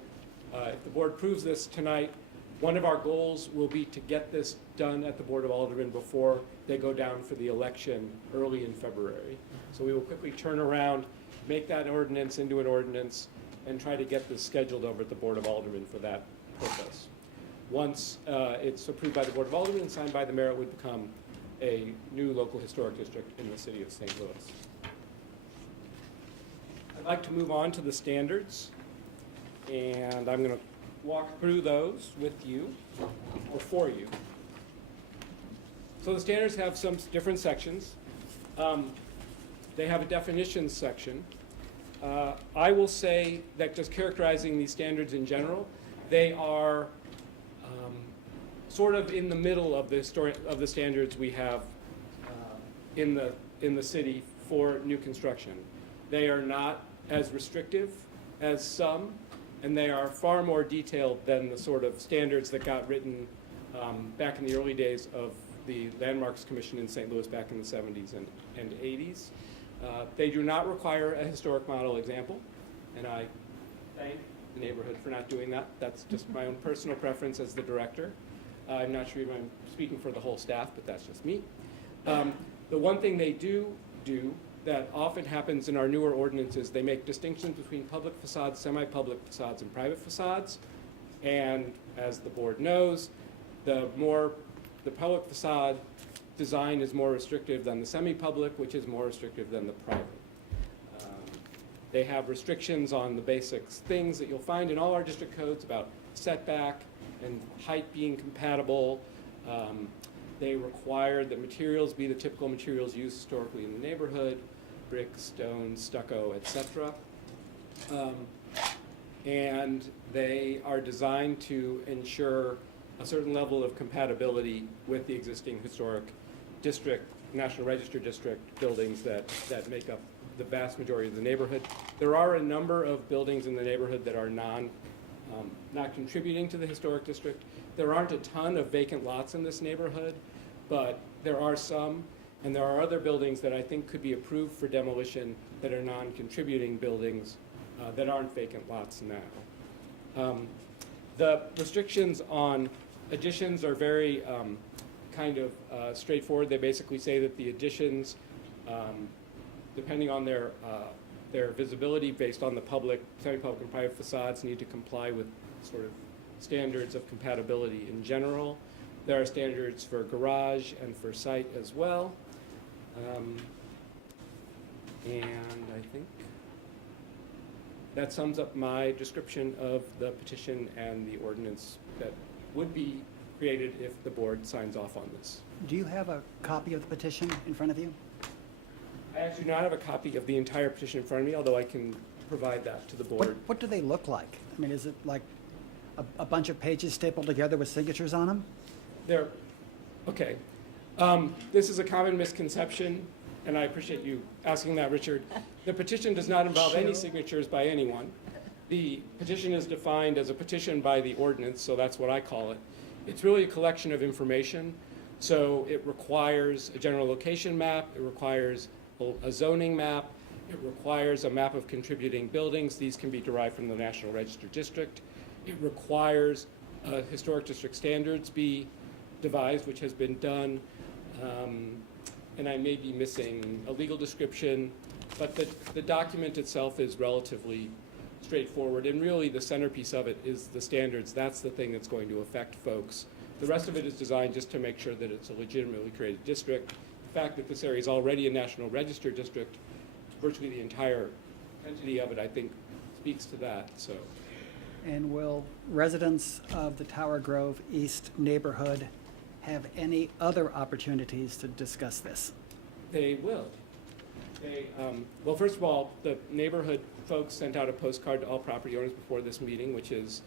if the board approves this tonight, one of our goals will be to get this done at the Board of Aldermen before they go down for the election early in February. So we will quickly turn around, make that ordinance into an ordinance, and try to get this scheduled over at the Board of Aldermen for that purpose. Once it's approved by the Board of Aldermen and signed by the mayor, it would become a new local historic district in the city of St. Louis. I'd like to move on to the standards, and I'm going to walk through those with you, or for you. So the standards have some different sections. They have a definitions section. I will say that just characterizing these standards in general, they are sort of in the middle of the standards we have in the city for new construction. They are not as restrictive as some, and they are far more detailed than the sort of standards that got written back in the early days of the Landmarks Commission in St. Louis back in the 70s and 80s. They do not require a historic model example, and I thank the neighborhood for not doing that. That's just my own personal preference as the director. I'm not sure if I'm speaking for the whole staff, but that's just me. The one thing they do that often happens in our newer ordinances, they make distinctions between public facades, semi-public facades, and private facades. And as the board knows, the public facade design is more restrictive than the semi-public, which is more restrictive than the private. They have restrictions on the basic things that you'll find in all our district codes about setback and height being compatible. They require that materials be the typical materials used historically in the neighborhood, brick, stone, stucco, etc. And they are designed to ensure a certain level of compatibility with the existing historic district, National Register district buildings that make up the vast majority of the neighborhood. There are a number of buildings in the neighborhood that are not contributing to the historic district. There aren't a ton of vacant lots in this neighborhood, but there are some, and there are other buildings that I think could be approved for demolition that are non-contributing buildings that aren't vacant lots now. The restrictions on additions are very kind of straightforward. They basically say that the additions, depending on their visibility based on the public, semi-public, and private facades, need to comply with sort of standards of compatibility in general. There are standards for garage and for site as well. And I think that sums up my description of the petition and the ordinance that would be created if the board signs off on this. Do you have a copy of the petition in front of you? I actually do not have a copy of the entire petition in front of me, although I can provide that to the board. What do they look like? I mean, is it like a bunch of pages stapled together with signatures on them? Okay. This is a common misconception, and I appreciate you asking that, Richard. The petition does not involve any signatures by anyone. The petition is defined as a petition by the ordinance, so that's what I call it. It's really a collection of information. So it requires a general location map, it requires a zoning map, it requires a map of contributing buildings. These can be derived from the National Register District. It requires historic district standards be devised, which has been done. And I may be missing a legal description, but the document itself is relatively straightforward. And really the centerpiece of it is the standards. That's the thing that's going to affect folks. The rest of it is designed just to make sure that it's a legitimately created district. The fact that this area is already a National Register district, virtually the entire entity of it, I think, speaks to that, so. And will residents of the Tower Grove East neighborhood have any other opportunities to discuss this? They will. Well, first of all, the neighborhood folks sent out a postcard to all property owners before this meeting, which is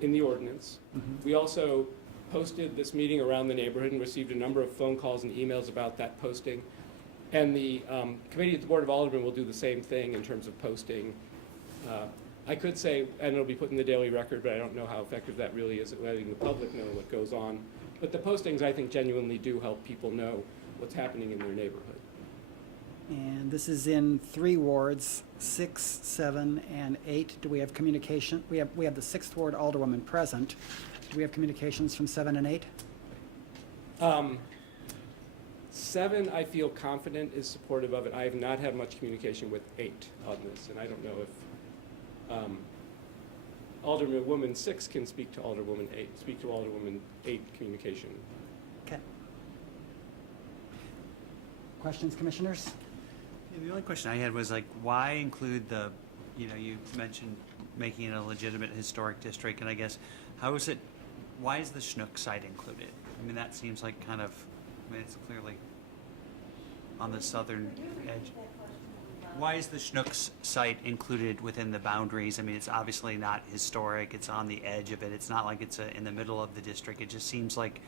in the ordinance. We also posted this meeting around the neighborhood and received a number of phone calls and emails about that posting. And the committee at the Board of Aldermen will do the same thing in terms of posting. I could say, and it'll be put in the Daily Record, but I don't know how effective that really is at letting the public know what goes on. But the postings, I think, genuinely do help people know what's happening in their neighborhood. And this is in 3 wards, 6, 7, and 8. Do we have communication? We have the 6th Ward Alderwoman present. Do we have communications from 7 and 8? 7, I feel confident is supportive of it. I have not had much communication with 8 on this, and I don't know if Alderwoman 6 can speak to Alderwoman 8 communication. Okay. Questions, commissioners? Yeah, the only question I had was like, why include the, you mentioned making it a legitimate historic district, and I guess, why is the Schnook site included? I mean, that seems like kind of, it's clearly on the southern edge. Why is the Schnook's site included within the boundaries? I mean, it's obviously not historic, it's on the edge of it, it's not like it's in the middle of the district. It just seems like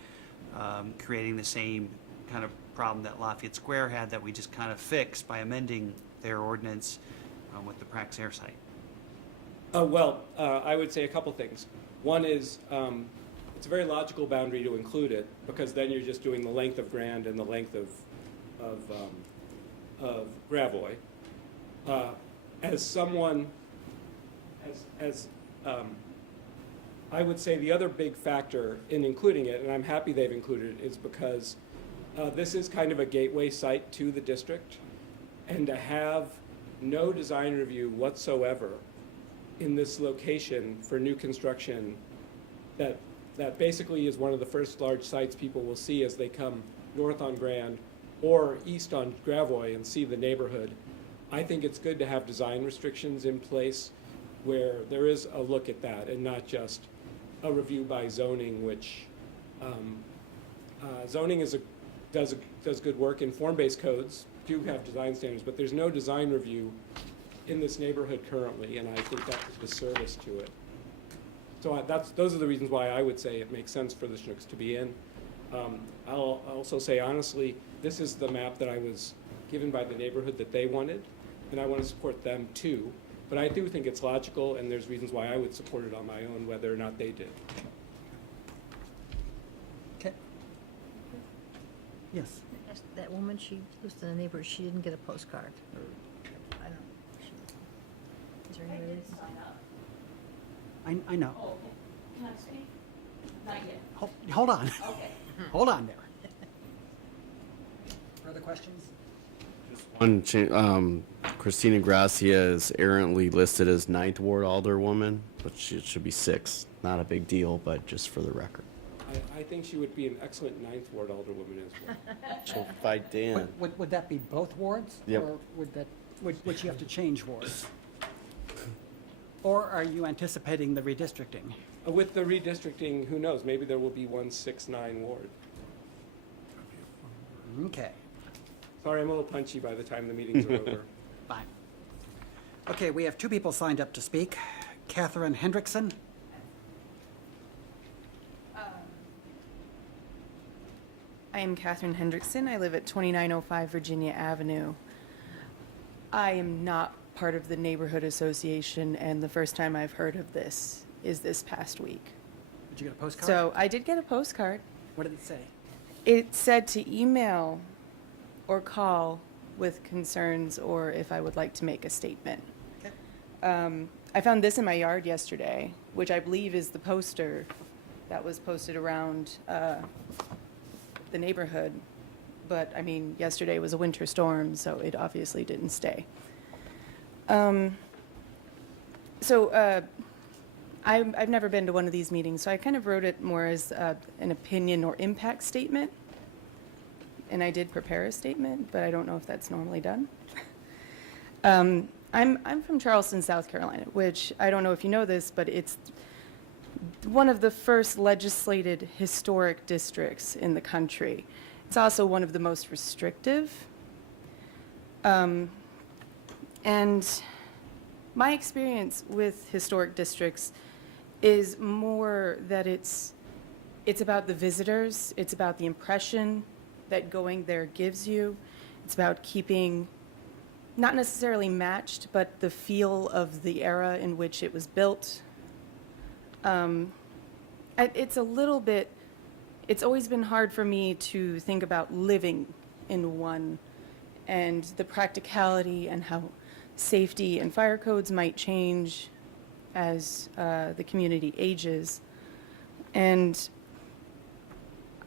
creating the same kind of problem that Lafayette Square had that we just kind of fixed by amending their ordinance with the Praxair site. I would say a couple things. One is it's a very logical boundary to include it, because then you're just doing the length of Grand and the length of Gravois. I would say the other big factor in including it, and I'm happy they've included it, is because this is kind of a gateway site to the district, and to have no design review whatsoever in this location for new construction that basically is one of the first large sites people will see as they come north on Grand or east on Gravois and see the neighborhood. I think it's good to have design restrictions in place where there is a look at that and not just a review by zoning, which zoning does good work, in form-based codes do have design standards, but there's no design review in this neighborhood currently, and I think that's a disservice to it. So those are the reasons why I would say it makes sense for the Schnooks to be in. I'll also say honestly, this is the map that I was given by the neighborhood that they wanted, and I want to support them too. But I do think it's logical, and there's reasons why I would support it on my own, whether or not they did. Okay. Yes. That woman, she lives in the neighborhood, she didn't get a postcard. I don't know. Is there any reason? I know. Oh, okay. Can I speak? Not yet. Hold on. Okay. Hold on there. Further questions? One, Christina Gracia is errantly listed as 9th Ward Alderwoman, but it should be 6th. Not a big deal, but just for the record. I think she would be an excellent 9th Ward Alderwoman as well. She'll fight Dan. Would that be both wards? Yep. Or would she have to change wards? Or are you anticipating the redistricting? With the redistricting, who knows? Maybe there will be 169 ward. Okay. Sorry, I'm a little punchy by the time the meetings are over. Fine. Okay, we have 2 people signed up to speak. Catherine Hendrickson. I am Catherine Hendrickson. I live at 2905 Virginia Avenue. I am not part of the neighborhood association, and the first time I've heard of this is this past week. Did you get a postcard? So I did get a postcard. What did it say? It said to email or call with concerns or if I would like to make a statement. Okay. I found this in my yard yesterday, which I believe is the poster that was posted around the neighborhood. But I mean, yesterday was a winter storm, so it obviously didn't stay. I've never been to one of these meetings, so I kind of wrote it more as an opinion or impact statement. And I did prepare a statement, but I don't know if that's normally done. I'm from Charleston, South Carolina, which I don't know if you know this, but it's one of the first legislated historic districts in the country. It's also one of the most restrictive. And my experience with historic districts is more that it's about the visitors, it's about the impression that going there gives you. It's about keeping, not necessarily matched, but the feel of the era in which it was built. It's a little bit, it's always been hard for me to think about living in one and the practicality and how safety and fire codes might change as the community ages. And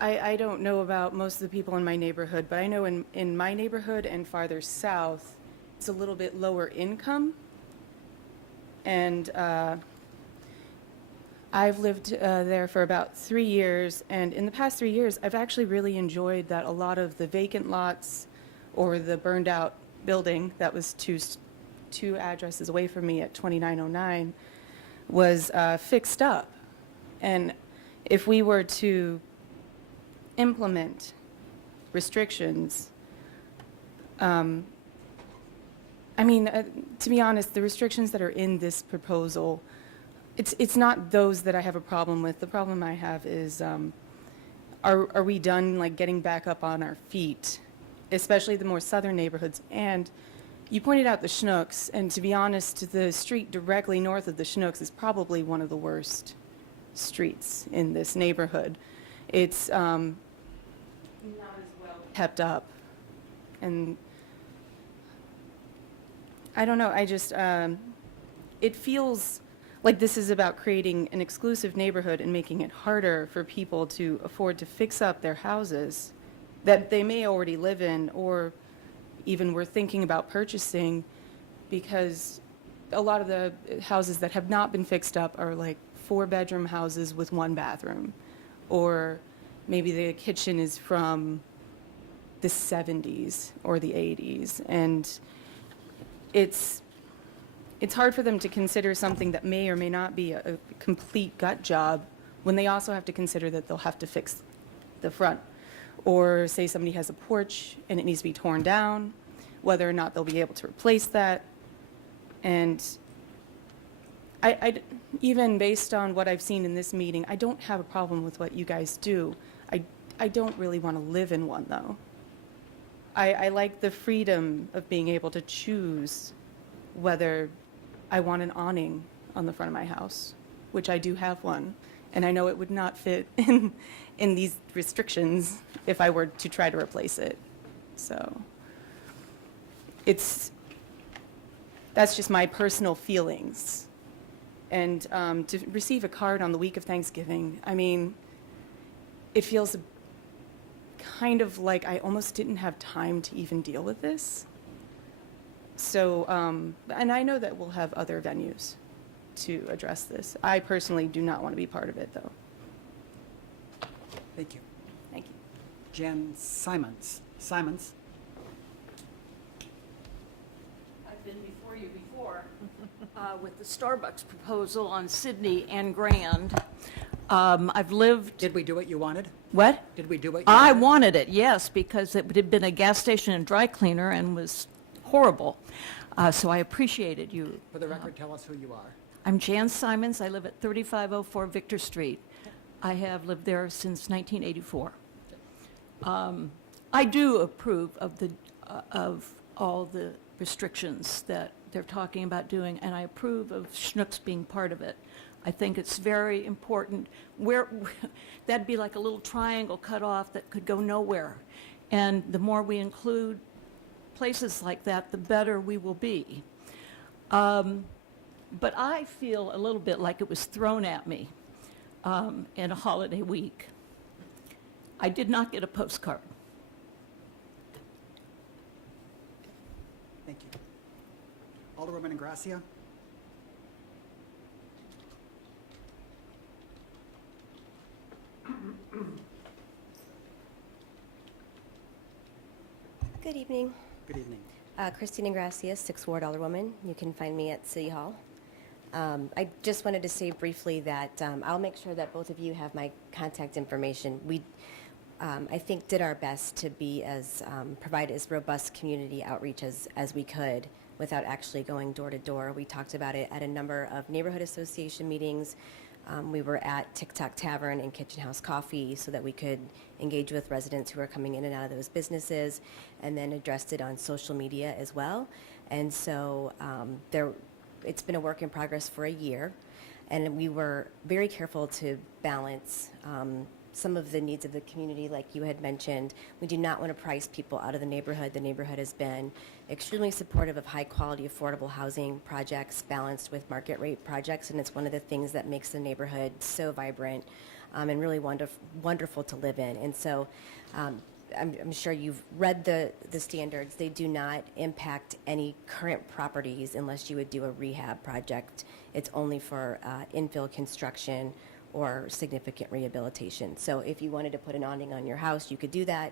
I don't know about most of the people in my neighborhood, but I know in my neighborhood and farther south, it's a little bit lower income. And I've lived there for about 3 years, and in the past 3 years, I've actually really enjoyed that a lot of the vacant lots or the burned out building that was two addresses away from me at 2909 was fixed up. And if we were to implement restrictions, to be honest, the restrictions that are in this proposal, it's not those that I have a problem with. The problem I have is, are we done like getting back up on our feet, especially the more southern neighborhoods? And you pointed out the Schnooks, and to be honest, the street directly north of the Schnooks is probably one of the worst streets in this neighborhood. It's not as well kept up, and I don't know, I just, it feels like this is about creating an exclusive neighborhood and making it harder for people to afford to fix up their houses that they may already live in or even were thinking about purchasing, because a lot of the houses that have not been fixed up are like 4-bedroom houses with 1 bathroom, or maybe the kitchen is from the 70s or the 80s, and it's hard for them to consider something that may or may not be a complete gut job when they also have to consider that they'll have to fix the front. Or say somebody has a porch and it needs to be torn down, whether or not they'll be able to replace that. And even based on what I've seen in this meeting, I don't have a problem with what you guys do. I don't really want to live in one, though. I like the freedom of being able to choose whether I want an awning on the front of my house, which I do have one, and I know it would not fit in these restrictions if I were to try to replace it. So that's just my personal feelings. And to receive a card on the week of Thanksgiving, I mean, it feels kind of like I almost didn't have time to even deal with this. So, and I know that we'll have other venues to address this. I personally do not want to be part of it, though. Thank you. Thank you. Jan Simons. Simons? I've been before you before with the Starbucks proposal on Sydney and Grand. I've lived... Did we do what you wanted? What? Did we do what you I wanted? wanted it, yes, because it had been a gas station and dry cleaner and was horrible. So I appreciated you. For the record, tell us who you are. I'm Jan Simons. I live at 3504 Victor Street. I have lived there since 1984. I do approve of all the restrictions that they're talking about doing, and I approve of Schnooks being part of it. I think it's very important. That'd be like a little triangle cut off that could go nowhere. And the more we include places like that, the better we will be. But I feel a little bit like it was thrown at me in a holiday week. I did not get a postcard. Thank you. Alderwoman Ingracia? Good evening. Good evening. Christina Gracia, 6th Ward Alderwoman. You can find me at City Hall. I just wanted to say briefly that I'll make sure that both of you have my contact information. We, I think, did our best to be provide as robust community outreach as we could without actually going door to door. We talked about it at a number of neighborhood association meetings. We were at TikTok Tavern and Kitchen House Coffee so that we could engage with residents who are coming in and out of those businesses, and then addressed it on social media as well. And so it's been a work in progress for a year, and we were very careful to balance some of the needs of the community, like you had mentioned. We do not want to price people out of the neighborhood. The neighborhood has been extremely supportive of high-quality, affordable housing projects balanced with market-rate projects, and it's one of the things that makes the neighborhood so vibrant and really wonderful to live in. And so I'm sure you've read the standards. They do not impact any current properties unless you would do a rehab project. It's only for infill construction or significant rehabilitation. So if you wanted to put an awning on your house, you could do that.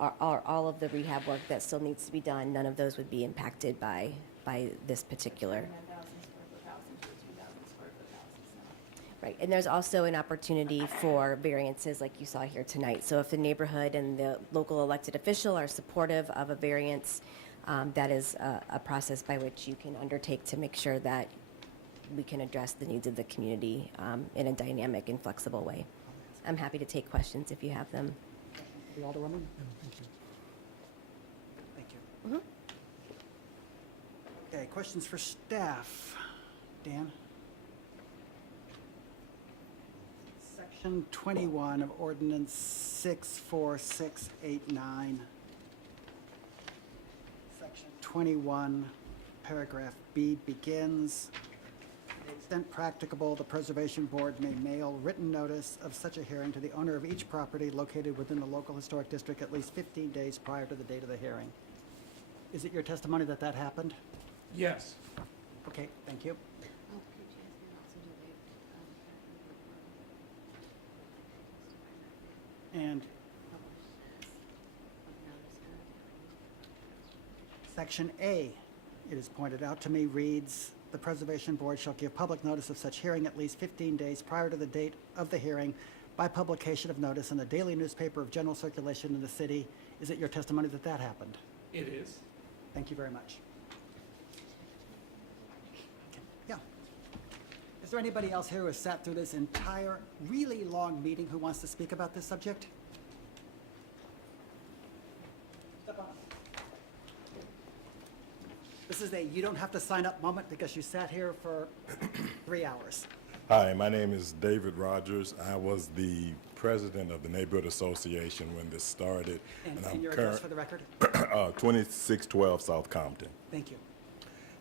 All of the rehab work that still needs to be done, none of those would be impacted by this particular. Right, and there's also an opportunity for variances like you saw here tonight. So if the neighborhood and the local elected official are supportive of a variance, that is a process by which you can undertake to make sure that we can address the needs of the community in a dynamic and flexible way. I'm happy to take questions if you have them. The Alderwoman? Thank you. Okay, questions for staff. Dan? Section 21 of Ordinance 64689. Section 21, paragraph B begins, "To the extent practicable, the Preservation Board may mail written notice of such a hearing to the owner of each property located within the local historic district at least 15 days prior to the date of the hearing." Is it your testimony that that happened? Yes. Okay, thank you. And Section A, it is pointed out to me, reads, "The Preservation Board shall give public notice of such hearing at least 15 days prior to the date of the hearing by publication of notice in the daily newspaper of general circulation in the city." Is it your testimony that that happened? It is. Thank you very much. Yeah. Is there anybody else here who has sat through this entire really long meeting who wants to speak about this subject? Step up. This is a you don't have to sign up moment because you sat here for 3 hours. Hi, my name is David Rogers. I was the president of the Neighborhood Association when this started. And your address for the record? 2612 South Compton. Thank you.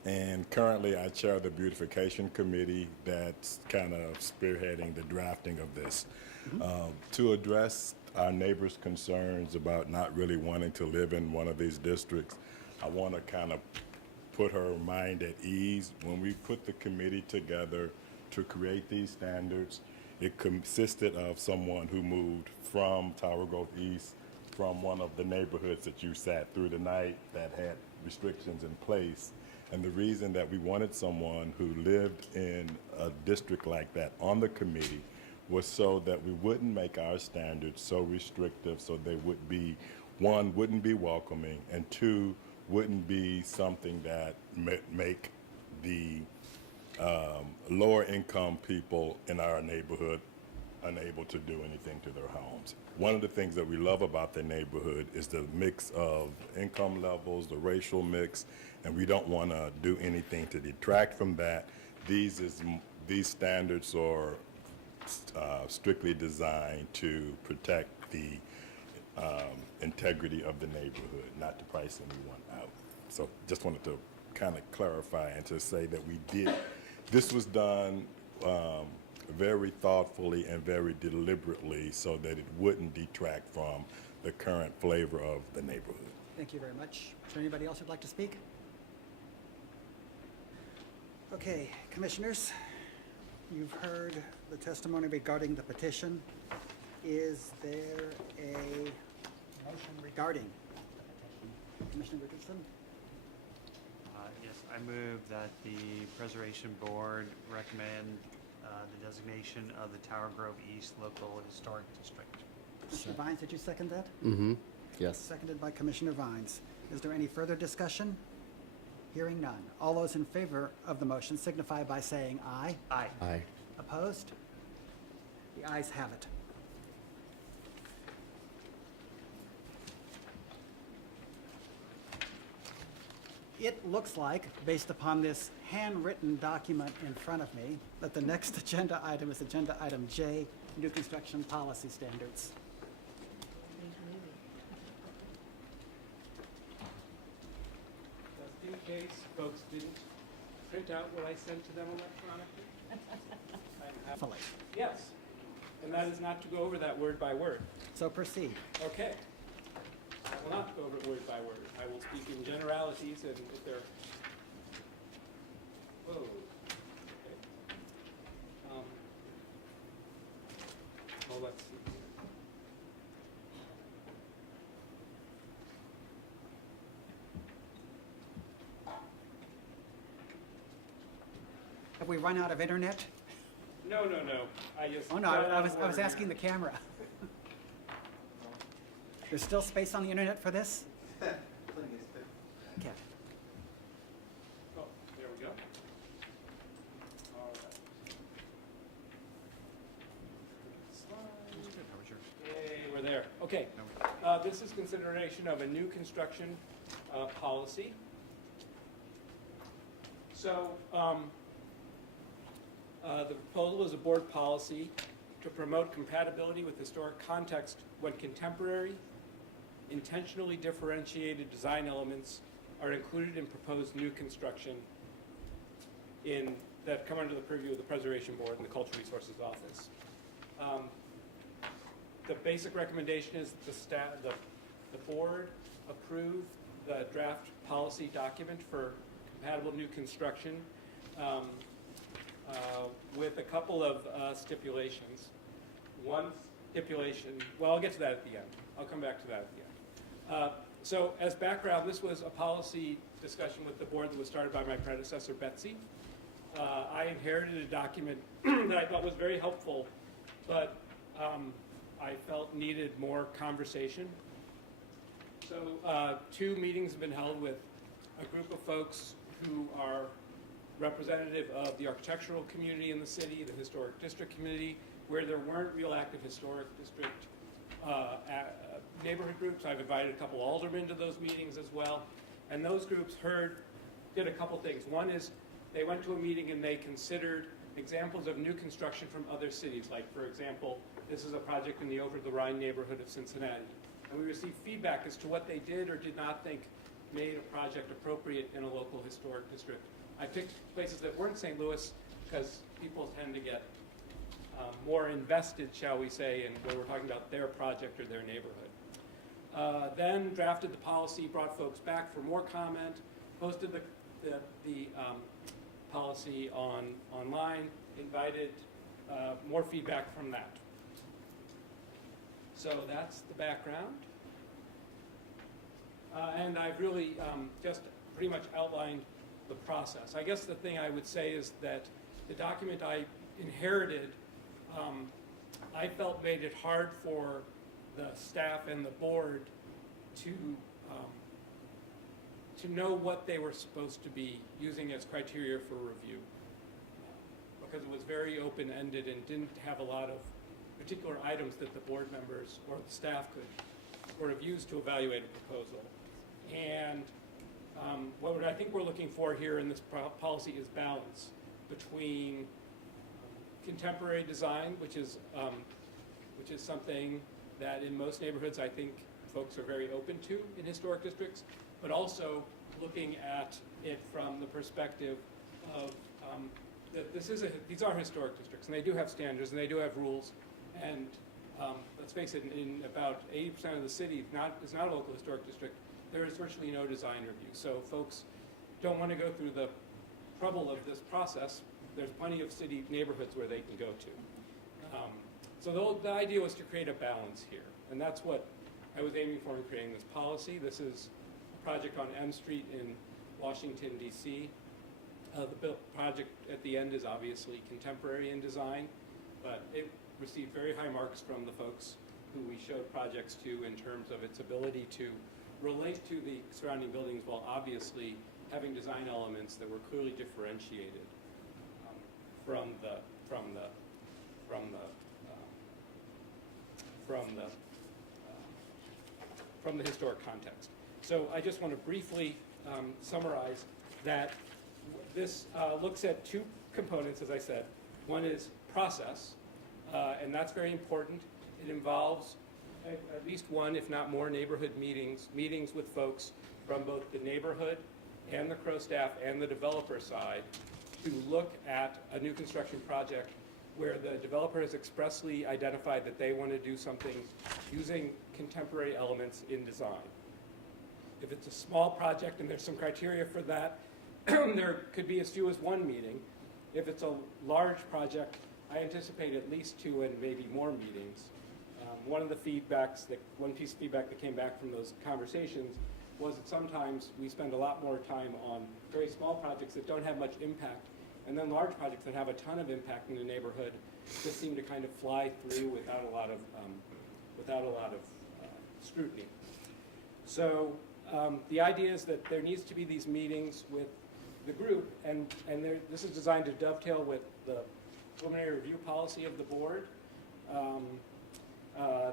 And currently I chair the beautification committee that's kind of spearheading the drafting of this. To address our neighbors' concerns about not really wanting to live in one of these districts, I want to kind of put her mind at ease. When we put the committee together to create these standards, it consisted of someone who moved from Tower Grove East, from one of the neighborhoods that you sat through tonight that had restrictions in place. And the reason that we wanted someone who lived in a district like that on the committee was so that we wouldn't make our standards so restrictive, so they would be, one, wouldn't be welcoming, and two, wouldn't be something that make the lower income people in our neighborhood unable to do anything to their homes. One of the things that we love about the neighborhood is the mix of income levels, the racial mix, and we don't want to do anything to detract from that. These standards are strictly designed to protect the integrity of the neighborhood, not to price anyone out. So just wanted to kind of clarify and to say that this was done very thoughtfully and very deliberately so that it wouldn't detract from the current flavor of the neighborhood. Thank you very much. Is there anybody else who'd like to speak? Okay, commissioners, you've heard the testimony regarding the petition. Is there a motion regarding the petition? Commissioner Richardson? I move that the Preservation Board recommend the designation of the Tower Grove East Local Historic District. Commissioner Vines, did you second that? Mm-hmm, yes. Seconded by Commissioner Vines. Is there any further discussion? Hearing none. All those in favor of the motion signify by saying aye. Aye. Aye. Opposed? The ayes have it. It looks like, based upon this handwritten document in front of me, that the next agenda item is agenda item J, new construction policy standards. Just in case folks didn't print out what I sent to them electronically. Fully. Yes, and that is not to go over that word by word. So proceed. Okay. I will not go over it word by word. I will speak in generalities, and if they're... Whoa. Okay. Well, let's see. Have we run out of internet? No. I just... Oh, no, I was asking the camera. There's still space on the internet for this? Okay. Oh, there we go. All right. Yay, we're there. Okay. This is consideration of a new construction policy. So, the proposal is a board policy to promote compatibility with historic context when contemporary, intentionally differentiated design elements are included in proposed new construction that come under the purview of the Preservation Board and the Cultural Resources Office. The basic recommendation is the board approve the draft policy document for compatible new construction with a couple of stipulations. One stipulation, well, I'll get to that at the end. I'll come back to that at the end. So as background, this was a policy discussion with the board that was started by my predecessor, Betsy. I inherited a document that I thought was very helpful, but I felt needed more conversation. So 2 meetings have been held with a group of folks who are representative of the architectural community in the city, the historic district community, where there weren't real active historic district neighborhood groups. I've invited a couple aldermen to those meetings as well. And those groups did a couple things. One is they went to a meeting and they considered examples of new construction from other cities. Like, for example, this is a project in the Over the Rhine neighborhood of Cincinnati. And we received feedback as to what they did or did not think made a project appropriate in a local historic district. I picked places that weren't St. Louis because people tend to get more invested, shall we say, in when we're talking about their project or their neighborhood. Then drafted the policy, brought folks back for more comment, posted the policy online, invited more feedback from that. So that's the background. And I've really just pretty much outlined the process. I guess the thing I would say is that the document I inherited, I felt made it hard for the staff and the board to know what they were supposed to be using as criteria for review, because it was very open-ended and didn't have a lot of particular items that the board members or the staff could sort of use to evaluate a proposal. And what I think we're looking for here in this policy is balance between contemporary design, which is something that in most neighborhoods I think folks are very open to in historic districts, but also looking at it from the perspective of that these are historic districts, and they do have standards and they do have rules, and let's face it, in about 80% of the city, it's not a local historic district, there is virtually no design review. So folks don't want to go through the trouble of this process. There's plenty of city neighborhoods where they can go to. So the idea was to create a balance here, and that's what I was aiming for in creating this policy. This is a project on M Street in Washington, D.C., The project at the end is obviously contemporary in design, but it received very high marks from the folks who we showed projects to in terms of its ability to relate to the surrounding buildings while obviously having design elements that were clearly differentiated from the historic context. So I just want to briefly summarize that this looks at two components, as I said. One is process, and that's very important. It involves at least one, if not more, neighborhood meetings with folks from both the neighborhood and the Crow staff and the developer side to look at a new construction project where the developer has expressly identified that they want to do something using contemporary elements in design. If it's a small project and there's some criteria for that, there could be as few as one meeting. If it's a large project, I anticipate at least 2 and maybe more meetings. One piece of feedback that came back from those conversations was that sometimes we spend a lot more time on very small projects that don't have much impact, and then large projects that have a ton of impact in the neighborhood just seem to kind of fly through without a lot of scrutiny. So the idea is that there needs to be these meetings with the group, and this is designed to dovetail with the preliminary review policy of the board,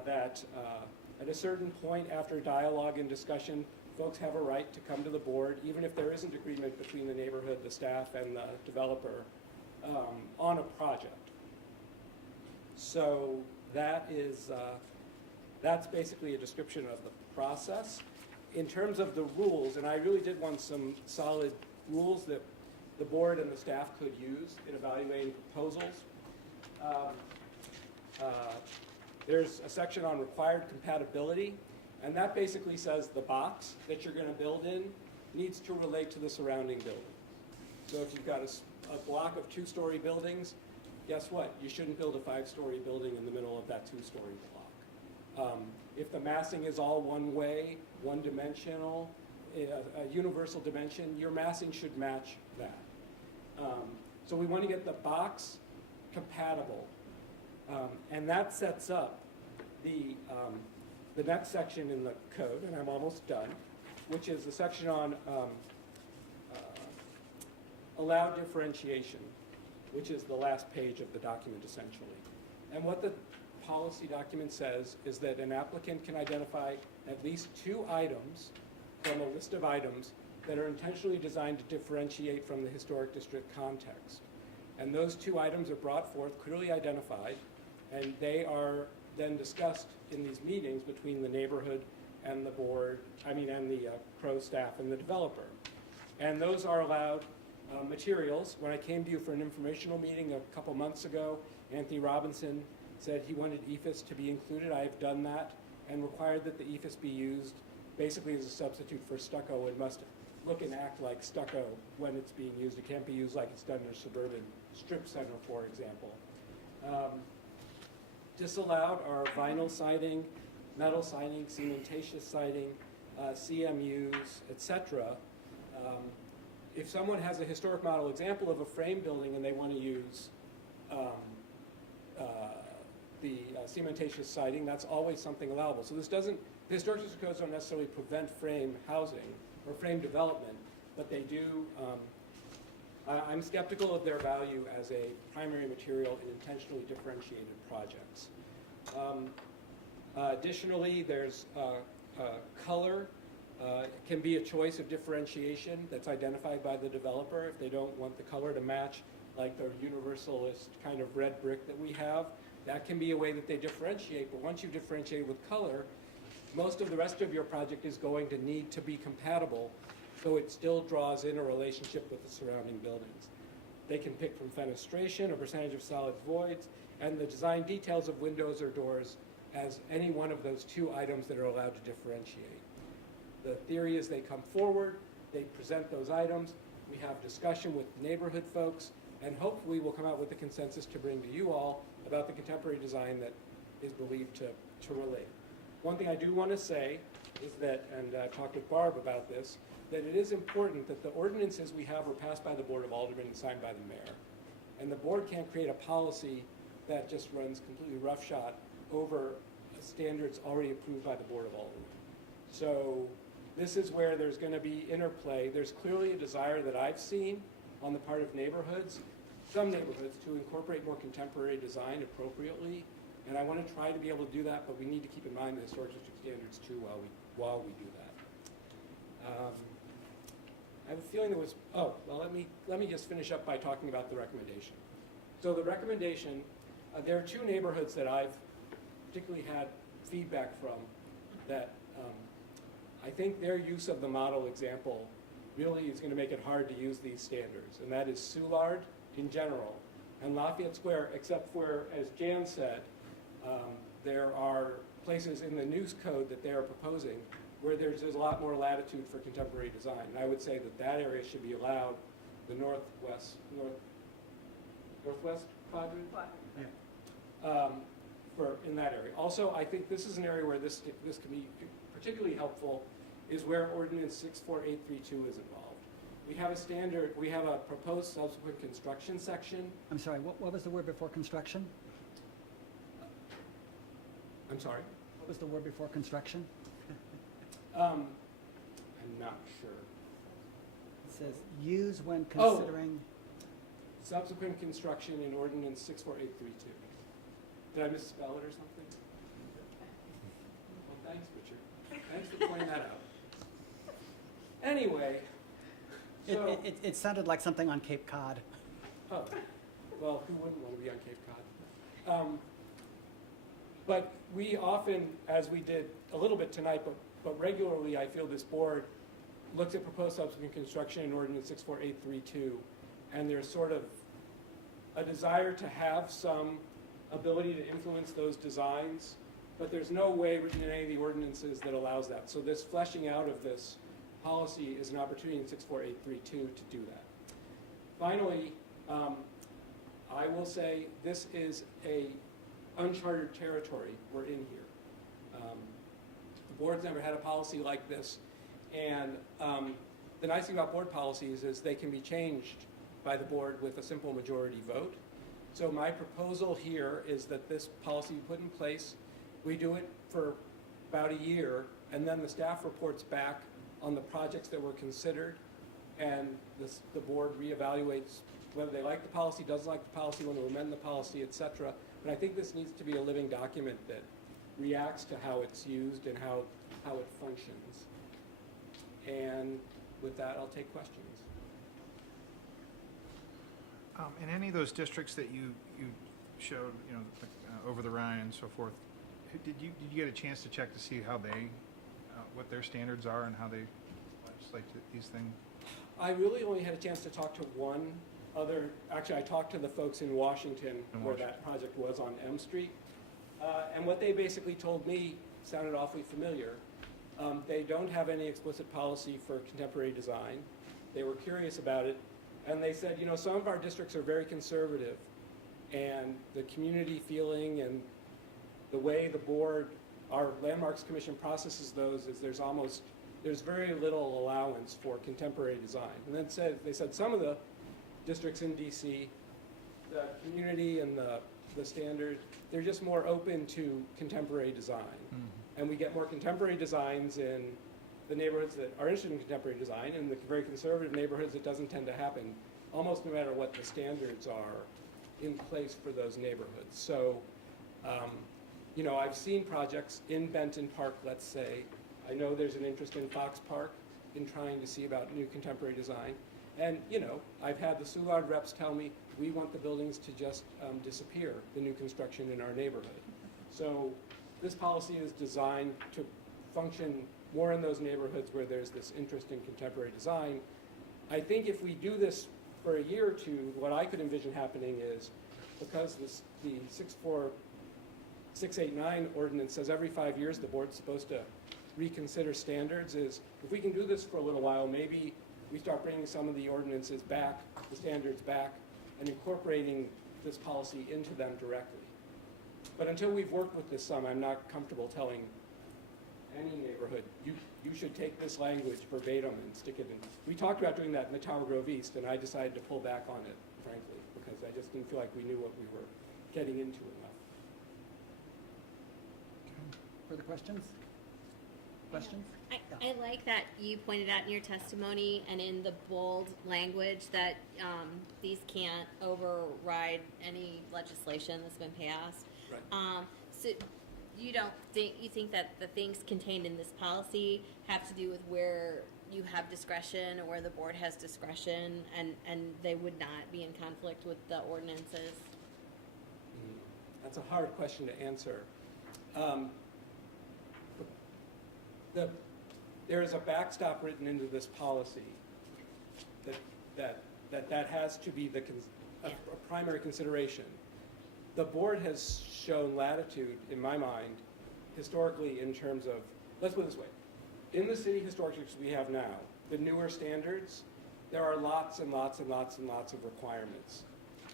that at a certain point after dialogue and discussion, folks have a right to come to the board, even if there isn't agreement between the neighborhood, the staff, and the developer on a project. So that's basically a description of the process. In terms of the rules, and I really did want some solid rules that the board and the staff could use in evaluating proposals. There's a section on required compatibility, and that basically says the box that you're going to build in needs to relate to the surrounding building. So if you've got a block of 2-story buildings, guess what? You shouldn't build a 5-story building in the middle of that 2-story block. If the massing is all one way, one-dimensional, a universal dimension, your massing should match that. So we want to get the box compatible. And that sets up the next section in the code, and I'm almost done, which is the section on allowed differentiation, which is the last page of the document essentially. And what the policy document says is that an applicant can identify at least 2 items from a list of items that are intentionally designed to differentiate from the historic district context. And those 2 items are brought forth, clearly identified, and they are then discussed in these meetings between the neighborhood and the board, and the Crow staff and the developer. And those are allowed materials. When I came to you for an informational meeting a couple months ago, Anthony Robinson said he wanted EFS to be included. I have done that and required that the EFS be used basically as a substitute for stucco. It must look and act like stucco when it's being used. It can't be used like it's done in a suburban strip center, for example. Disallowed are vinyl siding, metal siding, cementatious siding, CMUs, etc. If someone has a historic model example of a frame building and they want to use the cementatious siding, that's always something allowable. So the historic district codes don't necessarily prevent frame housing or frame development, but they do. I'm skeptical of their value as a primary material in intentionally differentiated projects. Additionally, there's color. Can be a choice of differentiation that's identified by the developer if they don't want the color to match like the universalist kind of red brick that we have. That can be a way that they differentiate, but once you differentiate with color, most of the rest of your project is going to need to be compatible, so it still draws in a relationship with the surrounding buildings. They can pick from fenestration, a percentage of solid voids, and the design details of windows or doors as any one of those 2 items that are allowed to differentiate. The theory is they come forward, they present those items, we have discussion with neighborhood folks, and hopefully we'll come out with a consensus to bring to you all about the contemporary design that is believed to relate. One thing I do want to say is that, and I've talked with Barb about this, that it is important that the ordinances we have are passed by the Board of Aldermen and signed by the mayor. And the board can't create a policy that just runs completely roughshod over standards already approved by the Board of Aldermen. So this is where there's going to be interplay. There's clearly a desire that I've seen on the part of neighborhoods, some neighborhoods, to incorporate more contemporary design appropriately. And I want to try to be able to do that, but we need to keep in mind the historic district standards too while we do that. I have a feeling there was, let me just finish up by talking about the recommendation. So the recommendation, there are two neighborhoods that I've particularly had feedback from that I think their use of the model example really is going to make it hard to use these standards, and that is Soulard in general and Lafayette Square, except for, as Jan said, there are places in the news code that they are proposing where there's a lot more latitude for contemporary design. And I would say that that area should be allowed, the northwest quadrant? In that area. Also, I think this is an area where this can be particularly helpful, is where Ordinance 64832 is involved. We have a standard, we have a proposed subsequent construction section. I'm sorry, what was the word before construction? I'm sorry? What was the word before construction? I'm not sure. It says, use when considering. Subsequent construction in Ordinance 64832. Did I misspell it or something? Well, thanks, Richard. Thanks for pointing that out. Anyway, so... It sounded like something on Cape Cod. Oh, well, who wouldn't want to be on Cape Cod? But we often, as we did a little bit tonight, but regularly, I feel this board looks at proposed subsequent construction in Ordinance 64832, and there's sort of a desire to have some ability to influence those designs, but there's no way written in any of the ordinances that allows that. So this fleshing out of this policy is an opportunity in 64832 to do that. Finally, I will say this is a uncharted territory we're in here. The board's never had a policy like this, and the nice thing about board policies is they can be changed by the board with a simple majority vote. So my proposal here is that this policy be put in place. We do it for about a year, and then the staff reports back on the projects that were considered, and the board reevaluates whether they like the policy, doesn't like the policy, want to amend the policy, et cetera. But I think this needs to be a living document that reacts to how it's used and how it functions. And with that, I'll take questions. In any of those districts that you showed, over the Rhine and so forth, did you get a chance to check to see how they, what their standards are and how they legislate these things? I really only had a chance to talk to one other, actually I talked to the folks in Washington where that project was on M Street. And what they basically told me sounded awfully familiar. They don't have any explicit policy for contemporary design. They were curious about it. And they said, some of our districts are very conservative, and the community feeling and the way the board, our Landmarks Commission processes those is there's very little allowance for contemporary design. And then they said some of the districts in DC, the community and the standard, they're just more open to contemporary design. Mm-hmm. And we get more contemporary designs in the neighborhoods that are interested in contemporary design, and the very conservative neighborhoods it doesn't tend to happen, almost no matter what the standards are in place for those neighborhoods. So, I've seen projects in Benton Park, let's say. I know there's an interest in Fox Park in trying to see about new contemporary design. And, I've had the Soulard reps tell me, we want the buildings to just disappear, the new construction in our neighborhood. So this policy is designed to function more in those neighborhoods where there's this interest in contemporary design. I think if we do this for a year or two, what I could envision happening is, because the 649 ordinance says every 5 years the board's supposed to reconsider standards, is if we can do this for a little while, maybe we start bringing some of the ordinances back, the standards back, and incorporating this policy into them directly. But until we've worked with this some, I'm not comfortable telling any neighborhood, you should take this language verbatim and stick it in. We talked about doing that in the Tower Grove East, and I decided to pull back on it, frankly, because I just didn't feel like we knew what we were getting into enough. Further questions? Questions? I like that you pointed out in your testimony and in the bold language that these can't override any legislation that's been passed. Right. So you think that the things contained in this policy have to do with where you have discretion or where the board has discretion, and they would not be in conflict with the ordinances? That's a hard question to answer. There is a backstop written into this policy that has to be a primary consideration. The board has shown latitude, in my mind, historically in terms of, let's put it this way, in the city historic districts we have now, the newer standards, there are lots and lots and lots and lots of requirements.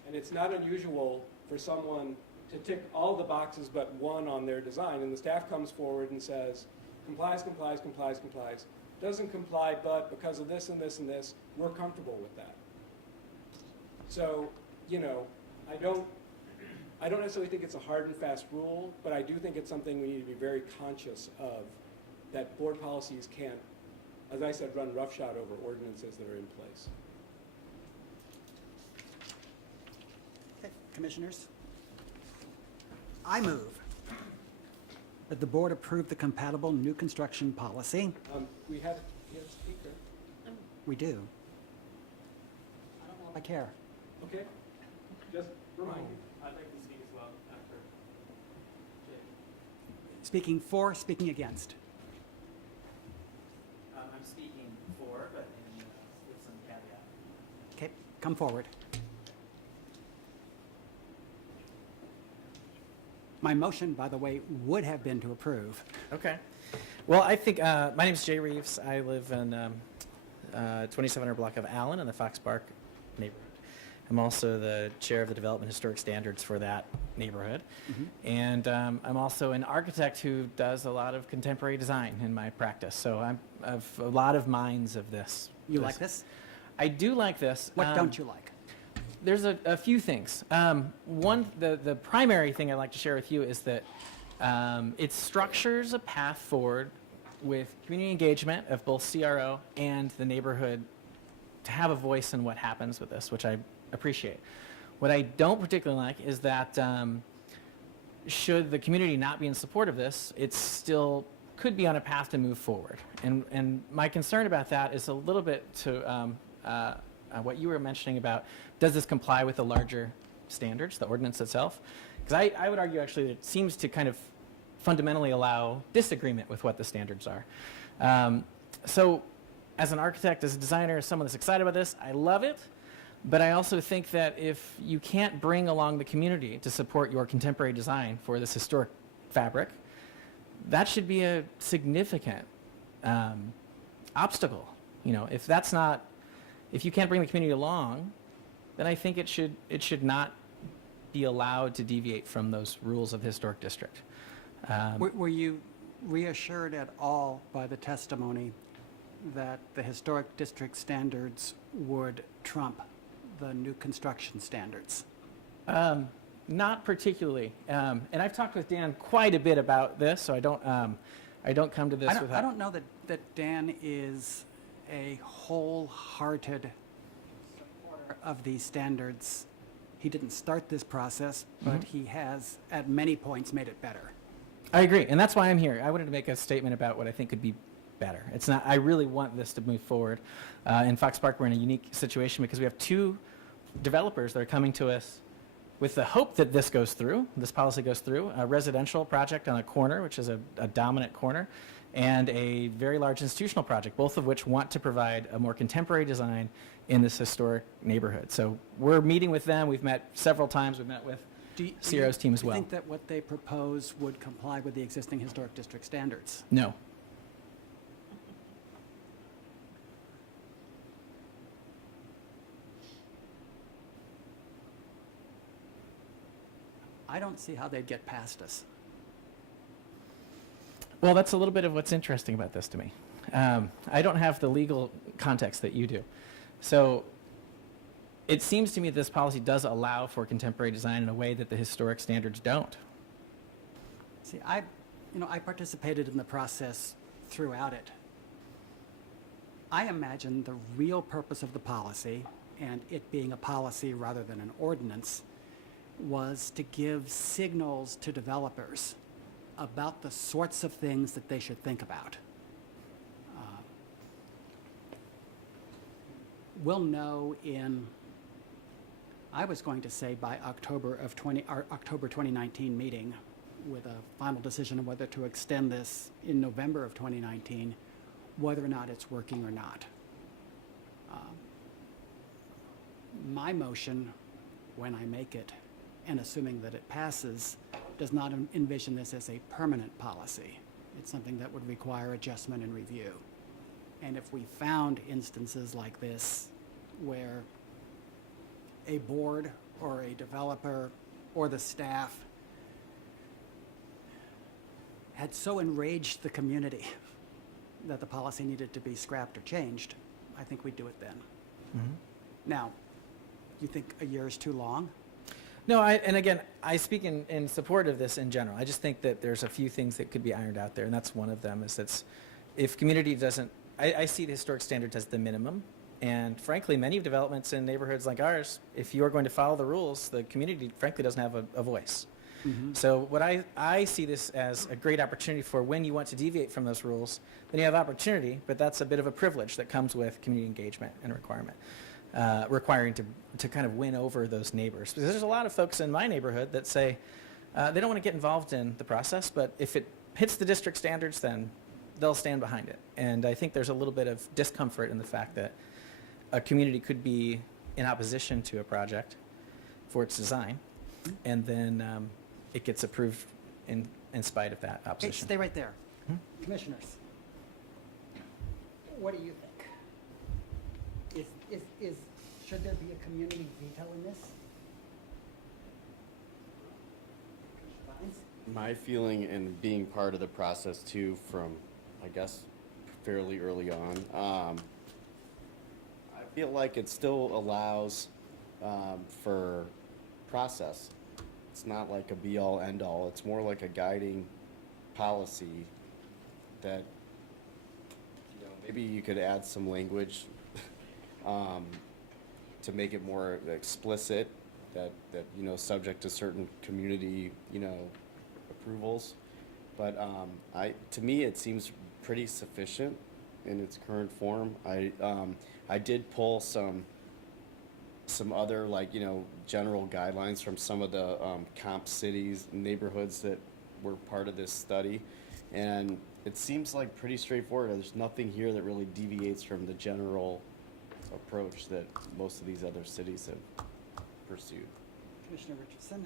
And it's not unusual for someone to tick all the boxes but one on their design, and the staff comes forward and says, complies, complies, complies, complies. Doesn't comply, but because of this and this and this, we're comfortable with that. So, I don't necessarily think it's a hard and fast rule, but I do think it's something we need to be very conscious of, that board policies can't, as I said, run roughshod over ordinances that are in place. Okay, commissioners? I move that the board approve the compatible new construction policy. We had a speaker. We do. I don't know if I care. Okay, just remind me. I'd like to speak as well after Jay. Speaking for, speaking against. I'm speaking for, but with some caveat. Okay, come forward. My motion, by the way, would have been to approve. Okay. Well, I think, my name is Jay Reeves. I live in 2700 block of Allen in the Fox Park neighborhood. I'm also the chair of the Development Historic Standards for that neighborhood. And I'm also an architect who does a lot of contemporary design in my practice. So I have a lot of minds of this. You like this? I do like this. What don't you like? There's a few things. One, the primary thing I'd like to share with you is that it structures a path forward with community engagement of both CRO and the neighborhood to have a voice in what happens with this, which I appreciate. What I don't particularly like is that should the community not be in support of this, it still could be on a path to move forward. And my concern about that is a little bit to what you were mentioning about, does this comply with the larger standards, the ordinance itself? Because I would argue actually that it seems to kind of fundamentally allow disagreement with what the standards are. So as an architect, as a designer, as someone that's excited about this, I love it. But I also think that if you can't bring along the community to support your contemporary design for this historic fabric, that should be a significant obstacle. If you can't bring the community along, then I think it should not be allowed to deviate from those rules of the historic district. Were you reassured at all by the testimony that the historic district standards would trump the new construction standards? Not particularly. And I've talked with Dan quite a bit about this, so I don't come to this without... I don't know that Dan is a wholehearted supporter of these standards. He didn't start this process, but he has, at many points, made it better. I agree, and that's why I'm here. I wanted to make a statement about what I think could be better. It's not. I really want this to move forward. In Fox Park, we're in a unique situation because we have two developers that are coming to us with the hope that this goes through, this policy goes through, a residential project on a corner, which is a dominant corner, and a very large institutional project, both of which want to provide a more contemporary design in this historic neighborhood. So we're meeting with them. We've met several times. We've met with CRO's team as well. Do you think that what they propose would comply with the existing historic district standards? No. I don't see how they'd get past us. Well, that's a little bit of what's interesting about this to me. I don't have the legal context that you do. So it seems to me this policy does allow for contemporary design in a way that the historic standards don't. See, I participated in the process throughout it. I imagine the real purpose of the policy, and it being a policy rather than an ordinance, was to give signals to developers about the sorts of things that they should think about. We'll know I was going to say by our October 2019 meeting, with a final decision on whether to extend this in November of 2019, whether or not it's working or not. My motion, when I make it, and assuming that it passes, does not envision this as a permanent policy. It's something that would require adjustment and review. And if we found instances like this where a board or a developer or the staff had so enraged the community that the policy needed to be scrapped or changed, I think we'd do it then. Mm-hmm. Now, you think a year is too long? No, and again, I speak in support of this in general. I just think that there's a few things that could be ironed out there, and that's one of them, is that if community doesn't, I see the historic standards as the minimum, and frankly, many developments in neighborhoods like ours, if you are going to follow the rules, the community frankly doesn't have a voice. Mm-hmm. So what I see this as a great opportunity for when you want to deviate from those rules, then you have opportunity, but that's a bit of a privilege that comes with community engagement and requiring to kind of win over those neighbors. Because there's a lot of folks in my neighborhood that say they don't want to get involved in the process, but if it hits the district standards, then they'll stand behind it. And I think there's a little bit of discomfort in the fact that a community could be in opposition to a project for its design, and then it gets approved in spite of that Hey, opposition. stay right there. Commissioners, what do you think? Should there be a community veto in this? Vines? My feeling, and being part of the process too from, I guess, fairly early on, I feel like it still allows for process. It's not like a be-all, end-all. It's more like a guiding policy that, maybe you could add some language to make it more explicit, that subject to certain community, approvals. But to me, it seems pretty sufficient in its current form. I did pull some other, general guidelines from some of the comp cities, neighborhoods that were part of this study, and it seems like pretty straightforward. There's nothing here that really deviates from the general approach that most of these other cities have pursued. Commissioner Richardson?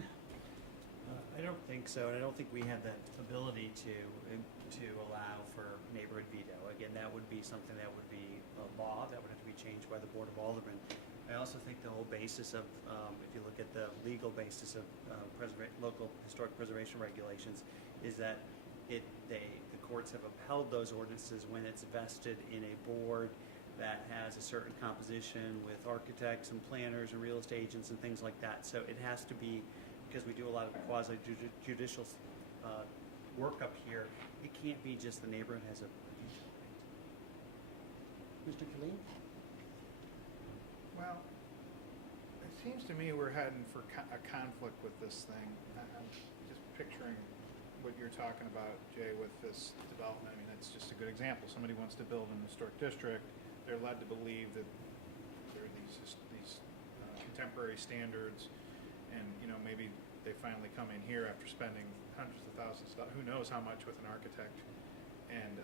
I don't think so, and I don't think we have that ability to allow for neighborhood veto. Again, that would be something that would be a law that would have to be changed by the Board of Aldermen. I also think the whole basis of, if you look at the legal basis of local historic preservation regulations, is that the courts have upheld those ordinances when it's vested in a board that has a certain composition with architects and planners and real estate agents and things like that. So it has to be, because we do a lot of quasi-judicial work up here, it can't be just the neighborhood has a veto. Mr. Killeen? Well, it seems to me we're heading for a conflict with this thing. I'm just picturing what you're talking about, Jay, with this development. I mean, it's just a good example. Somebody wants to build an historic district. They're led to believe that there are these contemporary standards, and maybe they finally come in here after spending hundreds of thousands of dollars, who knows how much, with an architect, and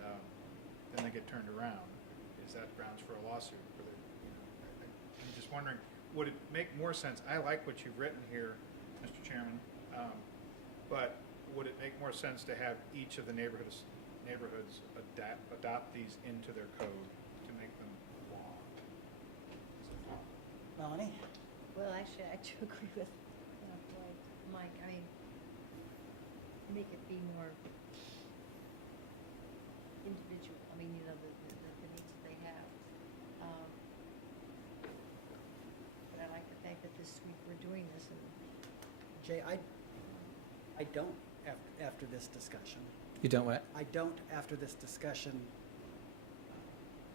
then they get turned around. Is that grounds for a lawsuit? I'm just wondering, would it make more sense? I like what you've written here, Mr. Chairman, but would it make more sense to have each of the neighborhoods adopt these into their code to make them law? Melanie? Well, actually, I do agree with Mike. I mean, make it be more individual, I mean, the needs that they have. But I like the fact that this week we're doing this, and Jay, I don't, after this discussion, You don't what? I don't, after this discussion,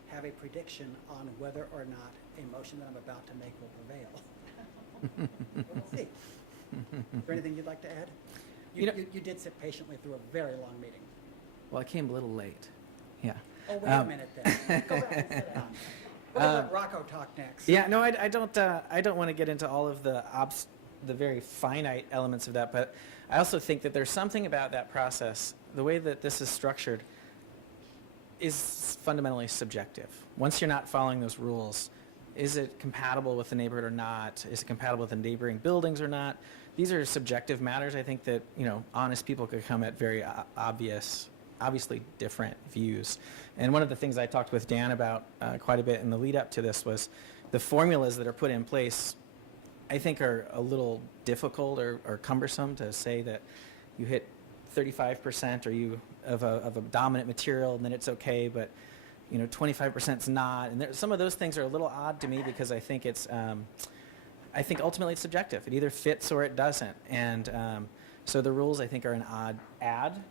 have a prediction on whether or not a motion that I'm about to make will prevail. We'll see. Is there anything you'd like to add? You did sit patiently through a very long meeting. Well, I came a little late. Yeah. Oh, wait a minute then. Go back and sit down. We're going to let Rocco talk next. Yeah, no, I don't want to get into all of the very finite elements of that, but I also think that there's something about that process, the way that this is structured, is fundamentally subjective. Once you're not following those rules, is it compatible with the neighborhood or not? Is it compatible with the neighboring buildings or not? These are subjective matters. I think that, honest people could come at very obviously different views. And one of the things I talked with Dan about quite a bit in the lead up to this was the formulas that are put in place, I think, are a little difficult or cumbersome to say that you hit 35% or you of a dominant material and then it's okay, but 25% is not. And some of those things are a little odd to me because I think it's I think ultimately it's subjective. It either fits or it doesn't. And so the rules, I think, are an odd add.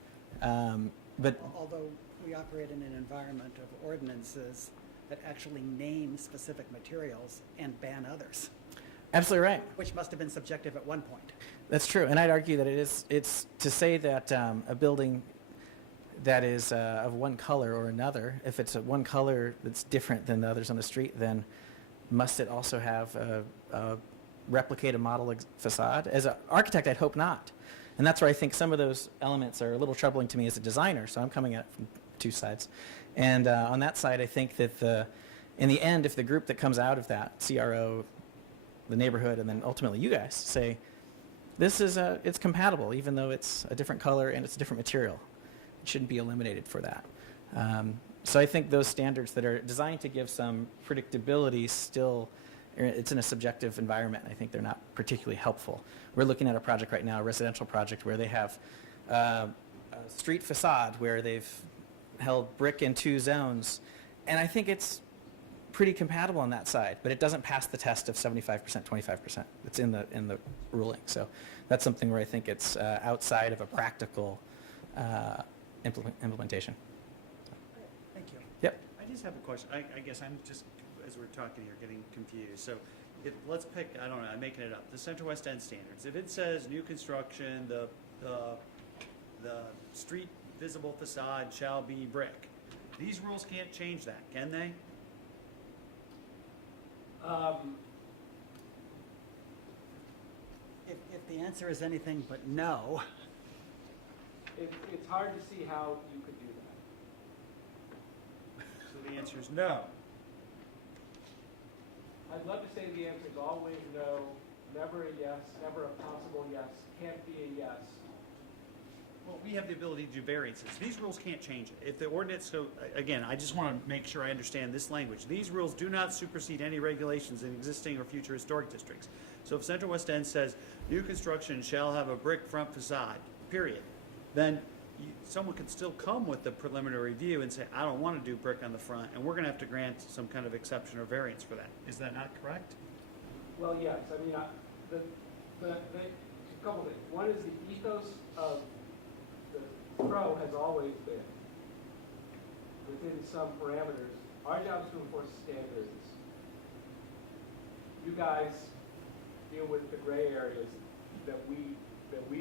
But although we operate in an environment of ordinances that actually name specific materials and ban others. Absolutely right. Which must have been subjective at one point. That's true. And I'd argue that it's to say that a building that is of one color or another, if it's a one color that's different than the others on the street, then must it also have a replicated model facade? As an architect, I'd hope not. And that's where I think some of those elements are a little troubling to me as a designer, so I'm coming at it from two sides. And on that side, I think that in the end, if the group that comes out of that, CRO, the neighborhood, and then ultimately you guys, say, it's compatible, even though it's a different color and it's a different material. It shouldn't be eliminated for that. So I think those standards that are designed to give some predictability still, it's in a subjective environment. I think they're not particularly helpful. We're looking at a project right now, a residential project, where they have a street facade where they've held brick in 2 zones. And I think it's pretty compatible on that side, but it doesn't pass the test of 75%, 25%. It's in the ruling. So that's something where I think it's outside of a practical implementation. Thank you. Yep. I just have a question. I guess I'm just, as we're talking here, getting confused. So let's pick, I don't know, I'm making it up, the Central West End standards. If it says new construction, the street visible facade shall be brick, these rules can't change that, can they? If the answer is anything but no, it's hard to see how you could do that. So the answer is no. I'd love to say the answer is always no, never a yes, never a possible yes, can't be a yes. Well, we have the ability to do variances. These rules can't change it. If the ordinance, so again, I just want to make sure I understand this language. These rules do not supersede any regulations in existing or future historic districts. So if Central West End says new construction shall have a brick front facade, period, then someone could still come with the preliminary review and say, I don't want to do brick on the front, and we're going to have to grant some kind of exception or variance for that. Is that not correct? Well, yes. I mean, a couple things. One is the ethos of the PRO has always been, within some parameters, our job is to enforce standards. You guys deal with the gray areas that we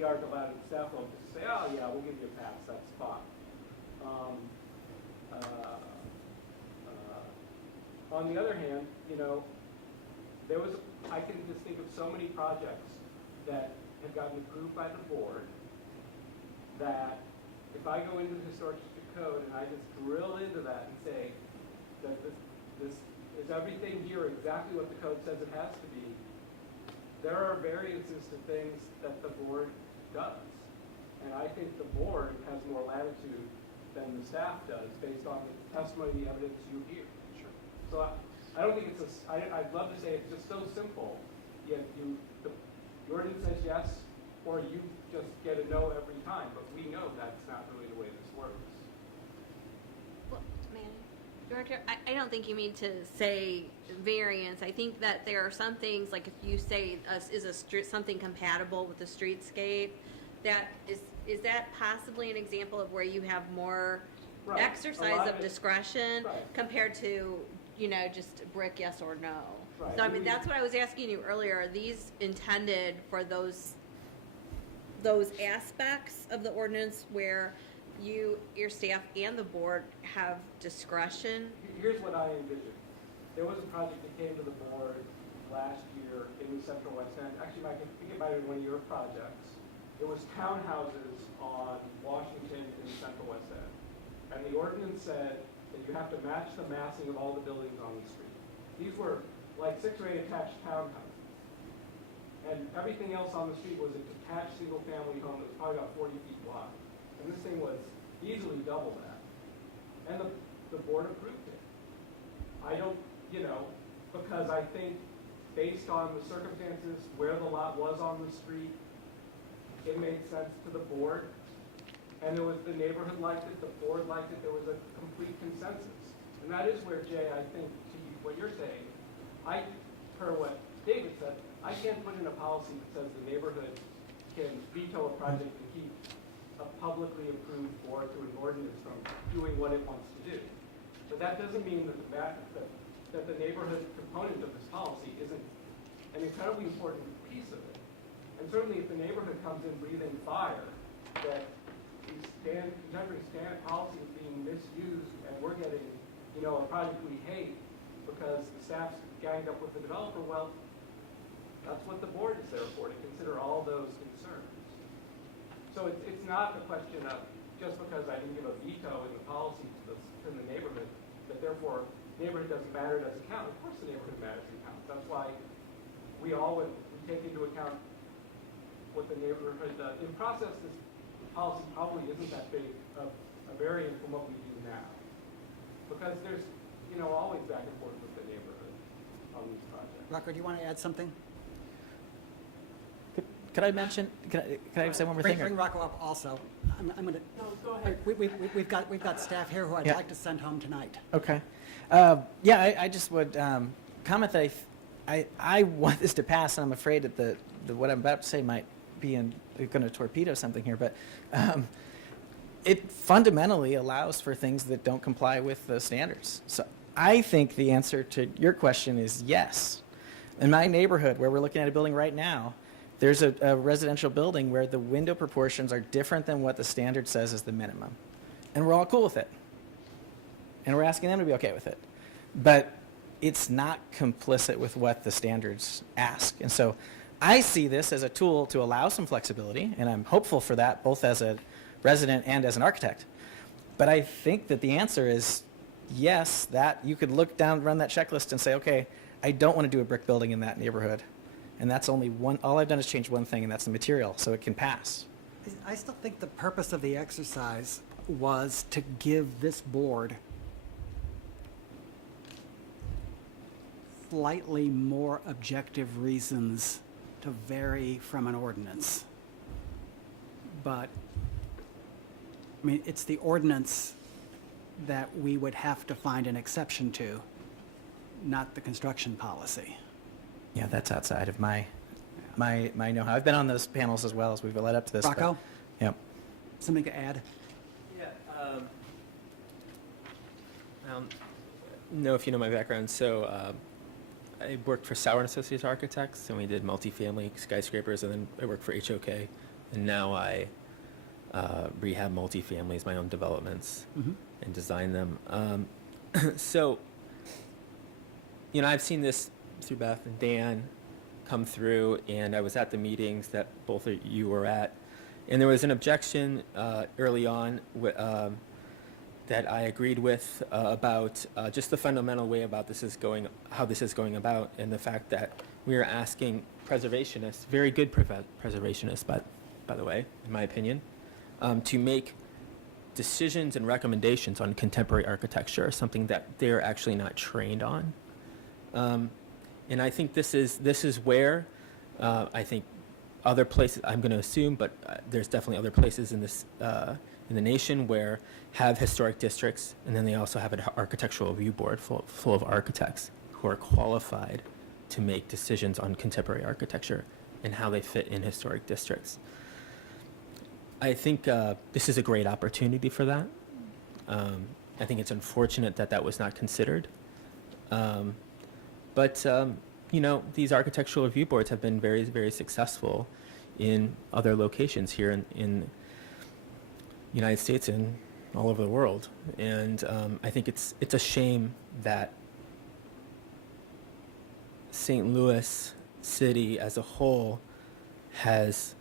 aren't allowed in staff to say, oh yeah, we'll give you a pass, that's fine. On the other hand, I can just think of so many projects that have gotten approved by the board that if I go into the historic district code and I just drill into that and say that this is everything here exactly what the code says it has to be, there are variances to things that the board does. And I think the board has more latitude than the staff does based on the testimony, the evidence you hear. Sure. So I don't think I'd love to say it's just so simple, yet the ordinance says yes, or you just get a no every time, but we know that's not really the way this works. Director, I don't think you mean to say variance. I think that there are some things, like if you say something compatible with the streetscape, that is that possibly an example of where you have more Right. exercise of discretion compared to, just brick yes or no? Right. So I mean, that's what I was asking you earlier. Are these intended for those aspects of the ordinance where your staff and the board have discretion? Here's what I envisioned. There was a project that came to the board last year in the Central West End. Actually, I think it might have been one of your projects. It was townhouses on Washington in the Central West End. And the ordinance said that you have to match the massing of all the buildings on the street. These were like 6 or 8 attached townhouses. And everything else on the street was a detached single-family home that was probably about 40 feet wide. And this thing was easily double that. And the board approved it. I don't, because I think based on the circumstances where the lot was on the street, it made sense to the board. And the neighborhood liked it, the board liked it, there was a complete consensus. And that is where, Jay, I think, to what you're saying, per what David said, I can't put in a policy that says the neighborhood can veto a project and keep a publicly approved board through an ordinance from doing what it wants to do. But that doesn't mean that the neighborhood component of this policy isn't an incredibly important piece of it. And certainly if the neighborhood comes in breathing fire, that contemporary standard policy is being misused and we're getting, a project we hate because the staff's ganged up with the developer, well, that's what the board is there for, to consider all those concerns. So it's not a question of just because I didn't give a veto in the policy to the neighborhood, that therefore neighborhood doesn't matter, it doesn't count. Of course the neighborhood matters and counts. That's why we take into account what the neighborhood does. In process, this policy probably isn't that big of a variance from what we do now. Because there's, always back and forth with the neighborhood on these projects. Rocco, do you want to add something? Could I mention, can I say one more thing? Bring Rocco up also. I'm going to. No, go ahead. We've got staff here who I'd Yeah. like to send home tonight. Okay. I just would comment that I want this to pass, and I'm afraid that what I'm about to say might be going to torpedo something here, but it fundamentally allows for things that don't comply with the standards. So I think the answer to your question is yes. In my neighborhood, where we're looking at a building right now, there's a residential building where the window proportions are different than what the standard says is the minimum. And we're all cool with it. And we're asking them to be okay with it. But it's not complicit with what the standards ask. And so I see this as a tool to allow some flexibility, and I'm hopeful for that, both as a resident and as an architect. But I think that the answer is yes, that you could look down, run that checklist and say, okay, I don't want to do a brick building in that neighborhood. And that's only one, all I've done is change one thing, and that's the material, so it can pass. I still think the purpose of the exercise was to give this board slightly more objective reasons to vary from an ordinance. But, I mean, it's the ordinance that we would have to find an exception to, not the construction policy. Yeah, that's outside of my know-how. I've been on those panels as well as we've led up to this. but- Rocco? Yep. Something to add? Yeah. I don't know if you know my background. So I worked for Sauer & Associates Architects, and we did multifamily skyscrapers, and then I worked for HOK, and now I rehab multifamilies, my own developments, and design them. So, I've seen this through Beth and Dan come through, and I was at the meetings that both of you were at, and there was an objection early on that I agreed with about just the fundamental way about how this is going about, and the fact that we are asking preservationists, very good preservationists, by the way, in my opinion, to make decisions and recommendations on contemporary architecture, something that they're actually not trained on. And I think this is where I think other places, I'm going to assume, but there's definitely other places in in the nation where have historic districts, and then they also have an architectural review board full of architects who are qualified to make decisions on contemporary architecture and how they fit in historic districts. I think this is a great opportunity for that. I think it's unfortunate that that was not considered. But you know, these architectural review boards have been very, very successful in other locations here in the United States and all over the world. And I think it's a shame that St. Louis City as a whole has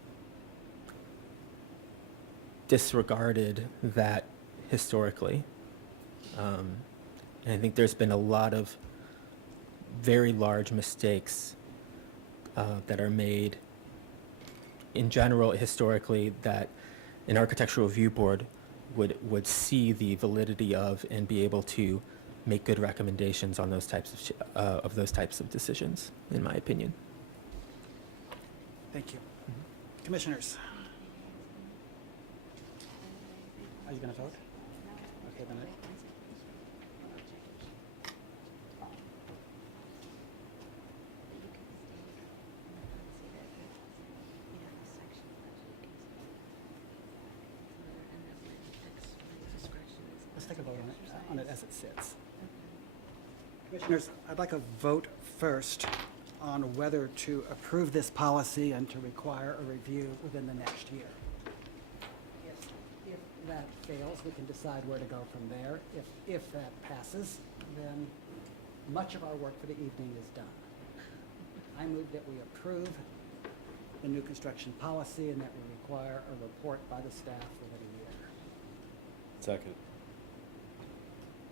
disregarded that historically. And I think there's been a lot of very large mistakes that are made in general historically that an architectural review board would see the validity of and be able to make good recommendations on those types of decisions, in my opinion. Thank you. Commissioners? Are you going to vote? Okay, then let's take a vote on it as it sits. Commissioners, I'd like a vote first on whether to approve this policy and to require a review within the next year. If that fails, we can decide where to go from there. If that passes, then much of our work for the evening is done. I move that we approve the new construction policy and that we require a report by the staff within a year. Second.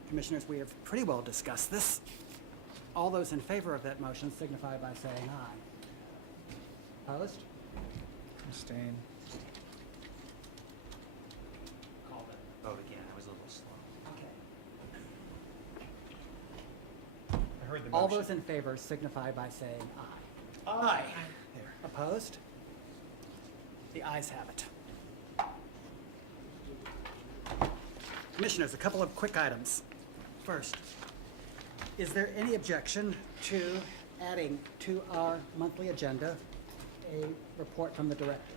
Commissioners, we have pretty well discussed this. All those in favor of that motion signify by saying aye. Opposed? Abstain. Call the vote again. I was a little slow. Okay. I heard the All motion. those in favor signify by saying aye. Aye. There. Opposed? The ayes have it. Commissioners, a couple of quick items. First, is there any objection to adding to our monthly agenda a report from the director?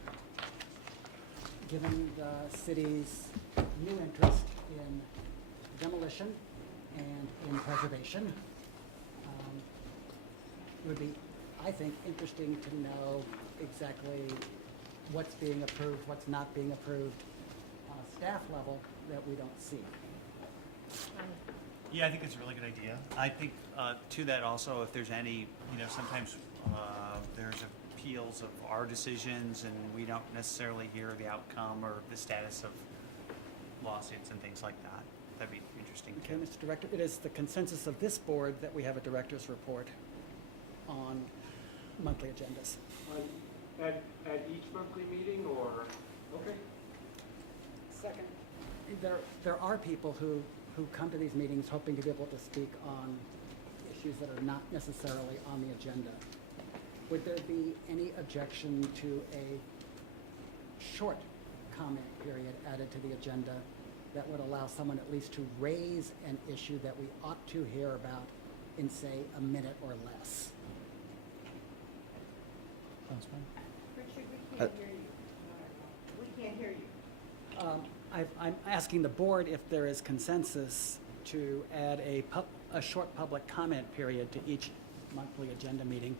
Given the city's new interest in demolition and in preservation, it would be, I think, interesting to know exactly what's being approved, what's not being approved on a staff level that we don't see. Yeah, I think it's a really good idea. I think to that also, if there's any, sometimes there's appeals of our decisions and we don't necessarily hear the outcome or the status of lawsuits and things like that. That'd be interesting Okay, too. Mr. Director, it is the consensus of this board that we have a director's report on monthly agendas. At each monthly meeting, or? Okay. Second, there are people who come to these meetings hoping to be able to speak on issues that are not necessarily on the agenda. Would there be any objection to a short comment period added to the agenda that would allow someone at least to raise an issue that we ought to hear about in, say, a minute or less? Sounds fine. Richard, we can't hear you. We can't hear you. I'm asking the board if there is consensus to add a short public comment period to each monthly agenda meeting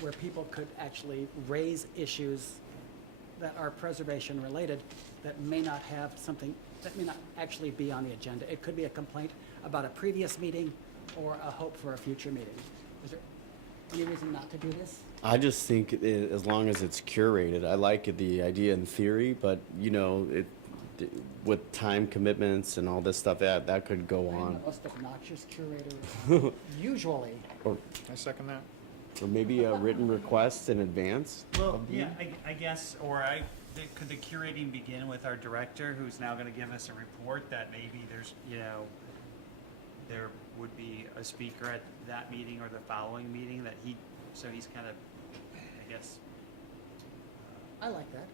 where people could actually raise issues that are preservation related that may not have something, that may not actually be on the agenda. It could be a complaint about a previous meeting or a hope for a future meeting. Is there any reason not to do this? I just think as long as it's curated, I like the idea in theory, but with time commitments and all this stuff, that could go I'm on. the most obnoxious curator usually. Or, I second that. or maybe a written request in advance. Well, yeah, I guess, could the curating begin with our director, who's now going to give us a report that maybe there's, there would be a speaker at that meeting or the following meeting so he's kind of, I guess. I like that.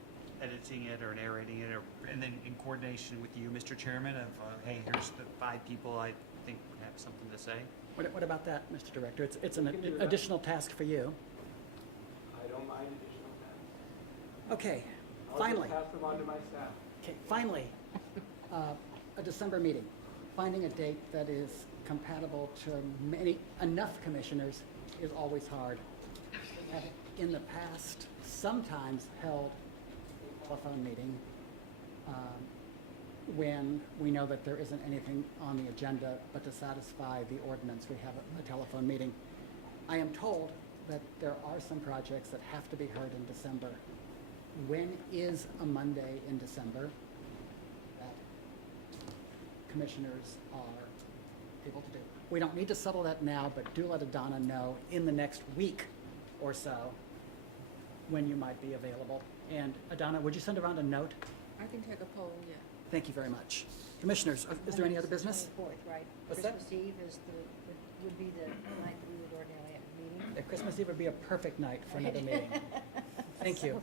editing it or narrating it, or, and then in coordination with you, Mr. Chairman, of, hey, here's the 5 people I think have something to say? What about that, Mr. Director? It's an additional task for you. I don't mind additional tasks. Okay, I'll finally. just pass them on to my staff. Okay, finally, a December meeting. Finding a date that is compatible to enough commissioners is always hard. Have in the past sometimes held a telephone meeting when we know that there isn't anything on the agenda, but to satisfy the ordinance, we have a telephone meeting. I am told that there are some projects that have to be heard in December. When is a Monday in December that commissioners are able to do? We don't need to settle that now, but do let Adana know in the next week or so when you might be available. And Adana, would you send around a note? I can take a poll, yeah. Thank you very much. Commissioners, is there any other business? 24th, right? What's that? Christmas Eve would be the night that we would ordinarily have a meeting. Christmas Eve would be a perfect night for another meeting. Thank you.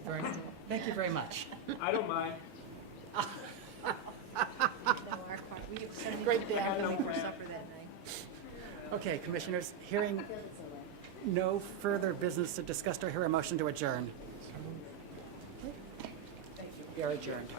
Thank you very much. I don't mind. No, we have Sunday Great day. for supper that night. Okay, commissioners, hearing no further business to discuss, do I hear a motion to adjourn? We are adjourned.